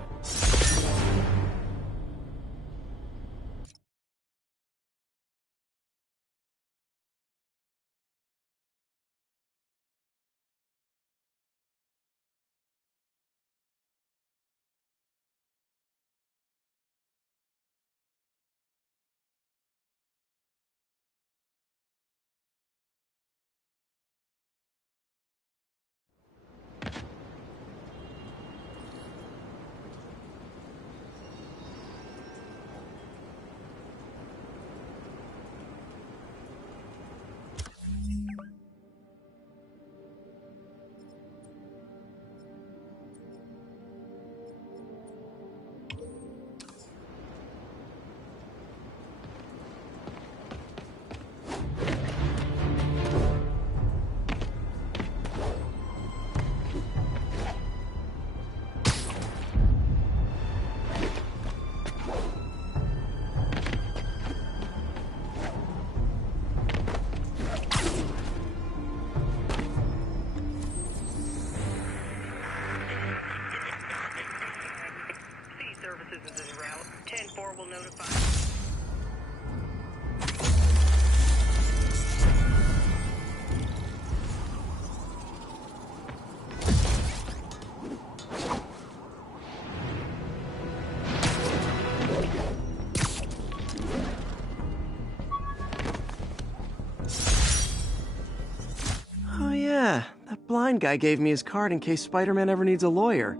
is en route. 10-4 will notify. Oh yeah, that blind guy gave me his card in case Spider-Man ever needs a lawyer.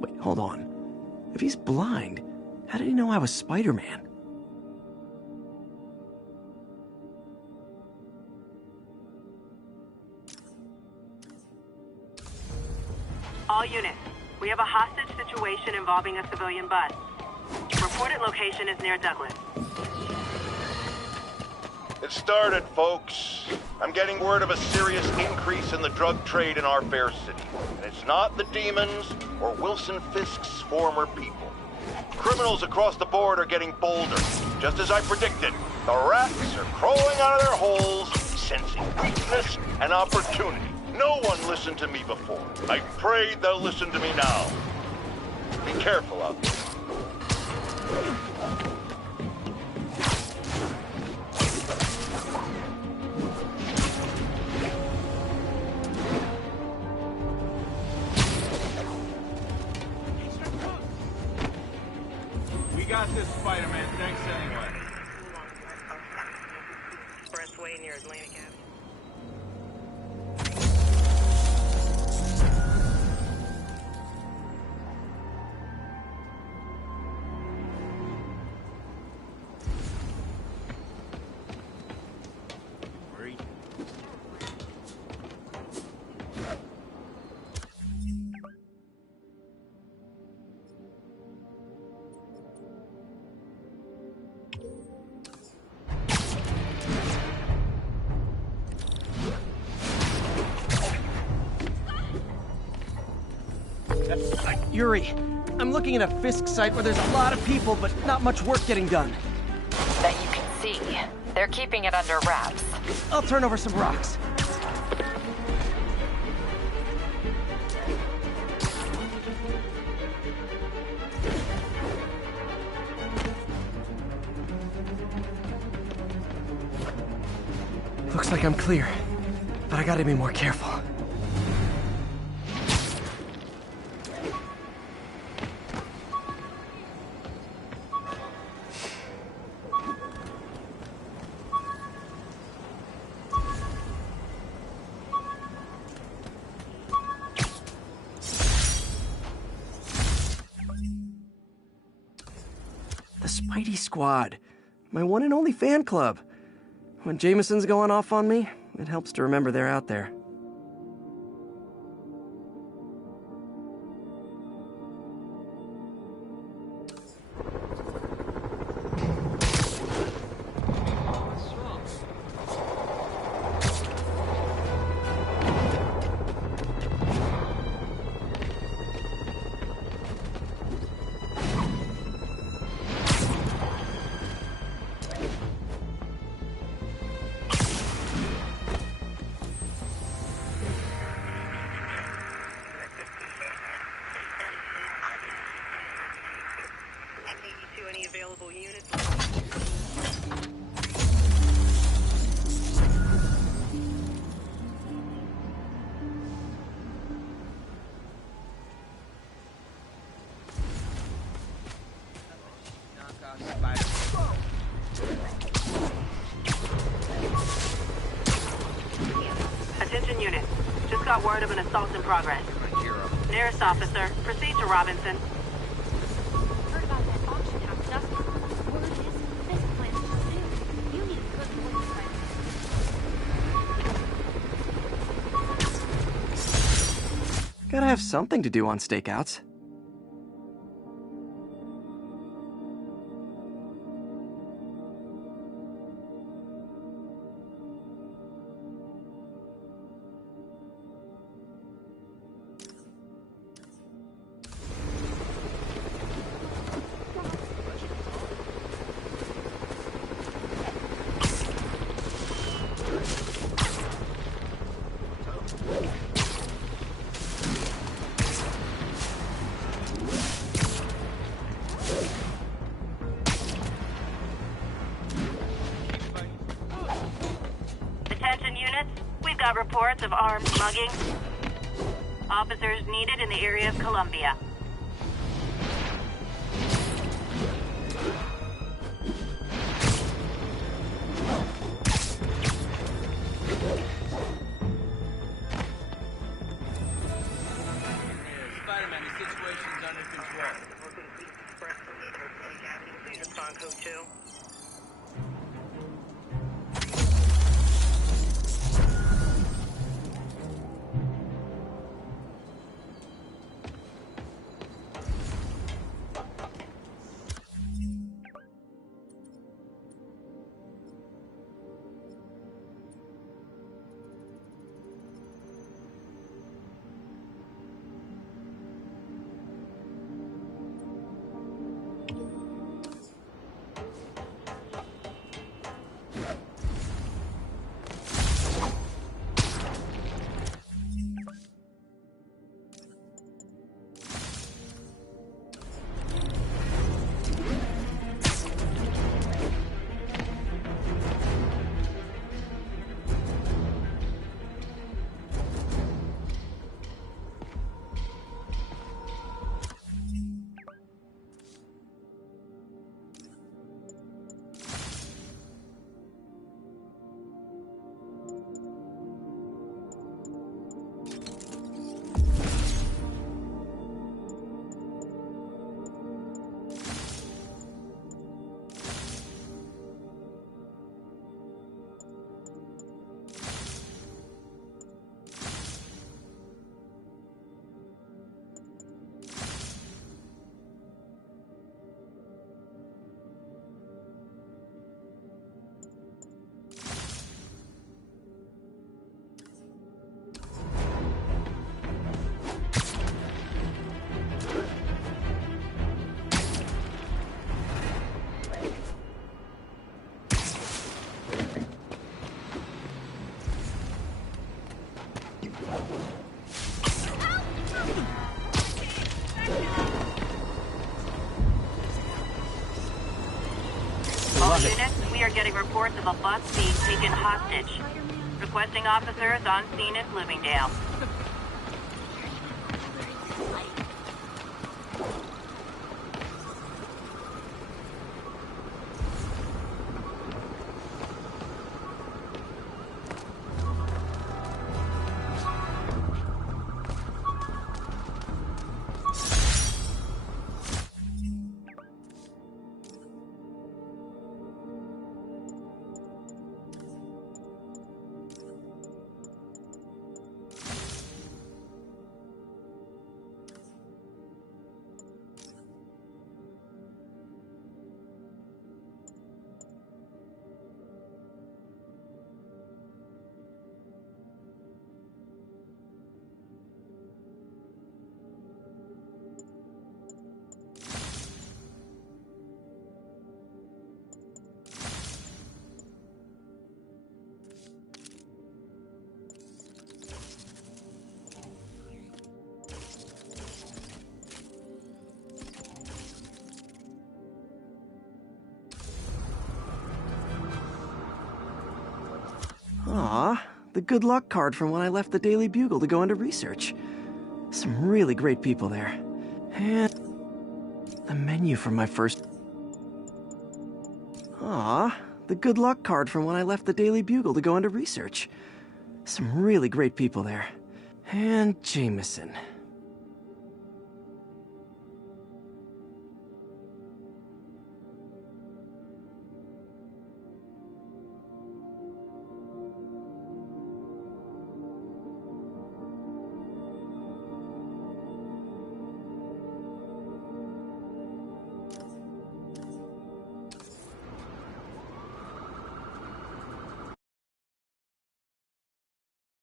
Wait, hold on. If he's blind, how did he know I was Spider-Man? All units, we have a hostage situation involving a civilian bus. Reported location is near Douglas. It started, folks. I'm getting word of a serious increase in the drug trade in our fair city. And it's not the demons or Wilson Fisk's former people. Criminals across the board are getting bolder. Just as I predicted, the rats are crawling out of their holes, sensing weakness and opportunity. No one listened to me before. I pray they'll listen to me now. Be careful out there. We got this, Spider-Man. Thanks anyway. Expressway near Atlantic Avenue. Yuri, I'm looking at a Fisk site where there's a lot of people, but not much work getting done. That you can see. They're keeping it under wraps. I'll turn over some rocks. Looks like I'm clear, but I gotta be more careful. The Spidey Squad, my one and only fan club. When Jameson's going off on me, it helps to remember they're out there. Any available units? Attention units. Just got word of an assault in progress. Nearest officer, proceed to Robinson. Gotta have something to do on stakeouts. got reports of armed mugging. Officers needed in the area of Columbia. Spider-Man, the situation's under control. Please respond code 2. All units, we are getting reports of a bus being taken hostage. Requesting officers on scene in Bloomingdale. Aw, the good luck card from when I left the Daily Bugle to go into research. Some really great people there. And the menu from my first... Aw, the good luck card from when I left the Daily Bugle to go into research. Some really great people there. And Jameson.